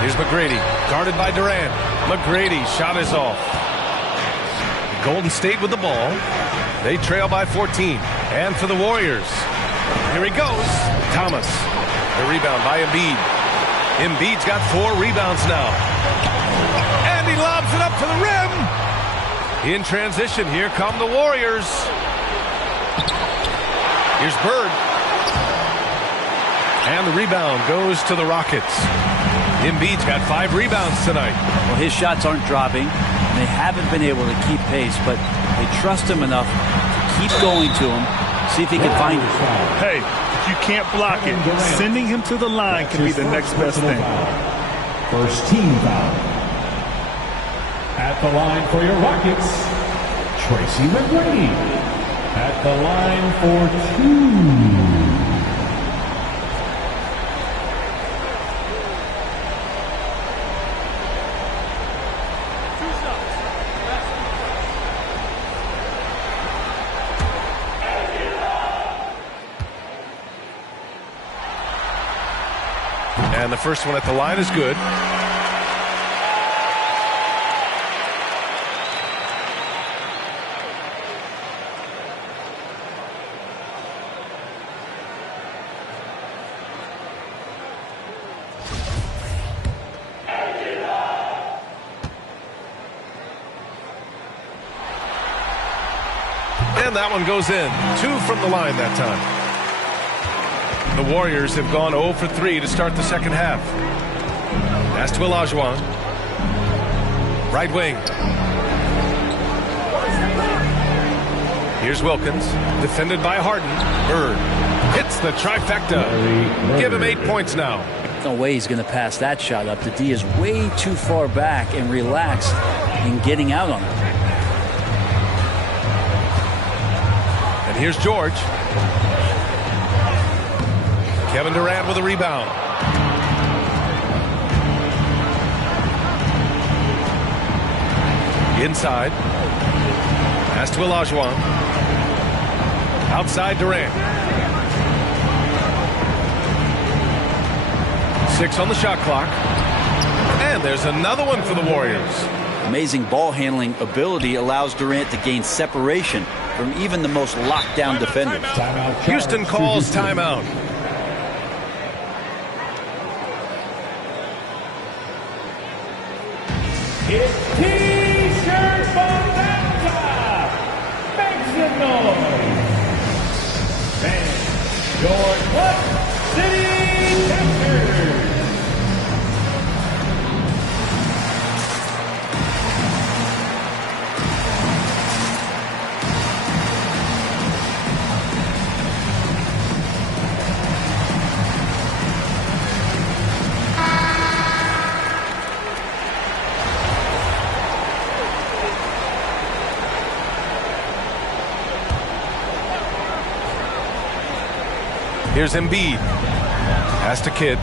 Here's McGrady, guarded by Durant. McGrady's shot is off. Golden State with the ball. They trail by 14. And for the Warriors, here he goes. Thomas. The rebound by Embiid. Embiid's got 4 rebounds now. And he lobs it up to the rim. In transition, here come the Warriors. Here's Bird. And the rebound goes to the Rockets. Embiid's got 5 rebounds tonight. Well, his shots aren't dropping, and they haven't been able to keep pace, but they trust him enough to keep going to him, see if he can find it. Hey, if you can't block it, sending him to the line can be the next best thing. First team foul. At the line for your Rockets, Tracy McGrady. At the line for 2. And the first one at the line is good. And that one goes in. 2 from the line that time. The Warriors have gone 0 for 3 to start the second half. Pass to Olajuwon. Right wing. Here's Wilkins, defended by Harden. Bird hits the trifecta. Give him 8 points now. No way he's going to pass that shot up. The D is way too far back and relaxed in getting out on it. And here's George. Kevin Durant with a rebound. Inside. Pass to Olajuwon. Outside Durant. 6 on the shot clock. And there's another one for the Warriors. Amazing ball handling ability allows Durant to gain separation from even the most locked down defenders. Houston calls timeout. It's T-shirt bonanza. Make some noise. And your Clutch City Texans. Here's Embiid. Pass to Kidd.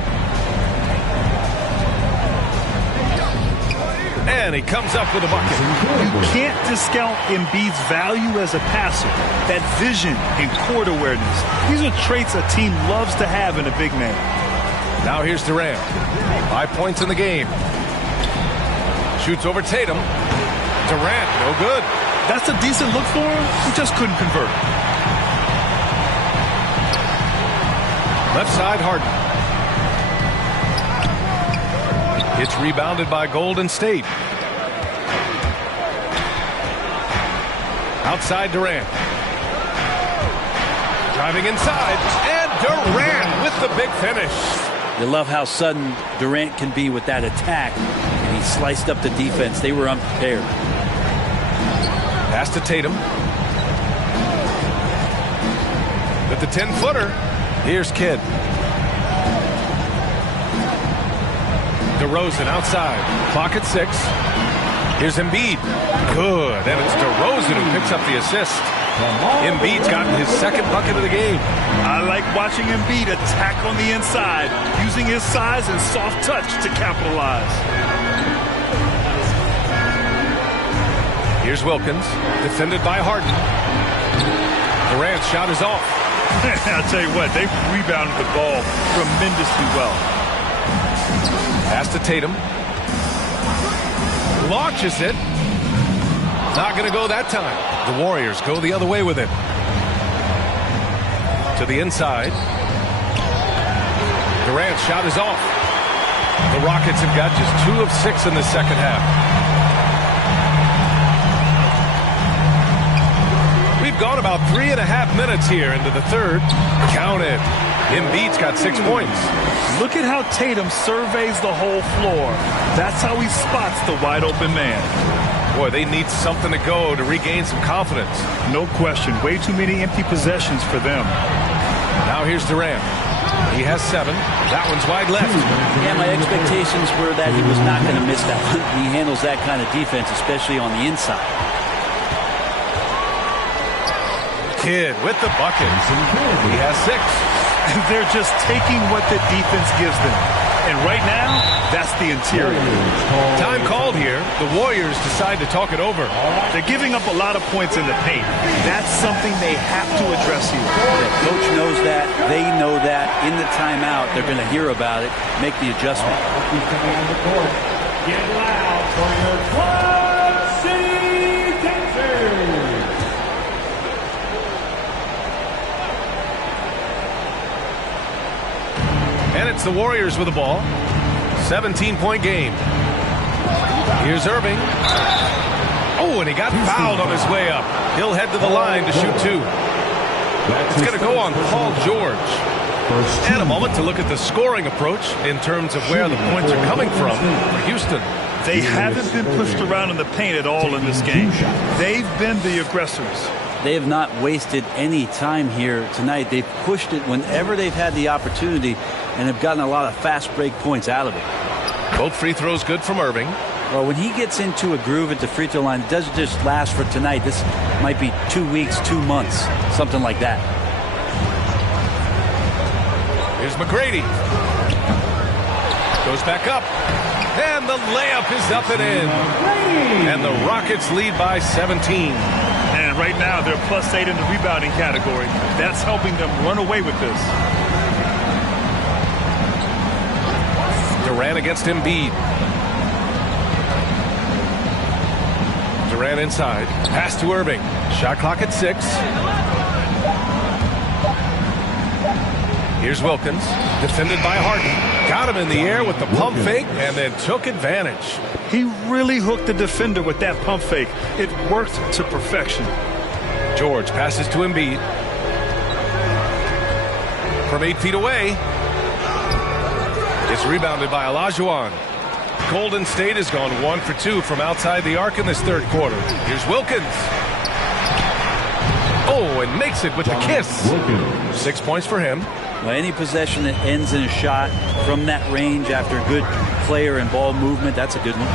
And he comes up with a bucket. You can't discount Embiid's value as a passer. That vision and court awareness. These are traits a team loves to have in a big man. Now here's Durant. 5 points in the game. Shoots over Tatum. Durant, no good. That's a decent look for him. He just couldn't convert. Left side, Harden. It's rebounded by Golden State. Outside Durant. Driving inside. And Durant with the big finish. You love how sudden Durant can be with that attack. And he sliced up the defense. They were unprepared. Pass to Tatum. With the 10-footer. Here's Kidd. DeRozan outside. Clock at 6. Here's Embiid. Good. And it's DeRozan who picks up the assist. Embiid's gotten his second bucket of the game. I like watching Embiid attack on the inside, using his size and soft touch to capitalize. Here's Wilkins. Defended by Harden. Durant's shot is off. I'll tell you what, they rebounded the ball tremendously well. Pass to Tatum. Launches it. Not going to go that time. The Warriors go the other way with it. To the inside. Durant's shot is off. The Rockets have got just 2 of 6 in the second half. We've gone about 3.5 minutes here into the third. Count it. Embiid's got 6 points. Look at how Tatum surveys the whole floor. That's how he spots the wide open man. Boy, they need something to go to regain some confidence. No question. Way too many empty possessions for them. Now here's Durant. He has 7. That one's wide left. Yeah, my expectations were that he was not going to miss that one. He handles that kind of defense, especially on the inside. Kidd with the bucket. He has 6. They're just taking what the defense gives them. And right now, that's the interior. Time called here. The Warriors decide to talk it over. They're giving up a lot of points in the paint. That's something they have to address here. The coach knows that. They know that. In the timeout, they're going to hear about it, make the adjustment. Get loud for your Clutch City Texans. And it's the Warriors with the ball. 17-point game. Here's Irving. Oh, and he got fouled on his way up. He'll head to the line to shoot 2. It's going to go on Paul George. And a moment to look at the scoring approach in terms of where the points are coming from for Houston. They haven't been pushed around in the paint at all in this game. They've been the aggressors. They have not wasted any time here tonight. They've pushed it whenever they've had the opportunity and have gotten a lot of fast break points out of it. Both free throws good from Irving. Well, when he gets into a groove at the free throw line, it doesn't just last for tonight. This might be 2 weeks, 2 months, something like that. Here's McGrady. Goes back up. And the layup is up and in. And the Rockets lead by 17. And right now, they're +8 in the rebounding category. That's helping them run away with this. Durant against Embiid. Durant inside. Pass to Irving. Shot clock at 6. Here's Wilkins. Defended by Harden. Got him in the air with the pump fake and then took advantage. He really hooked the defender with that pump fake. It worked to perfection. George passes to Embiid. From 8 feet away. It's rebounded by Olajuwon. Golden State has gone 1 for 2 from outside the arc in this third quarter. Here's Wilkins. Oh, and makes it with the kiss. 6 points for him. Well, any possession that ends in a shot from that range after good player and ball movement, that's a good one.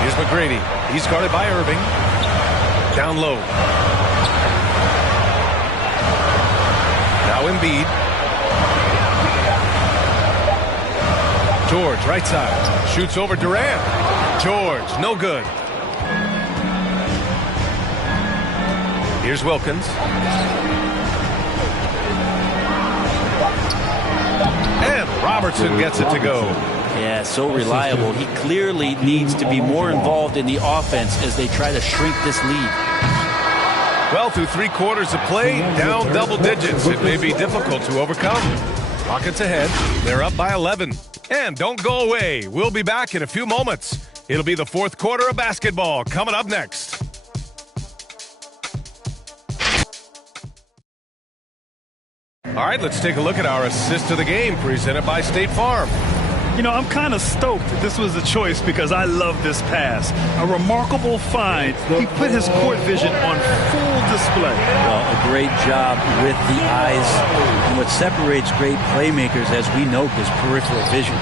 Here's McGrady. He's guarded by Irving. Down low. Now Embiid. George, right side. Shoots over Durant. George, no good. Here's Wilkins. And Robertson gets it to go. Yeah, so reliable. He clearly needs to be more involved in the offense as they try to shrink this lead. Well, through 3 quarters of play, down double digits. It may be difficult to overcome. Rockets ahead. They're up by 11. And don't go away. We'll be back in a few moments. It'll be the fourth quarter of basketball coming up next. All right, let's take a look at our assist of the game presented by State Farm. You know, I'm kind of stoked that this was a choice because I love this pass. A remarkable find. He put his court vision on full display. Well, a great job with the eyes. And what separates great playmakers, as we know, is peripheral vision.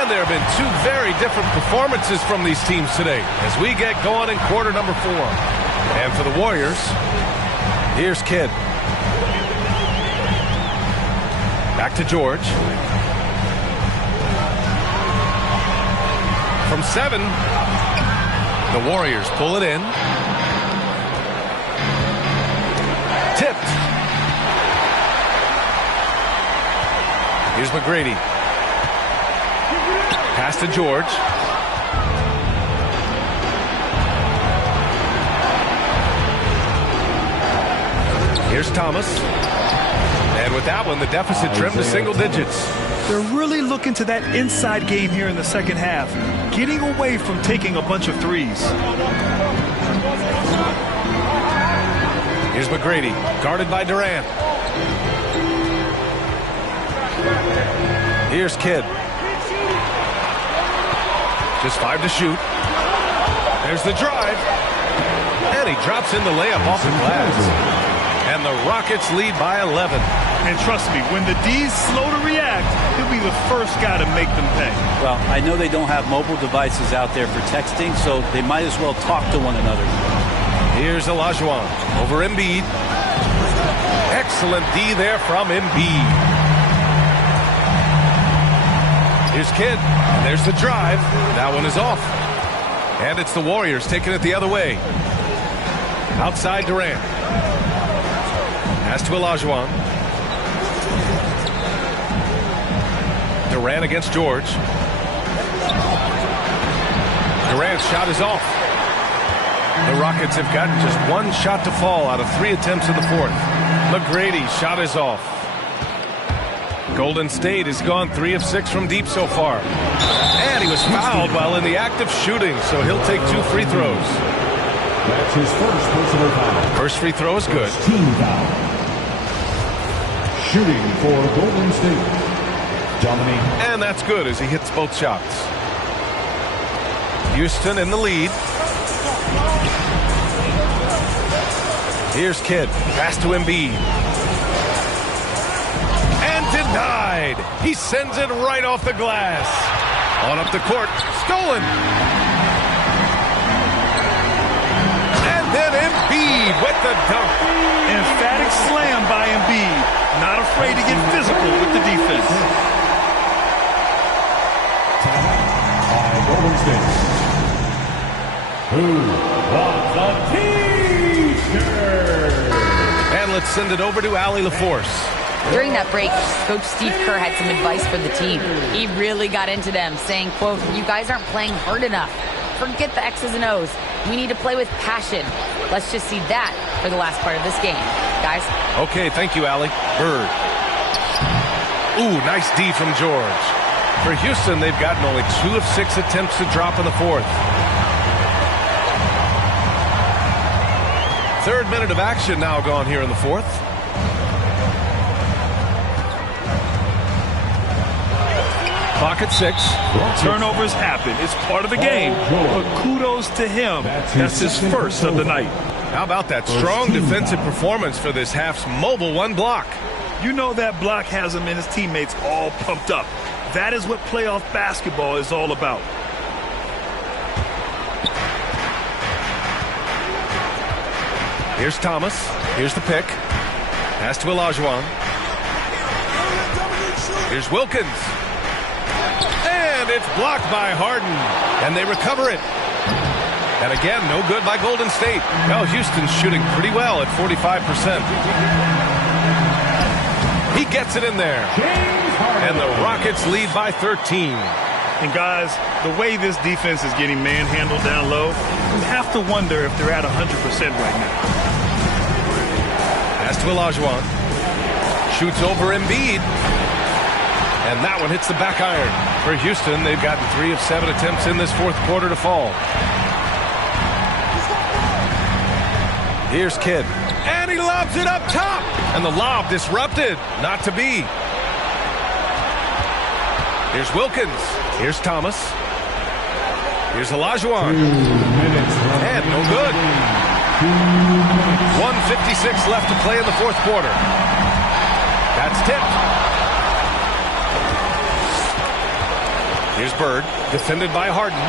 And there have been 2 very different performances from these teams today as we get going in quarter number 4. And for the Warriors, here's Kidd. Back to George. From 7, the Warriors pull it in. Tipped. Here's McGrady. Pass to George. Here's Thomas. And with that one, the deficit trimmed to single digits. They're really looking to that inside game here in the second half, getting away from taking a bunch of threes. Here's McGrady, guarded by Durant. Here's Kidd. Just 5 to shoot. There's the drive. And he drops in the layup off the glass. And the Rockets lead by 11. And trust me, when the D's slow to react, he'll be the first guy to make them pay. Well, I know they don't have mobile devices out there for texting, so they might as well talk to one another. Here's Olajuwon over Embiid. Excellent D there from Embiid. Here's Kidd. And there's the drive. That one is off. And it's the Warriors taking it the other way. Outside Durant. Pass to Olajuwon. Durant against George. Durant's shot is off. The Rockets have gotten just 1 shot to fall out of 3 attempts in the fourth. McGrady's shot is off. Golden State has gone 3 of 6 from deep so far. And he was fouled while in the act of shooting, so he'll take 2 free throws. That's his first personal foul. First free throw is good. Team foul. Shooting for Golden State, Dominique. And that's good as he hits both shots. Houston in the lead. Here's Kidd. Pass to Embiid. And denied. He sends it right off the glass. On up the court. Stolen. And then Embiid with the dunk. Emphatic slam by Embiid. Not afraid to get physical with the defense. By Golden State. Who wants a T-shirt? And let's send it over to Allie LaForce. During that break, Coach Steve Kerr had some advice for the team. He really got into them, saying, quote, "You guys aren't playing hard enough. Forget the X's and O's. We need to play with passion." Let's just see that for the last part of this game. Guys? Okay, thank you, Allie. Bird. Ooh, nice D from George. For Houston, they've gotten only 2 of 6 attempts to drop in the fourth. Third minute of action now gone here in the fourth. Clock at 6. Turnovers happen. It's part of the game. But kudos to him. That's his first of the night. How about that strong defensive performance for this half's mobile one block? You know that block has him and his teammates all pumped up. That is what playoff basketball is all about. Here's Thomas. Here's the pick. Pass to Olajuwon. Here's Wilkins. And it's blocked by Harden. And they recover it. And again, no good by Golden State. Well, Houston's shooting pretty well at 45%. He gets it in there. And the Rockets lead by 13. And guys, the way this defense is getting manhandled down low, you have to wonder if they're at 100% right now. Pass to Olajuwon. Shoots over Embiid. And that one hits the back iron. For Houston, they've gotten 3 of 7 attempts in this fourth quarter to fall. Here's Kidd. And he lobs it up top. And the lob disrupted. Not to be. Here's Wilkins. Here's Thomas. Here's Olajuwon. And no good. 1:56 left to play in the fourth quarter. That's tipped. Here's Bird. Defended by Harden.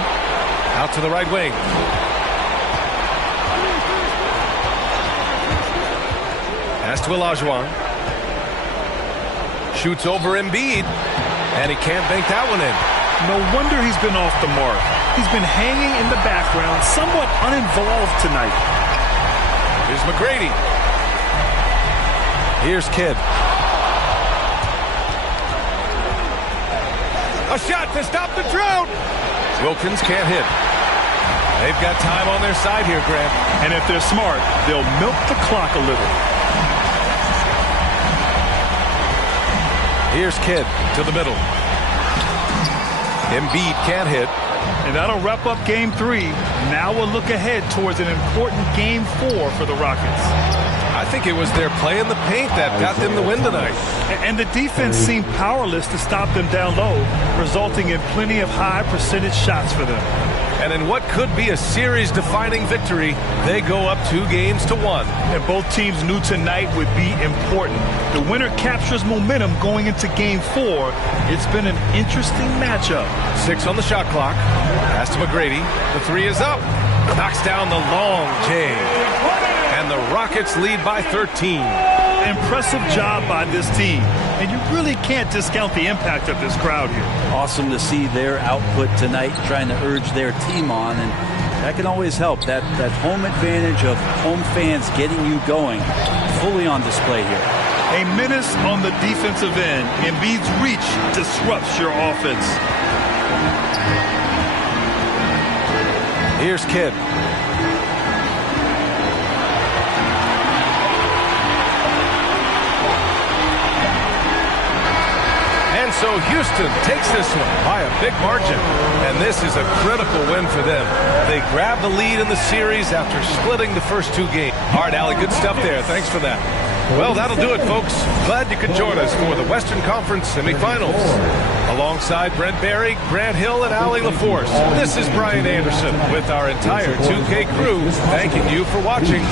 Out to the right wing. Pass to Olajuwon. Shoots over Embiid. And he can't bank that one in. No wonder he's been off the mark. He's been hanging in the background, somewhat uninvolved tonight. Here's McGrady. Here's Kidd. A shot to stop the drought. Wilkins can't hit. They've got time on their side here, Grant. And if they're smart, they'll milk the clock a little. Here's Kidd to the middle. Embiid can't hit. And that'll wrap up Game 3. Now we'll look ahead towards an important Game 4 for the Rockets. I think it was their play in the paint that got them the win tonight. And the defense seemed powerless to stop them down low, resulting in plenty of high percentage shots for them. And in what could be a series-defining victory, they go up 2-1. And both teams knew tonight would be important. The winner captures momentum going into Game 4. It's been an interesting matchup. 6 on the shot clock. Pass to McGrady. The 3 is up. Knocks down the long J. And the Rockets lead by 13. Impressive job by this team. And you really can't discount the impact of this crowd here. Awesome to see their output tonight, trying to urge their team on. And that can always help. That home advantage of home fans getting you going, fully on display here. A menace on the defensive end. Embiid's reach disrupts your offense. Here's Kidd. And so Houston takes this one by a big margin. And this is a critical win for them. They grab the lead in the series after splitting the first 2 games. All right, Allie, good stuff there. Thanks for that. Well, that'll do it, folks. Glad you could join us for the Western Conference semifinals. Alongside Brent Barry, Grant Hill, and Allie LaForce, this is Brian Anderson with our entire 2K crew thanking you for watching.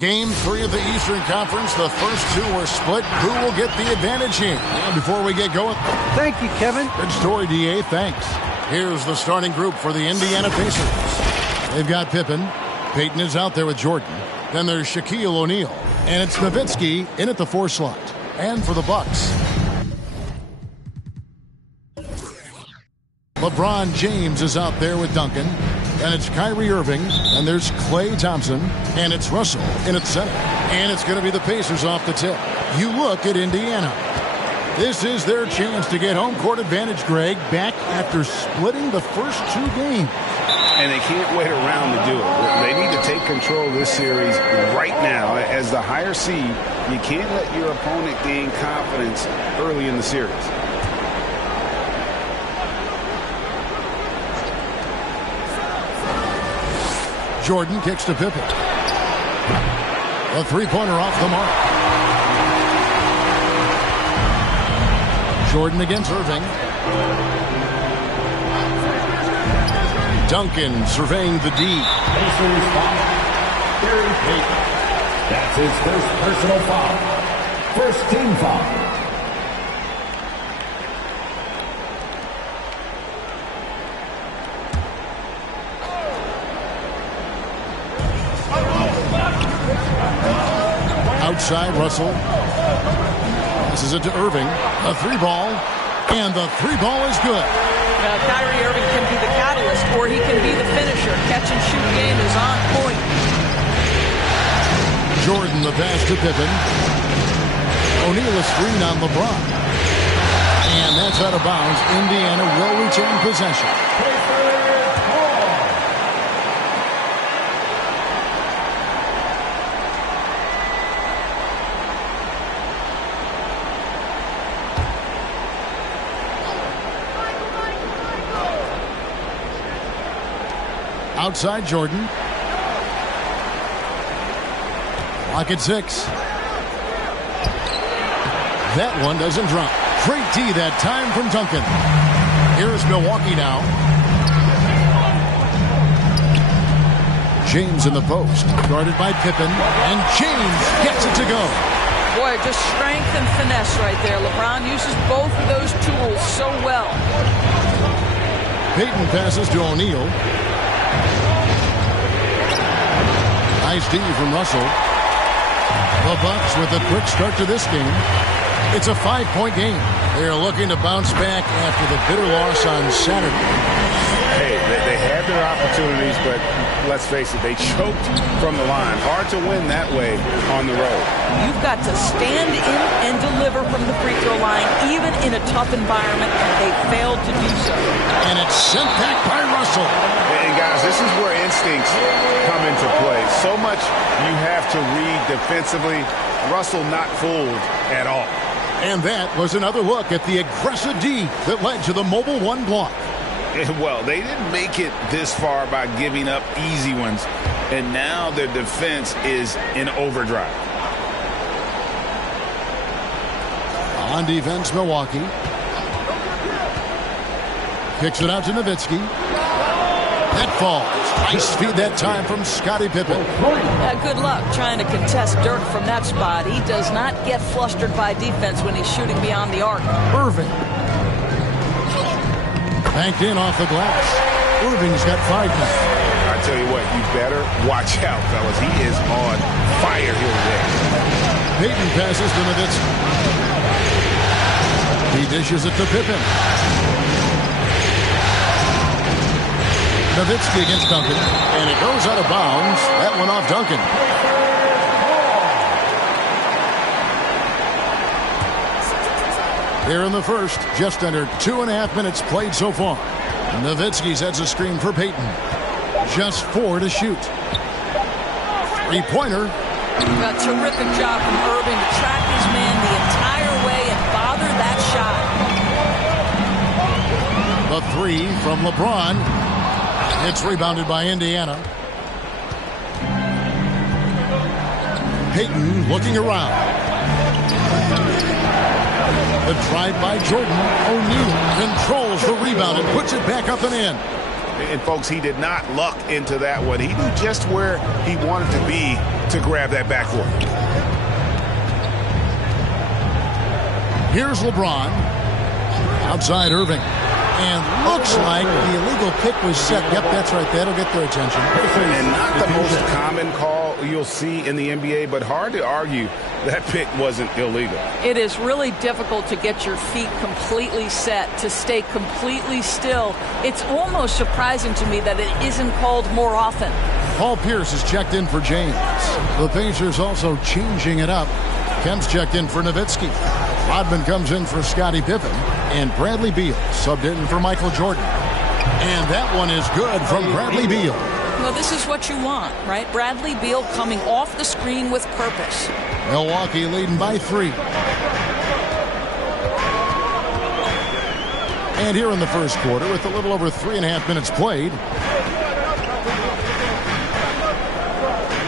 Game 3 of the Eastern Conference. The first 2 were split. Who will get the advantage here? And before we get going, thank you, Kevin. Good story, DA. Thanks. Here's the starting group for the Indiana Pacers. They've got Pippen. Peyton is out there with Jordan. Then there's Shaquille O'Neal. And it's Nowitzki in at the 4 slot. And for the Bucks, LeBron James is out there with Duncan. And it's Kyrie Irving, and there's Klay Thompson, and it's Russell in at center. And it's going to be the Pacers off the tip. You look at Indiana. This is their chance to get home court advantage, Greg, back after splitting the first 2 games. And they can't wait around to do it. They need to take control of this series right now. As the higher seed, you can't let your opponent gain confidence early in the series. Jordan kicks to Pippen. A 3-pointer off the mark. Jordan against Irving. Duncan surveying the D. Pacers foul. Gary Payton. That's his first personal foul. First team foul. Outside, Russell. Passes it to Irving. A 3-ball. And the 3-ball is good. Kyrie Irving can be the catalyst, or he can be the finisher. Catch-and-shoot game is on point. Jordan, the pass to Pippen. O'Neal, a screen on LeBron. And that's out of bounds. Indiana will retain possession. Outside Jordan. Lock at 6. That one doesn't drop. Great D that time from Duncan. Here's Milwaukee now. James in the post, guarded by Pippen, and James gets it to go. Boy, just strength and finesse right there. LeBron uses both of those tools so well. Payton passes to O'Neal. Nice D from Russell. The Bucks with a quick start to this game. It's a 5-point game. They're looking to bounce back after the bitter loss on Saturday. Hey, they had their opportunities, but let's face it, they choked from the line. Hard to win that way on the road. You've got to stand in and deliver from the free throw line, even in a tough environment, and they failed to do so. And it's sent back by Russell. And guys, this is where instincts come into play. So much you have to read defensively. Russell not fooled at all. And that was another look at the aggressive D that led to the Mobile One block. Well, they didn't make it this far by giving up easy ones, and now their defense is in overdrive. On defense, Milwaukee. Kicks it out to Nowitzki. That falls. Nice feed that time from Scottie Pippen. Good luck trying to contest Dirk from that spot. He does not get flustered by defense when he's shooting beyond the arc. Irving. Banked in off the glass. Irving's got 5 now. I tell you what, you better watch out, fellas. He is on fire here today. Payton passes to Nowitzki. He dishes it to Pippen. Nowitzki against Duncan, and it goes out of bounds. That one off Duncan. Here in the first, just under 2.5 minutes played so far. Nowitzki sets a screen for Payton. Just 4 to shoot. 3-pointer. A terrific job from Irving to track his man the entire way and bother that shot. The 3 from LeBron. It's rebounded by Indiana. Payton looking around. The drive by Jordan. O'Neal controls the rebound and puts it back up and in. And folks, he did not luck into that one. He knew just where he wanted to be to grab that backcourt. Here's LeBron. Outside Irving. And looks like the illegal pick was set. Yep, that's right. That'll get their attention. And not the most common call you'll see in the NBA, but hard to argue that pick wasn't illegal. It is really difficult to get your feet completely set, to stay completely still. It's almost surprising to me that it isn't called more often. Paul Pierce is checked in for James. The Pacers also changing it up. Kemp's checked in for Nowitzki. Rodman comes in for Scottie Pippen. And Bradley Beal subbed in for Michael Jordan. And that one is good from Bradley Beal. Well, this is what you want, right? Bradley Beal coming off the screen with purpose. Milwaukee leading by 3. And here in the first quarter, with a little over 3.5 minutes played,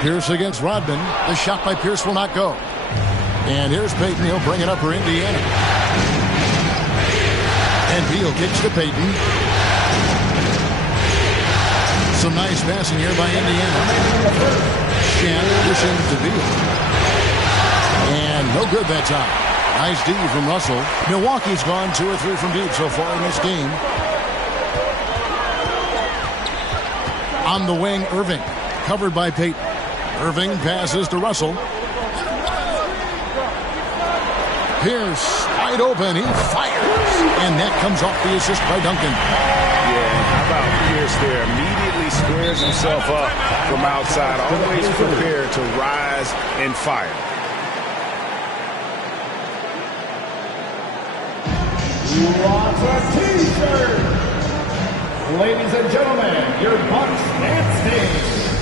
Pierce against Rodman. The shot by Pierce will not go. And here's Payton. He'll bring it up for Indiana. And Beal kicks to Payton. Some nice passing here by Indiana. Shan pushing to Beal. And no good that time. Nice D from Russell. Milwaukee's gone 2 or 3 from deep so far in this game. On the wing, Irving. Covered by Payton. Irving passes to Russell. Pierce wide open. He fires. And that comes off the assist by Duncan. Yeah, how about Pierce there? Immediately squares himself up from outside. Always prepared to rise and fire. You want a t-shirt? Ladies and gentlemen, your Bucks dance stage.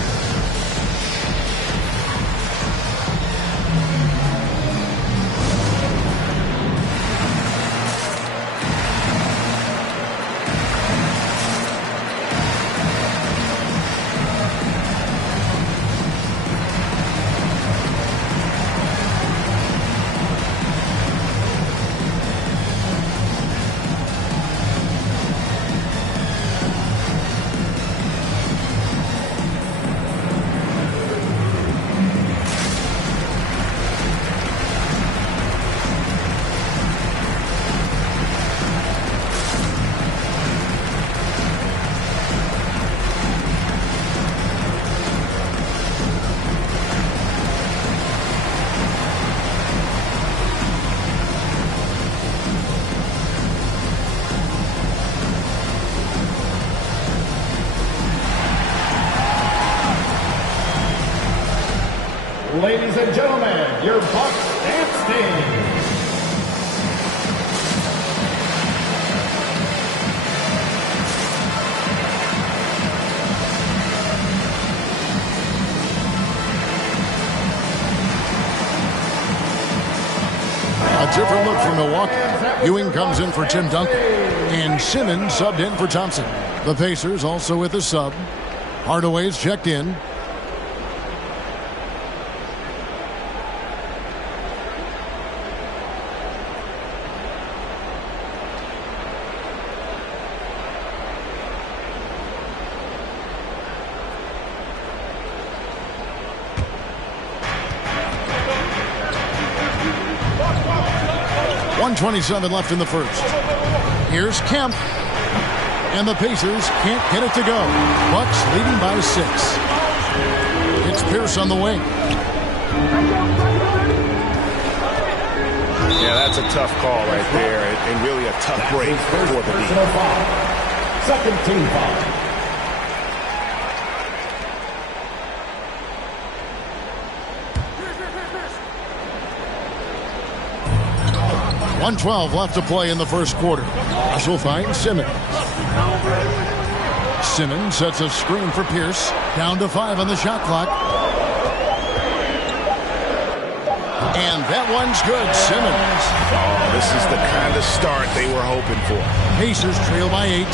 ladies and gentlemen, your Bucks and Sting. A different look from Milwaukee. Ewing comes in for Tim Duncan. And Simmons subbed in for Thompson. The Pacers also with a sub. Hardaway's checked in. .127 left in the first. Here's Kemp. And the Pacers can't get it to go. Bucks leading by 6. It's Pierce on the wing. Yeah, that's a tough call right there, and really a tough break for the lead. Second team foul. .112 left to play in the first quarter. Russell finds Simmons. Simmons sets a screen for Pierce. Down to 5 on the shot clock. And that one's good. Simmons. Oh, this is the kind of start they were hoping for. Pacers trail by 8.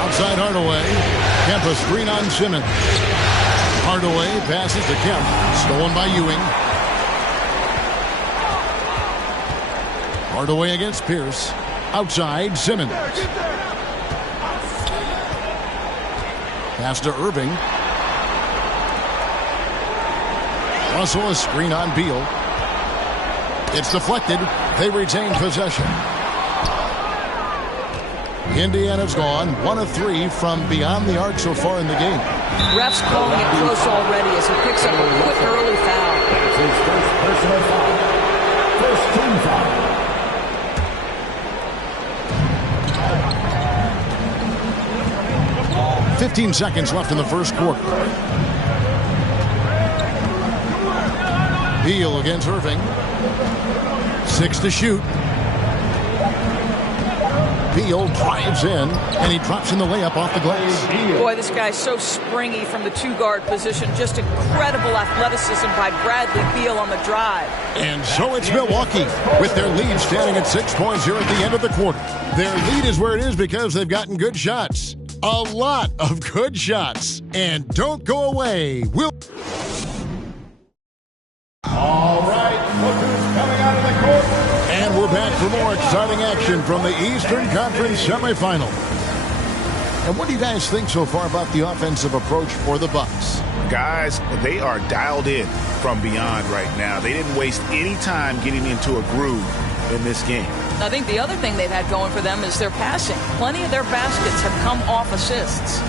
Outside Hardaway. Kemp a screen on Simmons. Hardaway passes to Kemp. Stolen by Ewing. Hardaway against Pierce. Outside, Simmons. Pass to Irving. Russell a screen on Beal. It's deflected. They retain possession. Indiana's gone 1 of 3 from beyond the arc so far in the game. Ref's calling it close already as he picks up a quick early foul. That's his first personal foul. First team foul. 15 seconds left in the first quarter. Beal against Irving. 6 to shoot. Beal drives in, and he drops in the layup off the glass. Boy, this guy's so springy from the 2-guard position. Just incredible athleticism by Bradley Beal on the drive. And so it's Milwaukee with their lead standing at 6 points here at the end of the quarter. Their lead is where it is because they've gotten good shots. A lot of good shots. And don't go away. All right, look who's coming out of the court. And we're back for more exciting action from the Eastern Conference semifinal. And what do you guys think so far about the offensive approach for the Bucks? Guys, they are dialed in from beyond right now. They didn't waste any time getting into a groove in this game. I think the other thing they've had going for them is their passing. Plenty of their baskets have come off assists.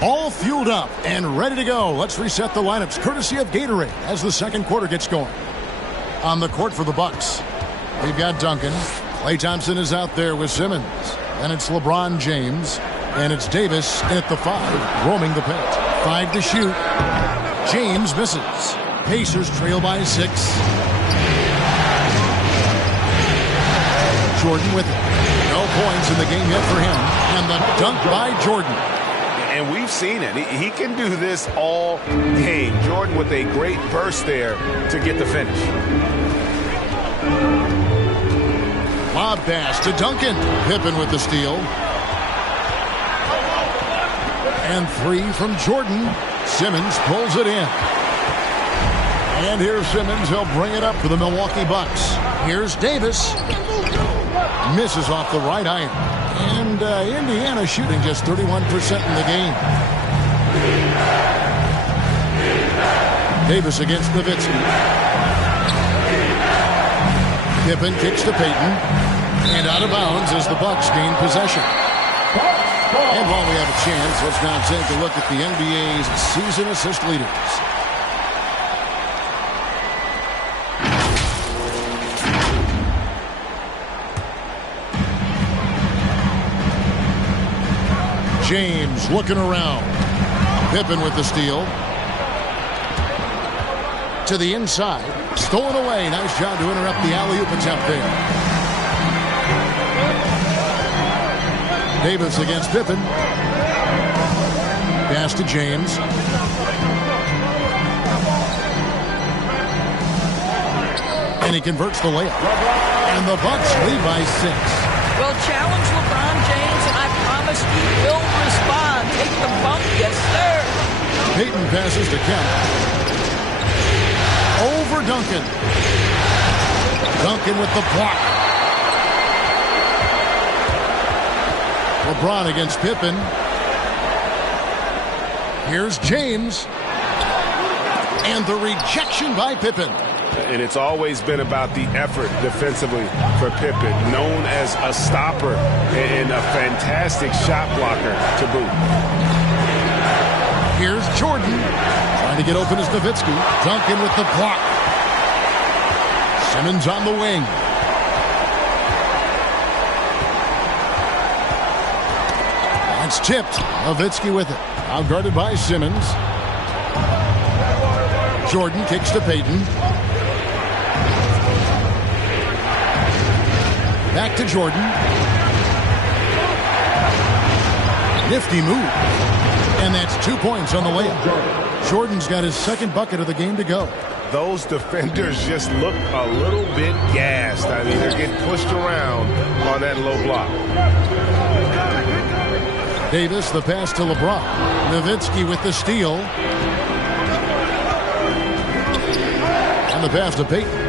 All fueled up and ready to go. Let's reset the lineups courtesy of Gatorade as the second quarter gets going. On the court for the Bucks, we've got Duncan. Klay Thompson is out there with Simmons. Then it's LeBron James. And it's Davis in at the 5, roaming the paint. 5 to shoot. James misses. Pacers trail by 6. Jordan with it. No points in the game yet for him. And the dunk by Jordan. And we've seen it. He can do this all game. Jordan with a great burst there to get the finish. Lob pass to Duncan. Pippen with the steal. And 3 from Jordan. Simmons pulls it in. And here's Simmons. He'll bring it up for the Milwaukee Bucks. Here's Davis. Misses off the right iron. And Indiana shooting just 31% in the game. Davis against Nowitzki. Pippen kicks to Payton. And out of bounds as the Bucks gain possession. And while we have a chance, let's now take a look at the NBA's season assist leaders. James looking around. Pippen with the steal. To the inside. Stolen away. Nice job to interrupt the alley-oop attempt there. Davis against Pippen. Pass to James. And he converts the layup. And the Bucks lead by 6. Well, challenge LeBron James, and I promise he will respond. Take the bump, yes, sir. Payton passes to Kemp. Over Duncan. Duncan with the block. LeBron against Pippen. Here's James. And the rejection by Pippen. And it's always been about the effort defensively for Pippen, known as a stopper and a fantastic shot blocker to boot. Here's Jordan. Trying to get open is Nowitzki. Duncan with the block. Simmons on the wing. That's tipped. Nowitzki with it. Outguarded by Simmons. Jordan kicks to Payton. Back to Jordan. Nifty move. And that's 2 points on the layup. Jordan's got his second bucket of the game to go. Those defenders just look a little bit gassed. I mean, they're getting pushed around on that low block. Davis, the pass to LeBron. Nowitzki with the steal. And the pass to Payton.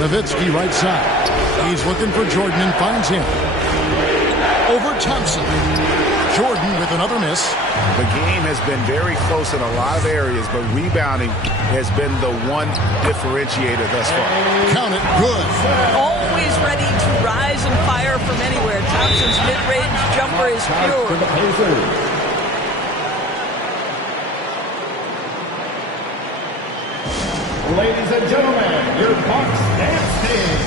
Nowitzki right side. He's looking for Jordan and finds him. Over Thompson. Jordan with another miss. The game has been very close in a lot of areas, but rebounding has been the one differentiator thus far. Count it. Good. Always ready to rise and fire from anywhere. Thompson's mid-range jumper is pure. Ladies and gentlemen, your Bucks dance team.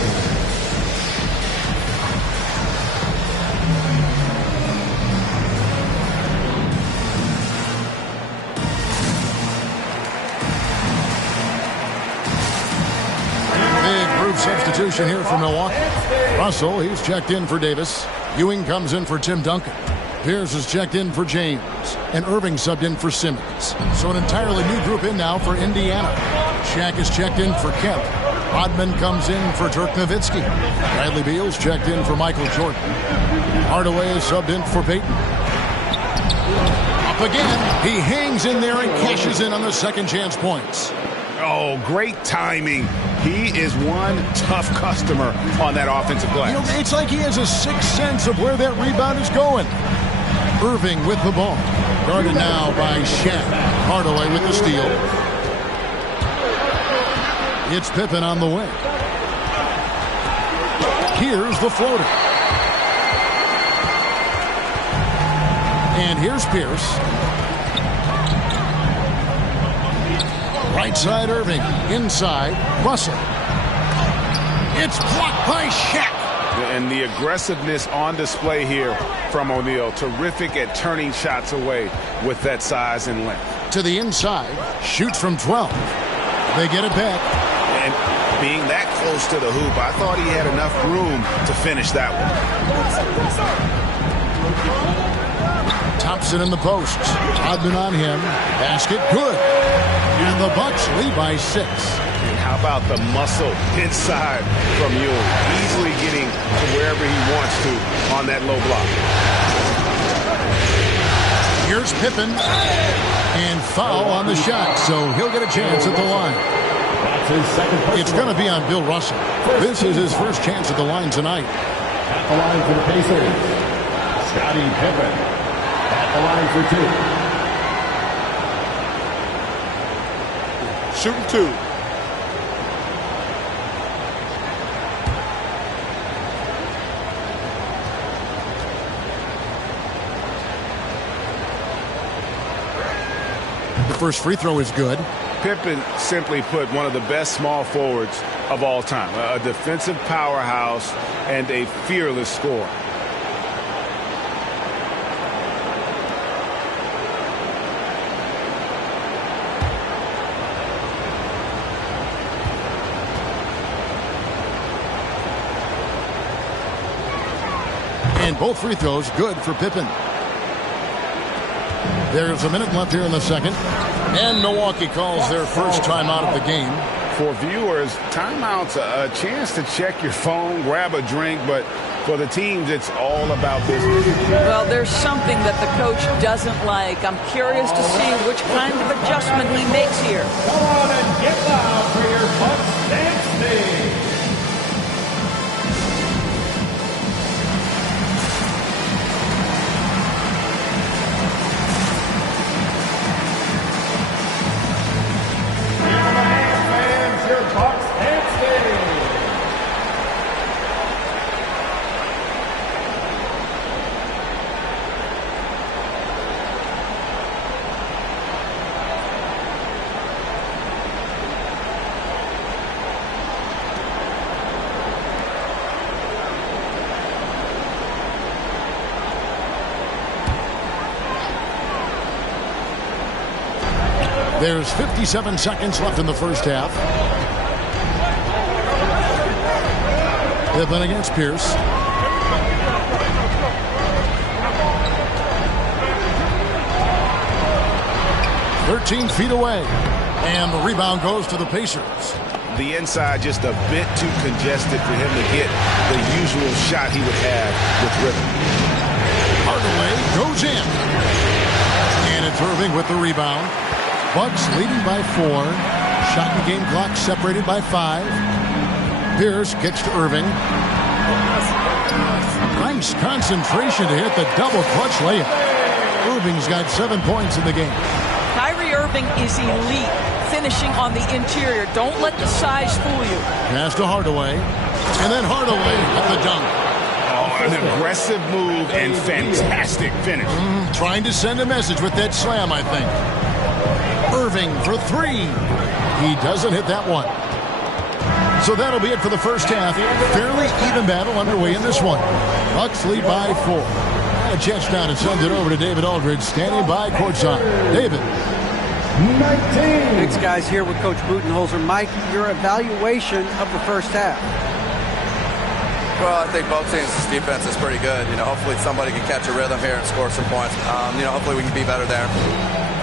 Big group substitution here for Milwaukee. Russell, he's checked in for Davis. Ewing comes in for Tim Duncan. Pierce is checked in for James. And Irving subbed in for Simmons. So an entirely new group in now for Indiana. Shaq is checked in for Kemp. Rodman comes in for Dirk Nowitzki. Bradley Beal's checked in for Michael Jordan. Hardaway is subbed in for Payton. Up again. He hangs in there and cashes in on the second chance points. Oh, great timing. He is one tough customer on that offensive glass. You know, it's like he has a sixth sense of where that rebound is going. Irving with the ball. Guarded now by Shaq. Hardaway with the steal. It's Pippen on the wing. Here's the floater. And here's Pierce. Right side Irving. Inside Russell. It's blocked by Shaq. And the aggressiveness on display here from O'Neal. Terrific at turning shots away with that size and length. To the inside. Shoots from 12. They get it back. And being that close to the hoop, I thought he had enough room to finish that one. Thompson in the post. Rodman on him. Basket good. And the Bucks lead by 6. And how about the muscle inside from Ewing? Easily getting to wherever he wants to on that low block. Here's Pippen. And foul on the shot, so he'll get a chance at the line. It's going to be on Bill Russell. This is his first chance at the line tonight. At the line for the Pacers, Scottie Pippen. At the line for 2. Shooting 2. The first free throw is good. Pippen, simply put, one of the best small forwards of all time. A defensive powerhouse and a fearless scorer. And both free throws good for Pippen. There's a minute left here in the second. And Milwaukee calls their first timeout of the game. For viewers, timeout's a chance to check your phone, grab a drink, but for the teams, it's all about business. Well, there's something that the coach doesn't like. I'm curious to see which kind of adjustment he makes here. Come on and get loud for your Bucks dance team. There's 57 seconds left in the first half. Pippen against Pierce. "13 feet away." And the rebound goes to the Pacers. The inside just a bit too congested for him to get the usual shot he would have with rhythm. Hardaway goes in. And it's Irving with the rebound. Bucks leading by 4. Shot and game clock separated by 5. Pierce kicks to Irving. Nice concentration to hit the double clutch layup. Irving's got 7 points in the game. Kyrie Irving is elite, finishing on the interior. Don't let the size fool you. Pass to Hardaway. And then Hardaway at the dunk. Oh, an aggressive move and fantastic finish. Trying to send a message with that slam, I think. Irving for 3. He doesn't hit that one. So that'll be it for the first half. Fairly even battle underway in this one. Bucks lead by 4. A chance now to send it over to David Aldridge, standing by courtside. David. 19. Big guys here with Coach Budenholzer. Mike, your evaluation of the first half. Well, I think both teams' defense is pretty good. Hopefully somebody can catch a rhythm here and score some points. Hopefully we can be better there.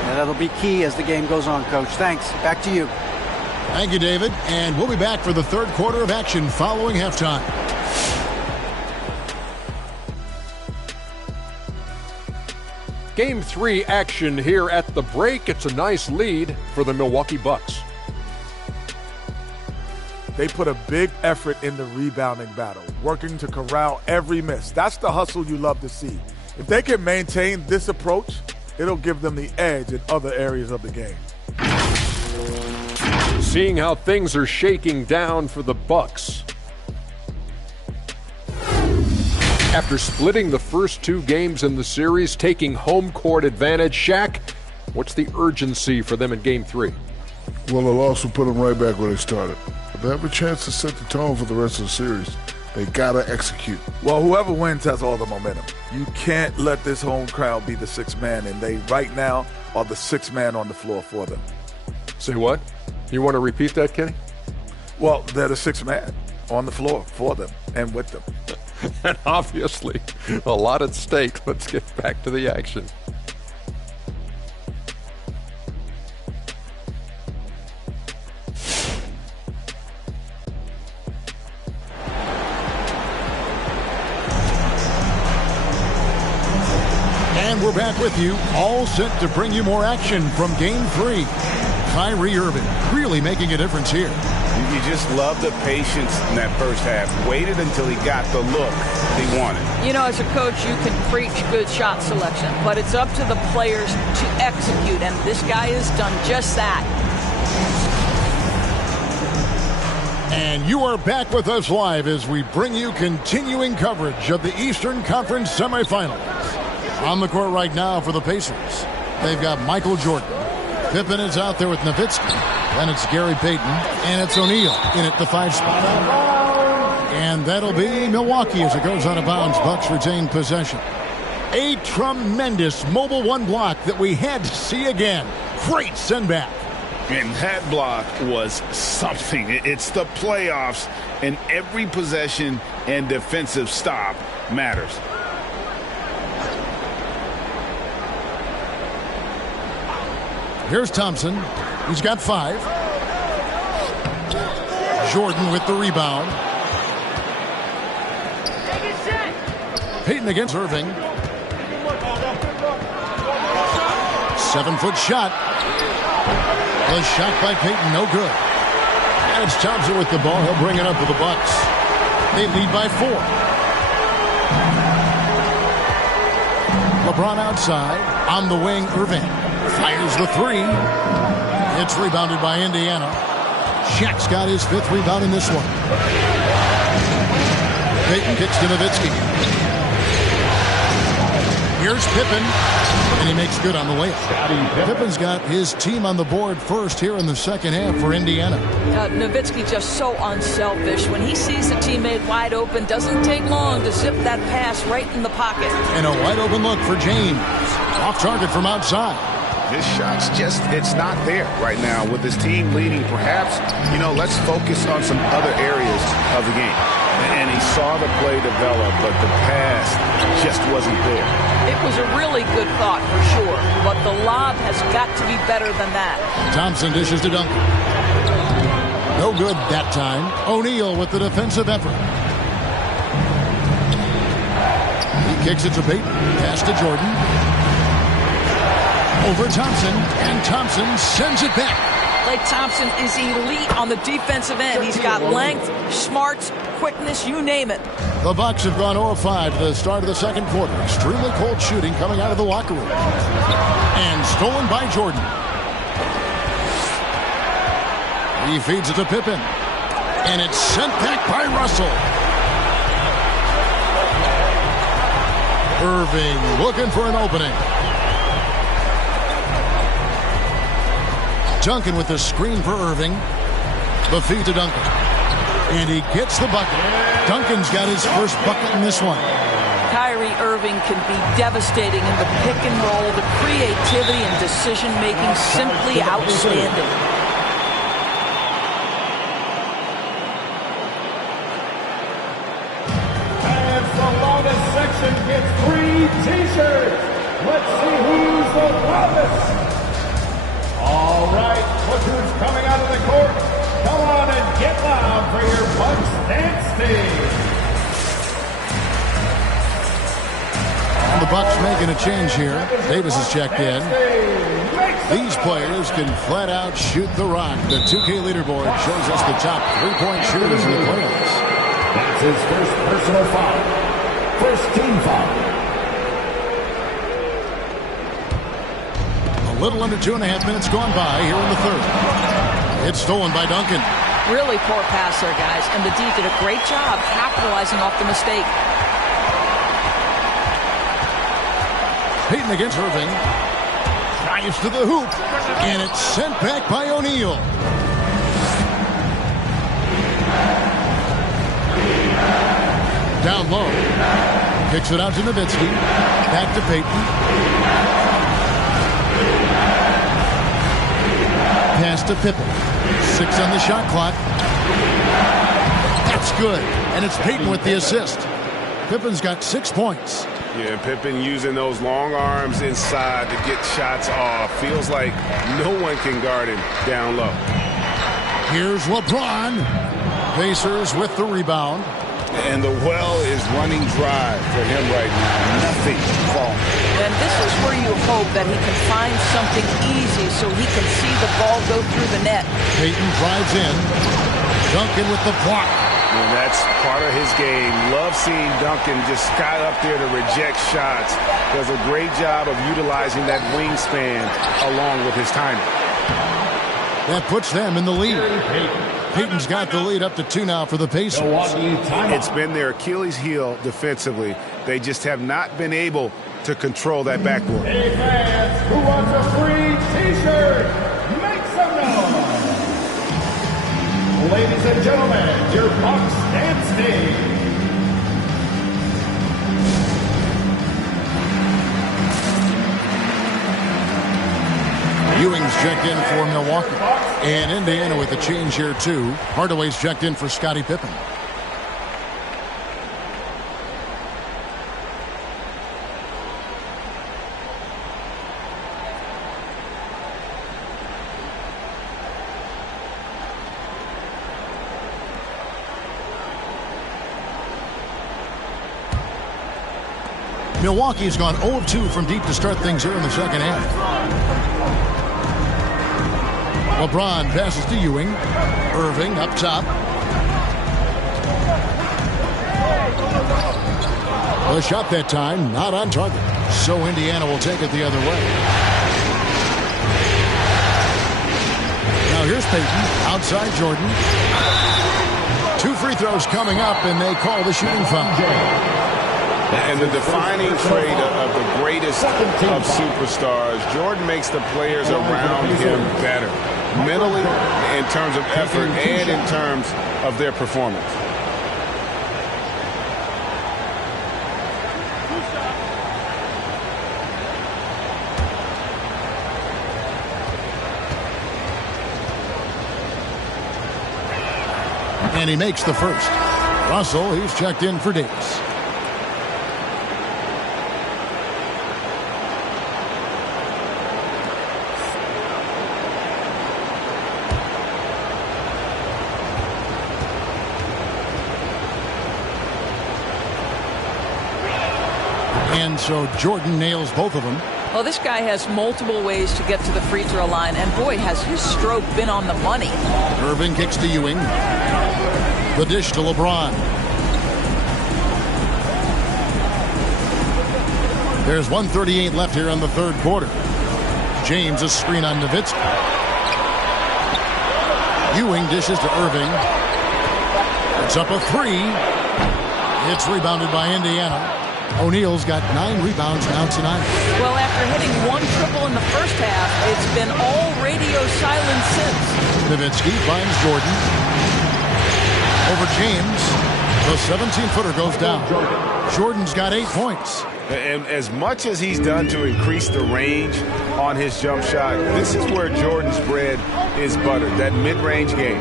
And that'll be key as the game goes on, Coach. Thanks. Back to you. Thank you, David. And we'll be back for the third quarter of action following halftime. Game 3 action here at the break. It's a nice lead for the Milwaukee Bucks. They put a big effort in the rebounding battle, working to corral every miss. That's the hustle you love to see. If they can maintain this approach, it'll give them the edge in other areas of the game. Seeing how things are shaking down for the Bucks. After splitting the first 2 games in the series, taking home court advantage, Shaq, what's the urgency for them in Game 3? Well, a loss will put them right back where they started. But they have a chance to set the tone for the rest of the series. They gotta execute. Well, whoever wins has all the momentum. You can't let this home crowd be the 6th man, and they right now are the 6th man on the floor for them. Say what? You want to repeat that, Kenny? Well, they're the 6th man on the floor for them and with them. And obviously, a lot at stake. Let's get back to the action. And we're back with you, all set to bring you more action from Game 3. Kyrie Irving really making a difference here. You just love the patience in that first half. Waited until he got the look he wanted. As a coach, you can preach good shot selection, but it's up to the players to execute, and this guy has done just that. And you are back with us live as we bring you continuing coverage of the Eastern Conference semifinals. On the court right now for the Pacers, they've got Michael Jordan. Pippen is out there with Nowitzki. Then it's Gary Payton, and it's O'Neal in at the 5 spot. And that'll be Milwaukee as it goes out of bounds. Bucks retain possession. A tremendous Mobile One block that we had to see again. Great send back. And that block was something. It's the playoffs, and every possession and defensive stop matters. Here's Thompson. He's got 5. Jordan with the rebound. Payton against Irving. 7-foot shot. The shot by Payton, no good. And it's Thompson with the ball. He'll bring it up for the Bucks. They lead by 4. LeBron outside. On the wing, Irving fires the 3. It's rebounded by Indiana. Shaq's got his 5th rebound in this one. Payton kicks to Nowitzki. Here's Pippen, and he makes good on the layup. Pippen's got his team on the board first here in the second half for Indiana. Nowitzki just so unselfish. When he sees a teammate wide open, doesn't take long to zip that pass right in the pocket. And a wide open look for James. Off target from outside. His shot's just, it's not there right now. With his team leading, perhaps, let's focus on some other areas of the game. And he saw the play develop, but the pass just wasn't there. It was a really good thought for sure, but the lob has got to be better than that. Thompson dishes to Duncan. No good that time. O'Neal with the defensive effort. He kicks it to Payton. Pass to Jordan. Over Thompson, and Thompson sends it back. Klay Thompson is elite on the defensive end. He's got length, smarts, quickness, you name it. The Bucks have gone 0-5 to the start of the second quarter. Extremely cold shooting coming out of the locker room. And stolen by Jordan. He feeds it to Pippen. And it's sent back by Russell. Irving looking for an opening. Duncan with the screen for Irving. The feed to Duncan. And he gets the bucket. Duncan's got his first bucket in this one. Kyrie Irving can be devastating in the pick and roll. The creativity and decision-making simply outstanding. And the loudest section gets 3 T-shirts. Let's see who's the loudest. All right, look who's coming out of the court. Come on and get loud for your Bucks dance team. The Bucks making a change here. Davis has checked in. These players can flat out shoot the rock. The 2K leaderboard shows us the top 3-point shooters in the playoffs. That's his first personal foul. First team foul. A little under 2.5 minutes gone by here in the third. It's stolen by Duncan. Really poor pass there, guys, and the D did a great job capitalizing off the mistake. Payton against Irving. Drives to the hoop, and it's sent back by O'Neal. Down low. Kicks it out to Nowitzki. Back to Payton. Pass to Pippen. 6 on the shot clock. That's good. And it's Payton with the assist. Pippen's got 6 points. Yeah, Pippen using those long arms inside to get shots off. Feels like no one can guard him down low. Here's LeBron. Pacers with the rebound. And the well is running dry for him right now. Nothing falling. And this is where you hope that he can find something easy so he can see the ball go through the net. Payton drives in. Duncan with the block. And that's part of his game. Love seeing Duncan just sky up there to reject shots. Does a great job of utilizing that wingspan along with his timing. That puts them in the lead. Payton's got the lead up to 2 now for the Pacers. It's been their Achilles heel defensively. They just have not been able to control that backboard. Hey fans, who wants a free T-shirt? Make some noise! Ladies and gentlemen, your Bucks dance team. Ewing's checked in for Milwaukee. And Indiana with the change here, too. Hardaway's checked in for Scottie Pippen. Milwaukee's gone 0 of 2 from deep to start things here in the second half. LeBron passes to Ewing. Irving up top. The shot that time, not on target. So Indiana will take it the other way. Now here's Payton, outside Jordan. 2 free throws coming up, and they call the shooting foul. And the defining trait of the greatest of superstars, Jordan makes the players around him better. Mentally, in terms of effort, and in terms of their performance. And he makes the first. Russell, he's checked in for Davis. And so Jordan nails both of them. Well, this guy has multiple ways to get to the free throw line, and boy, has his stroke been on the money. Irving kicks to Ewing. The dish to LeBron. There's 1:38 left here in the third quarter. James a screen on Nowitzki. Ewing dishes to Irving. It's up a 3. It's rebounded by Indiana. O'Neal's got 9 rebounds now tonight. Well, after hitting 1 triple in the first half, it's been all radio silence since. Nowitzki finds Jordan. Over James. The 17-footer goes down. Jordan's got 8 points. And as much as he's done to increase the range on his jump shot, this is where Jordan's bread is buttered, that mid-range game.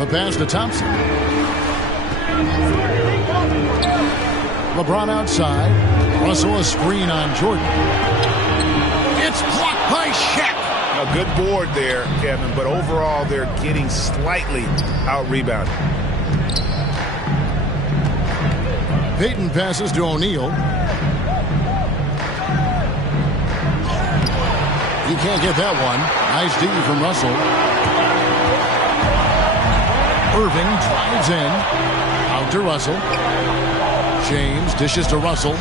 The pass to Thompson. LeBron outside. Russell a screen on Jordan. It's blocked by Shaq. A good board there, Kevin, but overall they're getting slightly out-rebounded. Payton passes to O'Neal. He can't get that one. Nice D from Russell. Irving drives in. Out to Russell. James dishes to Russell.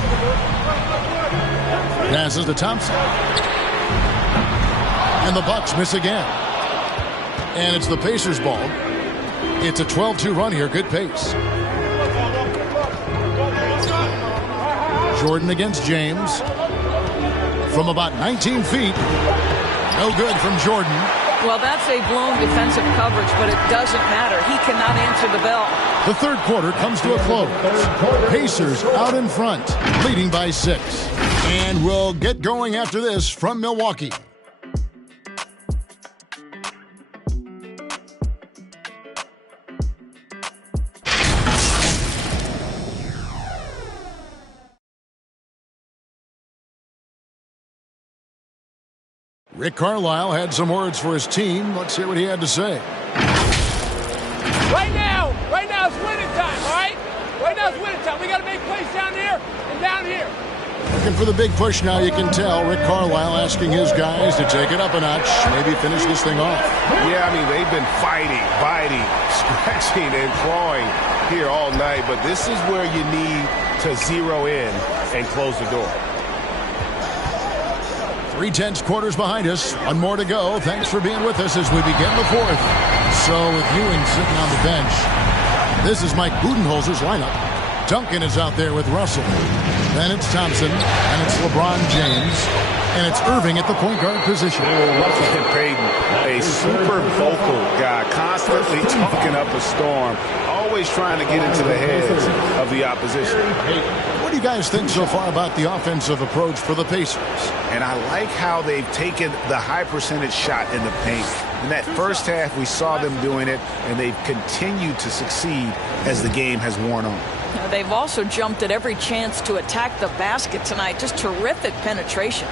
Passes to Thompson. And the Bucks miss again. And it's the Pacers' ball. It's a 12-2 run here. Good pace. Jordan against James. From about 19 feet. No good from Jordan. Well, that's a blown defensive coverage, but it doesn't matter. He cannot answer the bell. The third quarter comes to a close. Pacers out in front, leading by 6. And we'll get going after this from Milwaukee. Rick Carlisle had some words for his team. Let's hear what he had to say. Right now it's winning time, all right? Right now it's winning time. We got to make plays down here and down here. Looking for the big push now, you can tell. Rick Carlisle asking his guys to take it up a notch, maybe finish this thing off. Yeah, I mean, they've been fighting, biting, scratching, and clawing here all night, but this is where you need to zero in and close the door. 3/10 quarters behind us. One more to go. Thanks for being with us as we begin the fourth. So with Ewing sitting on the bench, this is Mike Budenholzer's lineup. Duncan is out there with Russell. Then it's Thompson, and it's LeBron James, and it's Irving at the point guard position. Russell Payton, a super vocal guy, constantly talking up a storm, always trying to get into the heads of the opposition. What do you guys think so far about the offensive approach for the Pacers? And I like how they've taken the high percentage shot in the paint. In that first half, we saw them doing it, and they've continued to succeed as the game has worn on. They've also jumped at every chance to attack the basket tonight. Just terrific penetration.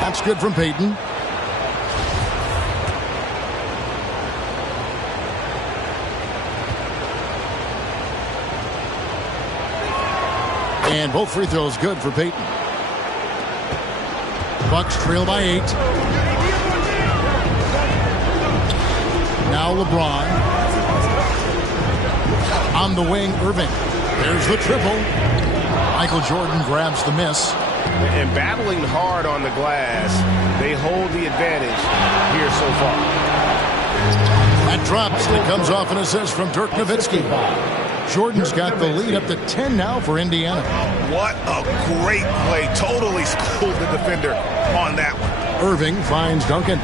That's good from Payton. And both free throws good for Peyton. Bucks trail by 8. Now LeBron. On the wing, Irving. There's the triple. Michael Jordan grabs the miss. And battling hard on the glass, they hold the advantage here so far. That drops. It comes off an assist from Dirk Nowitzki. Jordan's got the lead up to 10 now for Indiana. What a great play. Totally schooled the defender on that one. Irving finds Duncan.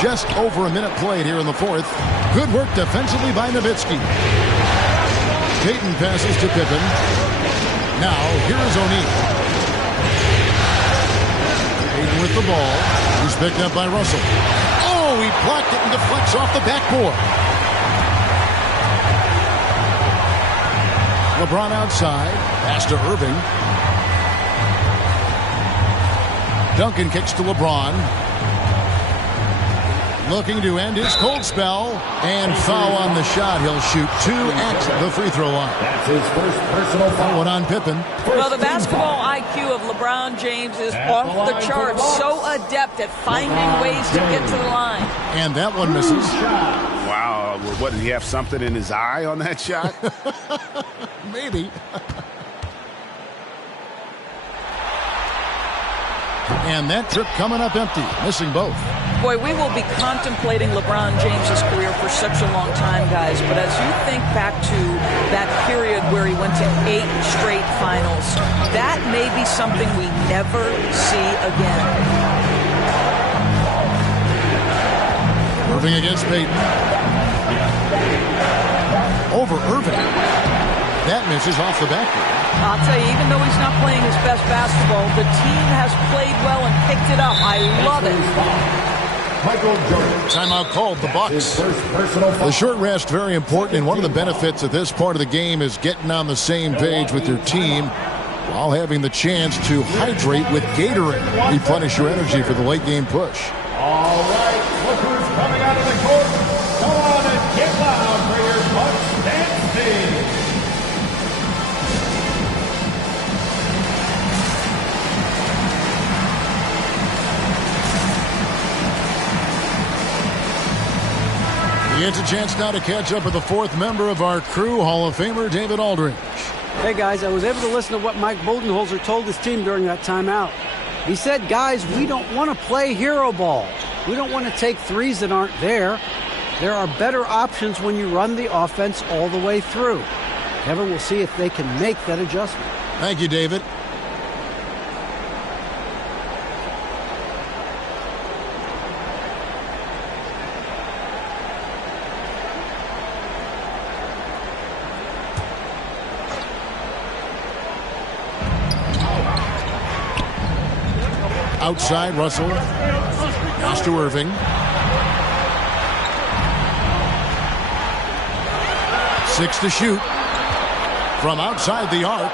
Just over a minute played here in the fourth. Good work defensively by Nowitzki. Peyton passes to Pippen. Now, here's O'Neal. Peyton with the ball. He's picked up by Russell. Oh, he blocked it and deflects off the backboard. LeBron outside. Pass to Irving. Duncan kicks to LeBron. Looking to end his cold spell, and foul on the shot. He'll shoot 2 at the free throw line. That's his first personal foul. One on Pippen. Well, the basketball IQ of LeBron James is off the charts. So adept at finding ways to get to the line. And that one misses. Wow. What, did he have something in his eye on that shot? Maybe. And that trip coming up empty, missing both. Boy, we will be contemplating LeBron James's career for such a long time, guys. But as you think back to that period where he went to 8 straight finals, that may be something we never see again. Irving against Peyton. Over Irving. That misses off the backboard. I'll tell you, even though he's not playing his best basketball, the team has played well and picked it up. I love it. Michael Jordan. Timeout called, the Bucks. The short rest, very important, and one of the benefits of this part of the game is getting on the same page with your team while having the chance to hydrate with Gatorade. Replenish your energy for the late game push. All right, look who's coming out of the court. Come on and get loud for your Bucks dance team. He gets a chance now to catch up with the fourth member of our crew, Hall of Famer David Aldridge. Hey, guys, I was able to listen to what Mike Budenholzer told his team during that timeout. He said, guys, we don't want to play hero ball. We don't want to take threes that aren't there. There are better options when you run the offense all the way through. Kevin will see if they can make that adjustment. Thank you, David. Outside, Russell. Pass to Irving. Six to shoot. From outside the arc.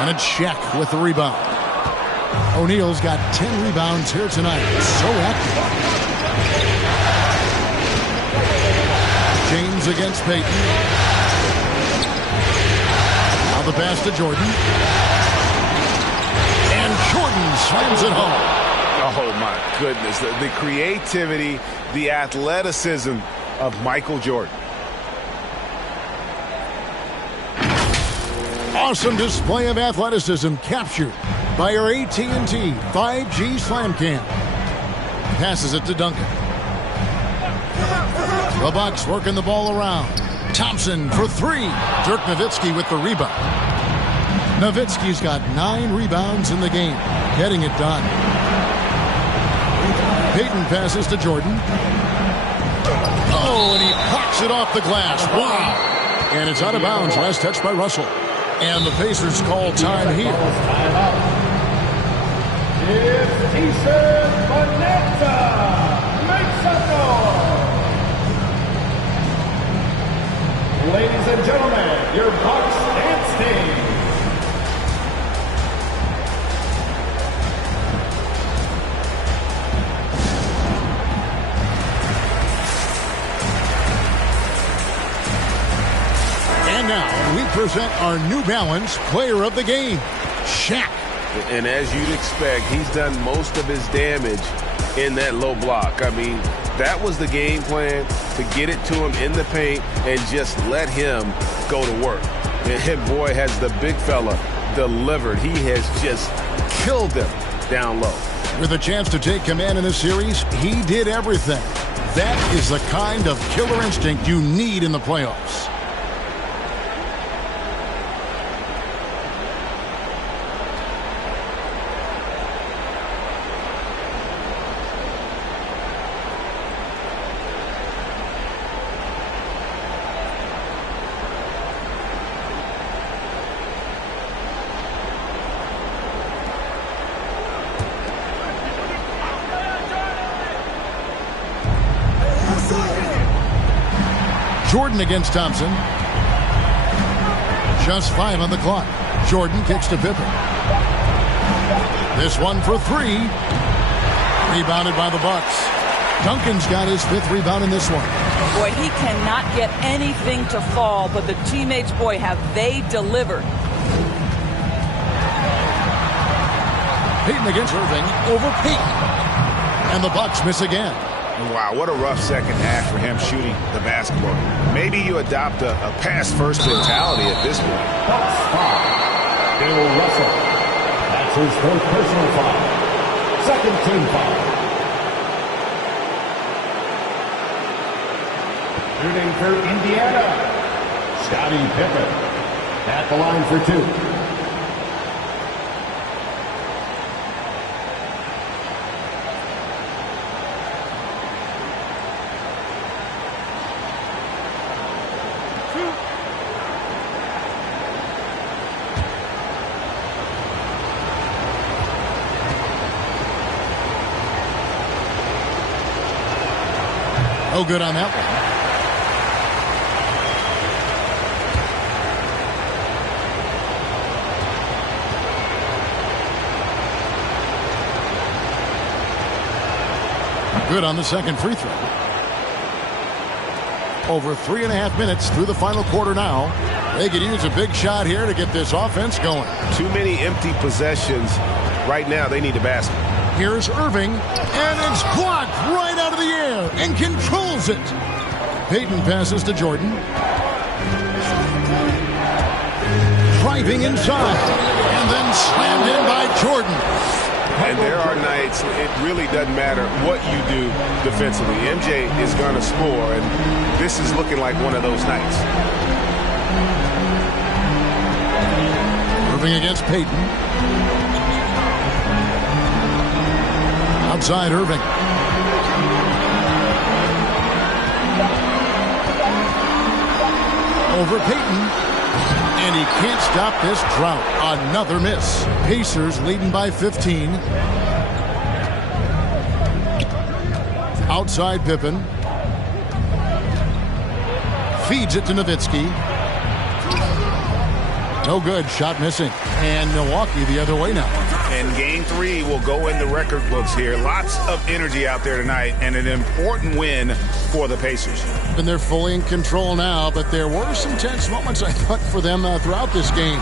And it's Shaq with the rebound. O'Neal's got 10 rebounds here tonight. So active. James against Peyton. Now the pass to Jordan. Jordan slams it home. Oh, my goodness. The creativity, the athleticism of Michael Jordan. Awesome display of athleticism captured by our AT&T 5G Slam Cam. Passes it to Duncan. The Bucks working the ball around. Thompson for 3. Dirk Nowitzki with the rebound. Nowitzki's got 9 rebounds in the game, getting it done. Peyton passes to Jordan. Oh, and he pops it off the glass. Wow. And it's out of bounds. Last touch by Russell. And the Pacers call time here. It's Easton Bonanza. Make some noise. Ladies and gentlemen, your Bucks dance team. present our New Balance Player of the Game, Shaq. And as you'd expect, he's done most of his damage in that low block. I mean, that was the game plan, to get it to him in the paint and just let him go to work. And boy, has the big fella delivered. He has just killed them down low. With a chance to take command in this series, he did everything. That is the kind of killer instinct you need in the playoffs. Jordan against Thompson. Just 5 on the clock. Jordan kicks to Pippen. This one for 3. Rebounded by the Bucks. Duncan's got his 5th rebound in this one. Boy, he cannot get anything to fall, but the teammates, boy, have they delivered. Payton against Irving over Payton. And the Bucks miss again. Wow, what a rough second half for him shooting the basketball. Maybe you adopt a pass-first mentality at this point. Bucks foul. Bill Russell. That's his 4th personal foul. 2nd team foul. Shooting for Indiana. Scottie Pippen. At the line for 2. No good on that one. Good on the second free throw. Over 3.5 minutes through the final quarter now. They could use a big shot here to get this offense going. Too many empty possessions. Right now, they need a basket. Here's Irving, and it's blocked right out of the air and controls it. Payton passes to Jordan. Driving inside, and then slammed in by Jordan. And there are nights, it really doesn't matter what you do defensively. MJ is going to score, and this is looking like one of those nights. Irving against Payton. Outside Irving. Over Payton. And he can't stop this drought. Another miss. Pacers leading by 15. Outside Pippen. Feeds it to Nowitzki. No good. Shot missing. And Milwaukee the other way now. And game 3 will go in the record books here. Lots of energy out there tonight, and an important win for the Pacers. And they're fully in control now, but there were some tense moments, I thought, for them throughout this game.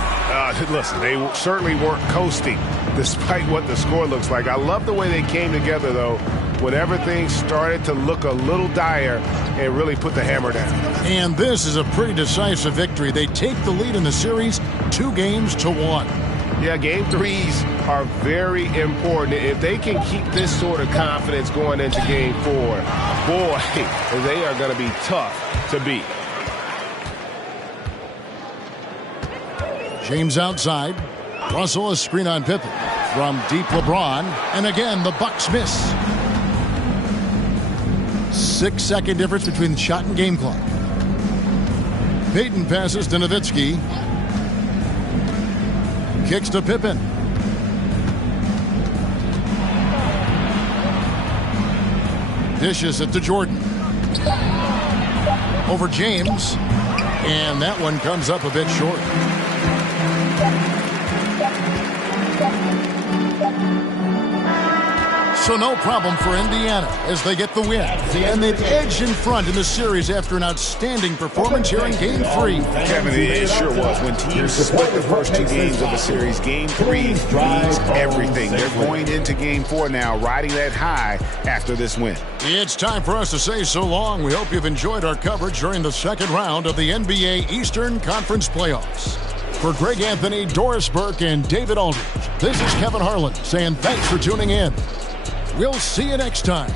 Listen, they certainly weren't coasting, despite what the score looks like. I love the way they came together, though, when everything started to look a little dire and really put the hammer down. And this is a pretty decisive victory. They take the lead in the series 2-1. Yeah, game 3s are very important. If they can keep this sort of confidence going into game 4, boy, they are going to be tough to beat. James outside. Russell a screen on Pippen. From deep LeBron. And again, the Bucks miss. 6-second difference between the shot and game clock. Payton passes to Nowitzki. Kicks to Pippen. Dishes it to Jordan. Over James. And that one comes up a bit short. So no problem for Indiana as they get the win. And they've edged in front in the series after an outstanding performance here in Game 3. Kevin, it sure was. When teams split the first 2 games of the series, Game 3 means everything. They're going into Game 4 now, riding that high after this win. It's time for us to say so long. We hope you've enjoyed our coverage during the second round of the NBA Eastern Conference Playoffs. For Greg Anthony, Doris Burke, and David Aldridge, this is Kevin Harlan saying thanks for tuning in. We'll see you next time